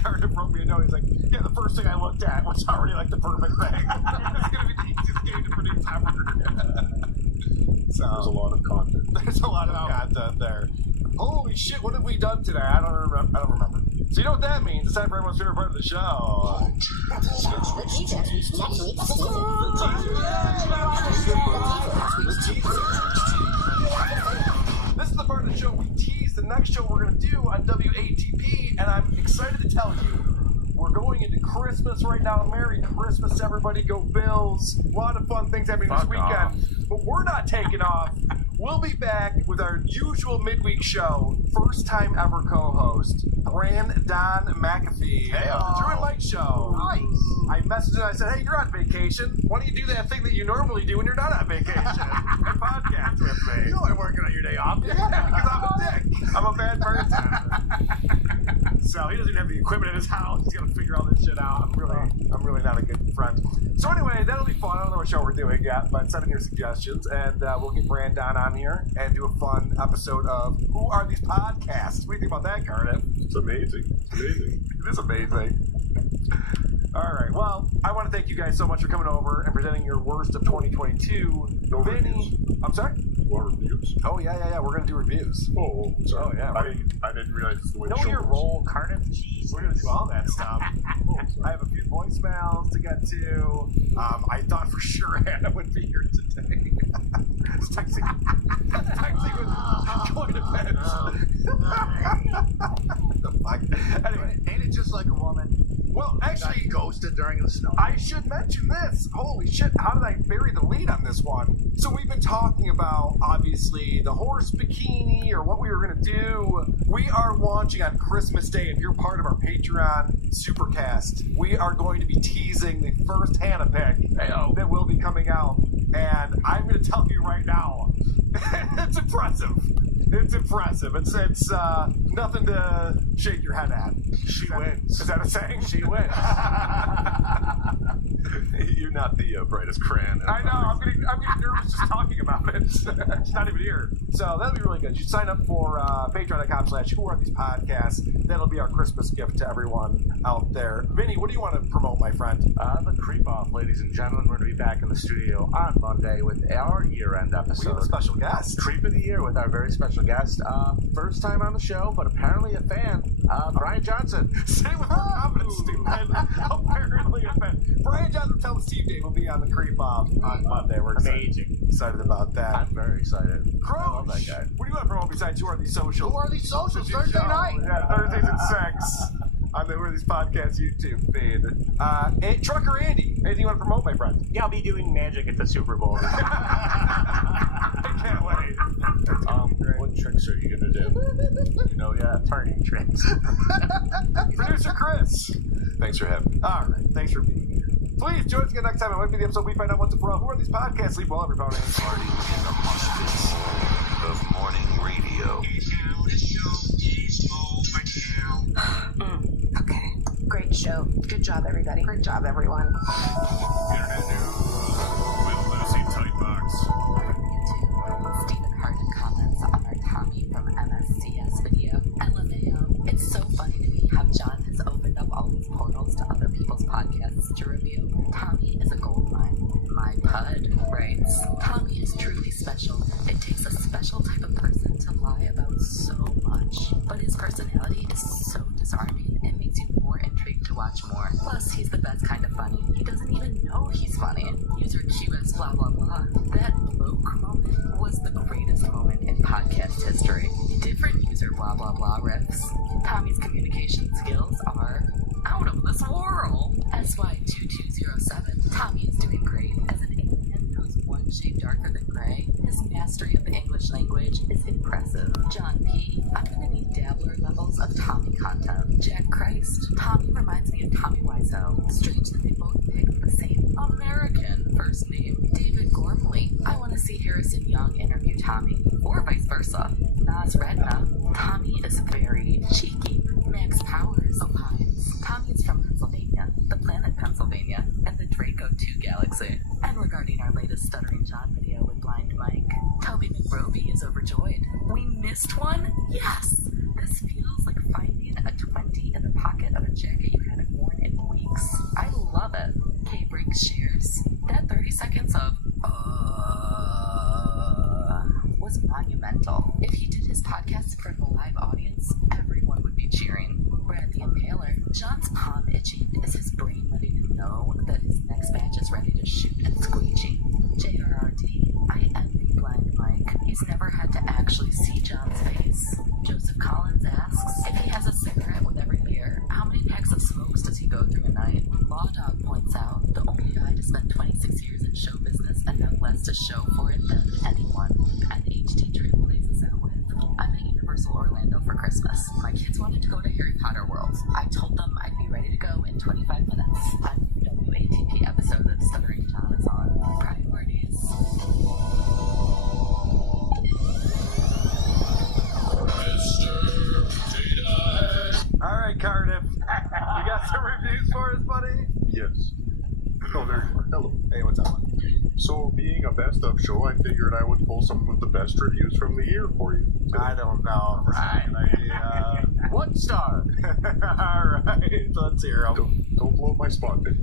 Cardiff wrote me a note. He's like, yeah, the first thing I looked at was already like the perfect thing. It's going to be the easiest game to produce ever. So, there's a lot of content. There's a lot of content there. Holy shit, what have we done today? I don't remember. So you know what that means? It's time for everyone's favorite part of the show. This is the part of the show we tease the next show we're going to do on WATP, and I'm excited to tell you, we're going into Christmas right now. Merry Christmas, everybody. Go Bills. A lot of fun things happening this weekend. But we're not taking off. We'll be back with our usual midweek show. First time ever co-host, Brandon McAfee. Hey, the Drew and Mike Show. Nice. I messaged him and I said, hey, you're on vacation. Why don't you do that thing that you normally do when you're not on vacation? And podcast with me. You ain't working on your day off. Yeah, because I'm a dick. I'm a bad person. So he doesn't have the equipment in his house. He's got to figure all this shit out. I'm really not a good friend. So anyway, that'll be fun. I don't know what show we're doing yet, but send in your suggestions, and we'll get Brandon on here and do a fun episode of Who Are These Podcasts? What do you think about that, Cardiff? It's amazing. It is amazing. All right. Well, I want to thank you guys so much for coming over and presenting your worst of 2022. No reviews. I'm sorry? What reviews? Oh, yeah. We're going to do reviews. Oh, sorry. Oh, yeah. I didn't realize it's the way Know your role, Cardiff. Jeez, we're going to do all that stuff. I have a few voicemails to get to. I thought for sure Hannah would be here today. Texting with going to bed. The fuck? Anyway, ain't it just like a woman? Well, actually, ghosted during the snow. I should mention this. Holy shit, how did I bury the lead on this one? So we've been talking about, obviously, the horse bikini or what we were going to do. We are launching on Christmas Day. If you're part of our Patreon Supercast, we are going to be teasing the first Hannah pick that will be coming out. And I'm going to tell you right now, it's impressive. It's impressive. It's nothing to shake your head at. She wins. Is that a saying? She wins. You're not the brightest crayon. I know. I'm getting nervous just talking about it. It's not even here. So that'll be really good. You sign up for patreon.com/whoarethisepodcasts. That'll be our Christmas gift to everyone out there. Vinny, what do you want to promote, my friend? The Creep Off, ladies and gentlemen. We're going to be back in the studio on Monday with our year-end episode. We have a special guest. Creep of the Year with our very special guest. First time on the show, but apparently a fan. Brian Johnson. Say it with more confidence, Steve. Apparently a fan. Brian Johnson, tell Steve Dave will be on the Creep Off on Monday. We're excited about that. I'm very excited. Croach, I love that guy. what do you want to promote besides Who Are These Socials? Who Are These Socials? It's your Thursday show. night. Yeah, Thursdays at 6 on the Who Are These Podcasts YouTube feed. Trucker Andy, anything you want to promote, my friend? Yeah, I'll be doing magic at the Super Bowl. I can't wait. What tricks are you gonna do? Turning tricks. Producer Chris. Thanks for having me. All right, thanks for being here. Please join us again next time. It might be the episode we find out what's a pro. Who Are These Podcasts? Sleep well, everybody. Party in the mosh pits of morning radio. Okay. Great show. Good job, everybody. Great job, everyone. Internet news with Lucy Tightbox. Stephen Hardin comments on our Tommy from MSCS video. LMAO. It's so funny to me how John has opened up all these portals to other people's podcasts to review. Tommy is a goldmine. My pud writes, Tommy is truly special. It takes a special type of person to lie about so much. But his personality is so disarming, it makes you more intrigued to watch more. Plus, he's the best kind of funny. He doesn't even know he's funny. User QS blah blah blah. That bloke moment was the greatest moment in podcast history. Different user blah blah blah riffs. Tommy's communication skills are out of this world. SY2207. Tommy is doing great as an alien who's one shade darker than gray. His mastery of the English language is impressive. John P. I'm gonna need dabbler levels of Tommy content. Jack Christ. Tommy reminds me of Tommy Wiseau. Strange that they both picked the same American first name. David Gormley. I want to see Harrison Young interview Tommy, or vice versa. Nas Redna. Tommy is very cheeky. Max Powers opines. Tommy is from Pennsylvania, the planet Pennsylvania, and the Draco 2 galaxy. And regarding our latest Stuttering John video with Blind Mike, Toby McRoby is overjoyed. We missed one? Yes! This feels like finding a 20 in the pocket of a jacket you haven't worn in weeks. I love it. K Briggs shares. That 30 seconds of was monumental. If he did his podcast for the live audience, everyone would be cheering. Brad the Impaler. John's palm itching is his brain letting him know that his next batch is ready to shoot and squeegee. JRRD. I envy Blind Mike. He's never had to actually see John's face. Joseph Collins asks if he has a cigarette with every beer, how many packs of smokes does he go through a night? Law Dog points out the only guy to spend 26 years in show business and have less to show for it than anyone. And HD Trip plays us out with. I'm at Universal Orlando for Christmas. My kids wanted to go to Harry Potter World. I told them I'd be ready to go in 25 minutes. A WATP episode of Stuttering John is on. Priorities. All right, Cardiff. You got some reviews for us, buddy? Yes. Oh, there you are. Hello. Hey, what's up? So, being a best of show, I figured I would pull some of the best reviews from the year for you. I don't know. Right. 1 star. All right, let's hear them. Don't blow up my spot, baby.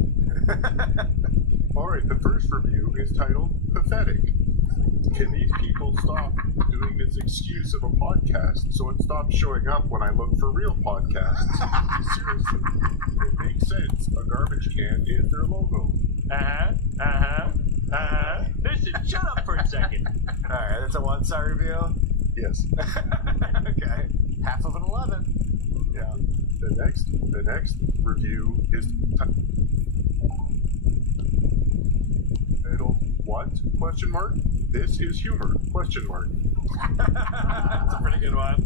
All right, the first review is titled Pathetic. Can these people stop doing this excuse of a podcast so it stops showing up when I look for real podcasts? Seriously, it makes sense. A garbage can is their logo. Listen, shut up for a second. All right, that's a 1-star review? Yes. Okay. Half of an 11. Yeah. The next review is titled What? Question mark. This is humor? Question mark. That's a pretty good one.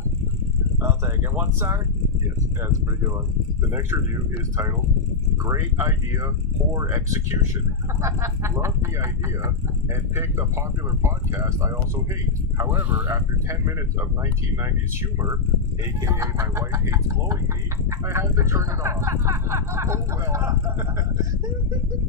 I'll take it. 1 star? Yes. Yeah, it's a pretty good one. The next review is titled Great Idea, Poor Execution. Love the idea and picked a popular podcast I also hate. However, after 10 minutes of 1990s humor, aka my wife hates blowing me, I had to turn it off. Oh well.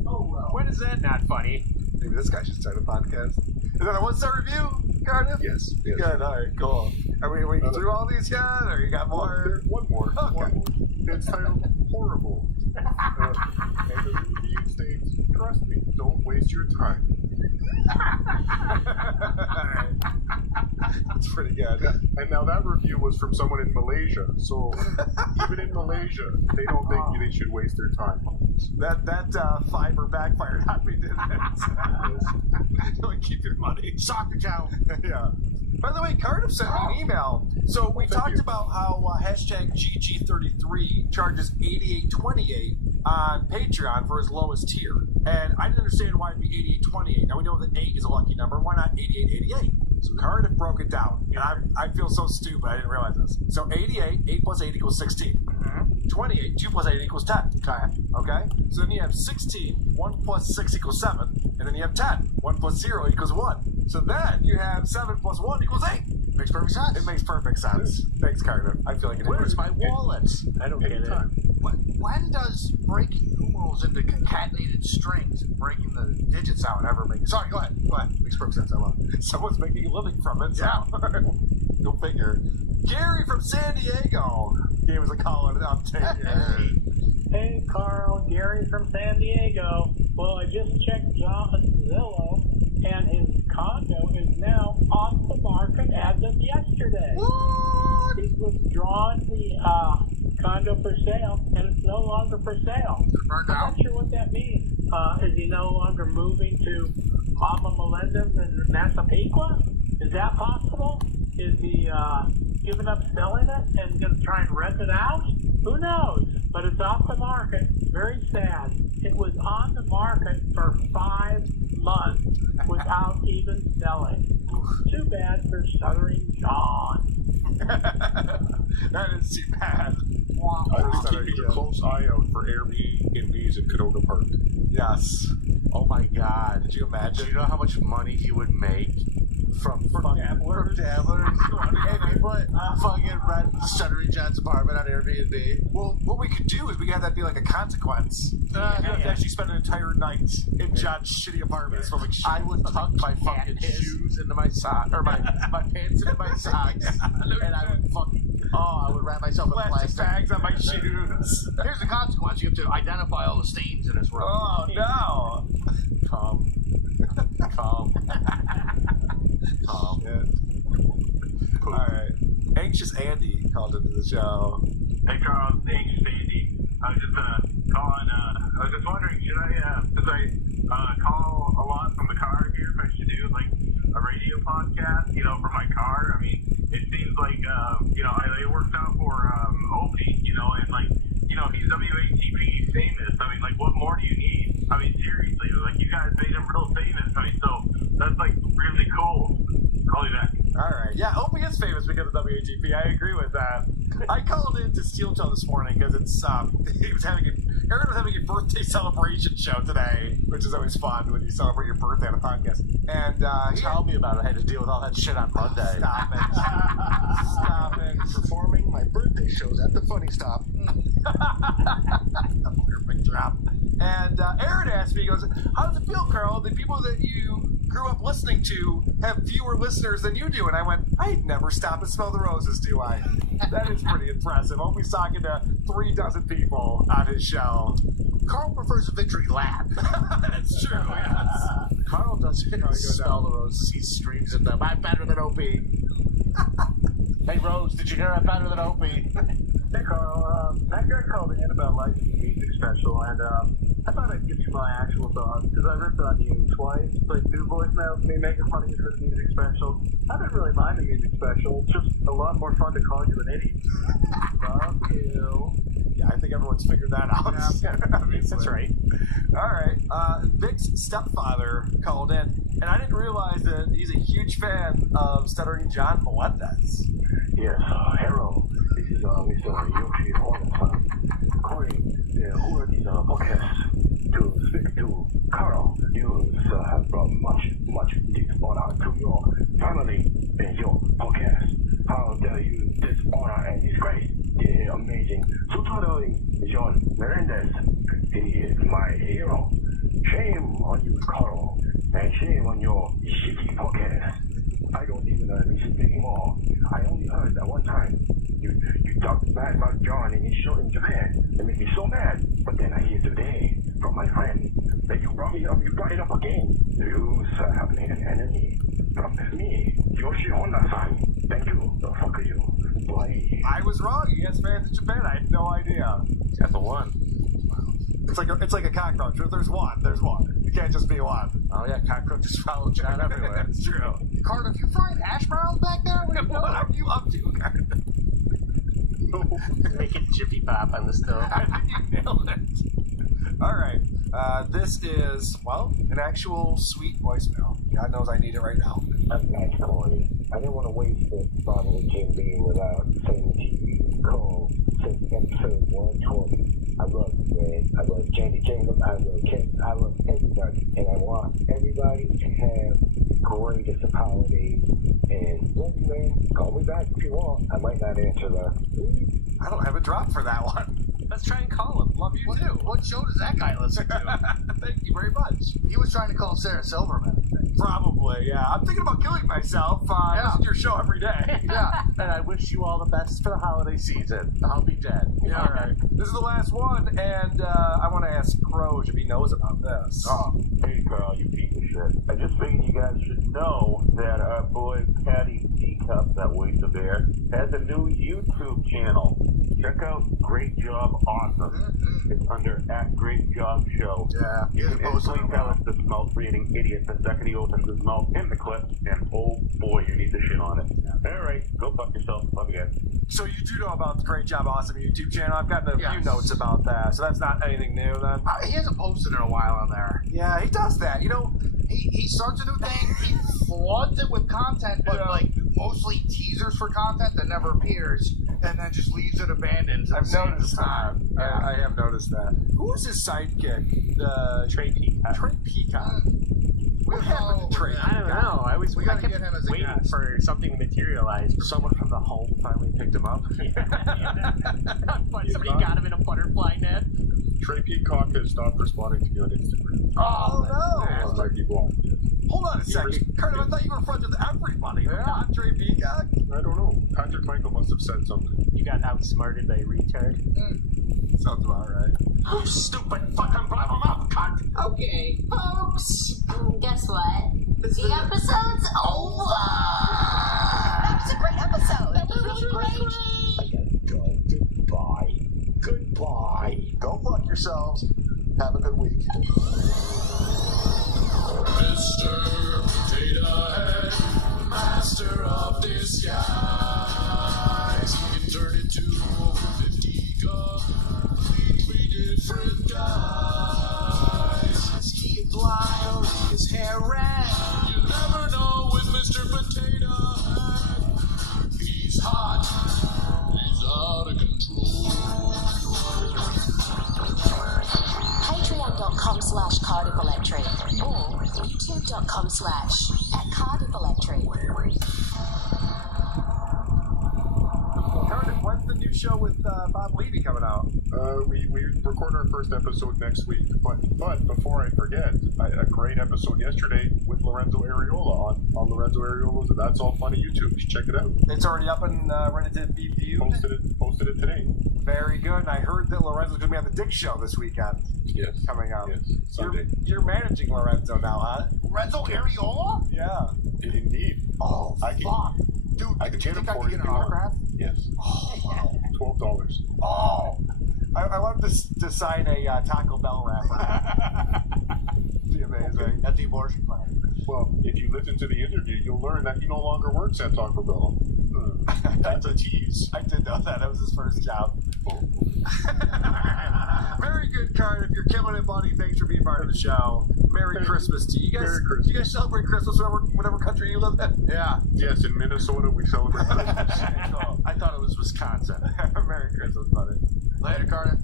Oh well. When is that not funny? Maybe this guy should start a podcast. Is that a 1-star review, Cardiff? Yes. Good, alright, cool. Are we through all these yet, or you got more? One more. Okay. One more. It's titled Horrible. And the review states, trust me, don't waste your time. That's pretty good. And now that review was from someone in Malaysia, so even in Malaysia, they don't think they should waste their time. That fiber backfired on me, didn't it? Don't keep your money. Soccer town. Yeah. By the way, Cardiff sent me an email. So we talked about how hashtag GG33 charges $88.28 on Patreon for his lowest tier. And I didn't understand why it'd be $88.28. Now we know that 8 is a lucky number. Why not $88.88? So Cardiff broke it down. And I feel so stupid. I didn't realize this. So 88, 8 plus 8 equals 16. 28, 2 plus 8 equals 10. Okay? So then you have 16, 1 plus 6 equals 7. And then you have 10, 1 plus 0 equals 1. So then you have 7 plus 1 equals 8. Makes perfect sense. It makes perfect sense. Thanks, Cardiff. I feel like it. Where's my wallet? I don't get it. When does breaking numerals into concatenated strings and breaking the digits out ever make? Sorry, go ahead. Makes perfect sense. I love it. Someone's making a living from it. So. Yeah. Go figure. Gary from San Diego gave us a call and an update. Hey, Carl. Gary from San Diego. Well, I just checked John's Zillow, and his condo is now off the market as of yesterday. What? He's withdrawn the condo for sale, and it's no longer for sale. I'm not sure what that means. Is he no longer moving to Mama Melendez in Massapequa? Is that possible? Is he giving up selling it and going to try and rent it out? Who knows? But it's off the market. Very sad. It was on the market for 5 months without even selling. Too bad for Stuttering John. That is too bad. I was keeping a close eye out for Airbnbs in Canoga Park. Yes. Oh my God. Did you imagine? Do you know how much money he would make from dabblers? And he put fucking rent Stuttering John's apartment on Airbnb. Well, what we could do is we could have that be like a consequence. You have to actually spend an entire night in John's shitty apartment. So like, I would tuck my fucking shoes into my socks, or my pants into my socks, and I would I would wrap myself in plastic bags on my shoes. Here's the consequence. You have to identify all the stains in his room. Oh, no. Calm. Alright. Anxious Andy called into the show. Hey Carl, it's Anxious Andy. I was just calling, I was just wondering, should I, since I call a lot from the car here, if I should do like a radio podcast, for my car? I mean, it seems like, it works out for Opie, and like, he's WATP famous. I mean, like, what more do you need? I mean, seriously, like, you guys made him real famous. I mean, so that's like really cool. Call you back. Alright, yeah, Opie is famous because of WATP. I agree with that. I called into Steel Toe this morning because it's, Aaron was having a birthday celebration show today, which is always fun when you celebrate your birthday on a podcast. And, tell me about it. I had to deal with all that shit on Monday. Stop it. Stop it. Performing my birthday shows at the Funny Stop. Perfect drop. And Aaron asked me, he goes, how does it feel, Carl? The people that you grew up listening to have fewer listeners than you do. And I went, I'd never stop and smell the roses, do I? That is pretty impressive. Opie's talking to 36 people on his show. Carl prefers a victory lap. That's true, yes. Carl doesn't smell the roses. He streams in them. I'm better than Opie. Hey, Rose, did you hear I'm better than Opie? Hey, Carl. That guy called in about liking the music special, and I thought I'd give you my actual thoughts, because I ripped on you twice, played 2 voicemails, me making fun of you for the music special. I didn't really mind the music special. It's just a lot more fun to call you an idiot. Love you. Yeah, I think everyone's figured that out. Yeah, that's right. All right. Vic's stepfather called in, and I didn't realize that he's a huge fan of Stuttering John Melendez. Yes, hello. This is Mr. Yoshi Honda-san calling the Who's podcast to speak to Carl. You have brought much dishonor to your family and your podcast. How dare you dishonor and disgrace the amazing Stuttering John Melendez? He is my hero. Shame on you, Carl, and shame on your shitty podcast. I don't even listen anymore. I only heard that one time. You talked bad about John in his show in Japan. It made me so mad. But then I hear today from my friend that you brought it up again. You have made an enemy from me, Yoshi Honda-san. Thank you. The fuck are you? Bye. I was wrong. He has fans in Japan. I had no idea. Got the one. It's like a cockroach. If there's one, there's one. It can't just be one. Oh yeah, cockroaches follow John everywhere. It's true. Carter, if you frying hash browns back there, What are you up to, Carter? Making Jiffy Pop on the stove. You nailed it. All right. This is, well, an actual sweet voicemail. God knows I need it right now. I'm not corny. I didn't want to waste this bottle of Jim Beam without saying to you, Cole, since episode 120. I love you, man. I love Jandy Jingles. I love Ken. I love everybody. And I want everybody to have the greatest of holidays. And love you, man. Call me back if you want. I might not answer the... I don't have a drop for that one. Let's try and call him. Love you too. What show does that guy listen to? Thank you very much. He was trying to call Sarah Silverman. Probably, yeah. I'm thinking about killing myself. I listen to your show every day. Yeah, and I wish you all the best for the holiday season. I'll be dead. Yeah, all right. This is the last one, and I want to ask Croge if he knows about this. Oh, hey, Carl, you piece of shit. I just figured you guys should know that our boy Patty Teacup, that waits a bear, has a new YouTube channel. Check out Great Job Awesome. It's under @GreatJobShow. Yeah, you can instantly tell it's this mouth-breathing idiot the second he opens his mouth in the clip, and oh boy, you need to shit on it. Alright, go fuck yourself. Love you guys. So you do know about the Great Job Awesome YouTube channel. I've gotten a few notes about that, so that's not anything new then? He hasn't posted in a while on there. Yeah, he does that. You know, he starts a new thing, he floods it with content, but like mostly teasers for content that never appears, and then just leaves it abandoned. I've noticed that. I have noticed that. Who was his sidekick? The Trey Peacock. Trey Peacock. What happened to Trey? I don't know. I kept get him as a waiting guest. for something to materialize. Someone from the home finally picked him up. But somebody got him in a butterfly net. Trey Peacock has stopped responding to me on Instagram. Oh, no. On Mikey Block. Hold on a second. Carter, I thought you were friends with everybody. Not Trey Peacock? I don't know. Patrick Michael must have said something. You got outsmarted by a retard. Sounds about right. Oh, stupid fucking blabbermouth cunt! Okay, folks. Guess what? The episode's over. That was a great episode. That was really great. Goodbye. Goodbye. Go fuck yourselves. Have a good week. Mr. Potato Head, master of disguise. He can turn into over 50 completely different guys. Is he blind or is his hair red? You never know with Mr. Potato Head. He's hot. He's out of control. Patreon.com/Cardiff Electric or YouTube.com/@Cardiff Electric. Carter, when's the new show with Bob Levy coming out? We record our first episode next week. But before I forget, a great episode yesterday with Lorenzo Ariola on Lorenzo Ariola's That's All Funny YouTube. You should check it out. It's already up and ready to be viewed. Posted it today. Very good. And I heard that Lorenzo's going to be on the Dick Show this weekend. Yes. Coming up. Yes. Sunday. You're managing Lorenzo now, huh? Lorenzo Ariola? Yeah. Indeed. Oh, fuck. Dude, I can do you get think him I for can you get if an you want. autograph? Yes. Oh, wow. $12. Oh. I want to sign a Taco Bell wrapper. Be amazing. At the abortion clinic. Well, if you listen to the interview, you'll learn that he no longer works at Taco Bell. That's a tease. I did know that. That was his first job. Very good, Card. If you're killing it, buddy, thanks for being part of the show. Merry Christmas to you. You guys celebrate Christmas whatever country you live in? Yeah. Yes, in Minnesota we celebrate Christmas. I thought it was Wisconsin. Merry Christmas, buddy. Later, Carter.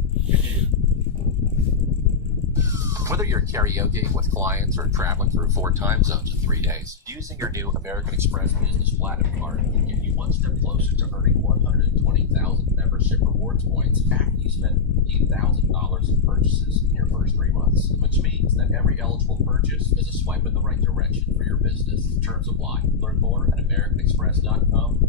Whether you're karaoke with clients or traveling through 4 time zones in 3 days, using your new American Express Business Platinum Card can get you one step closer to earning 120,000 membership rewards points after you spend $8,000 in purchases in your first 3 months, which means that every eligible purchase is a swipe in the right direction for your business. Terms apply. Learn more at AmericanExpress.com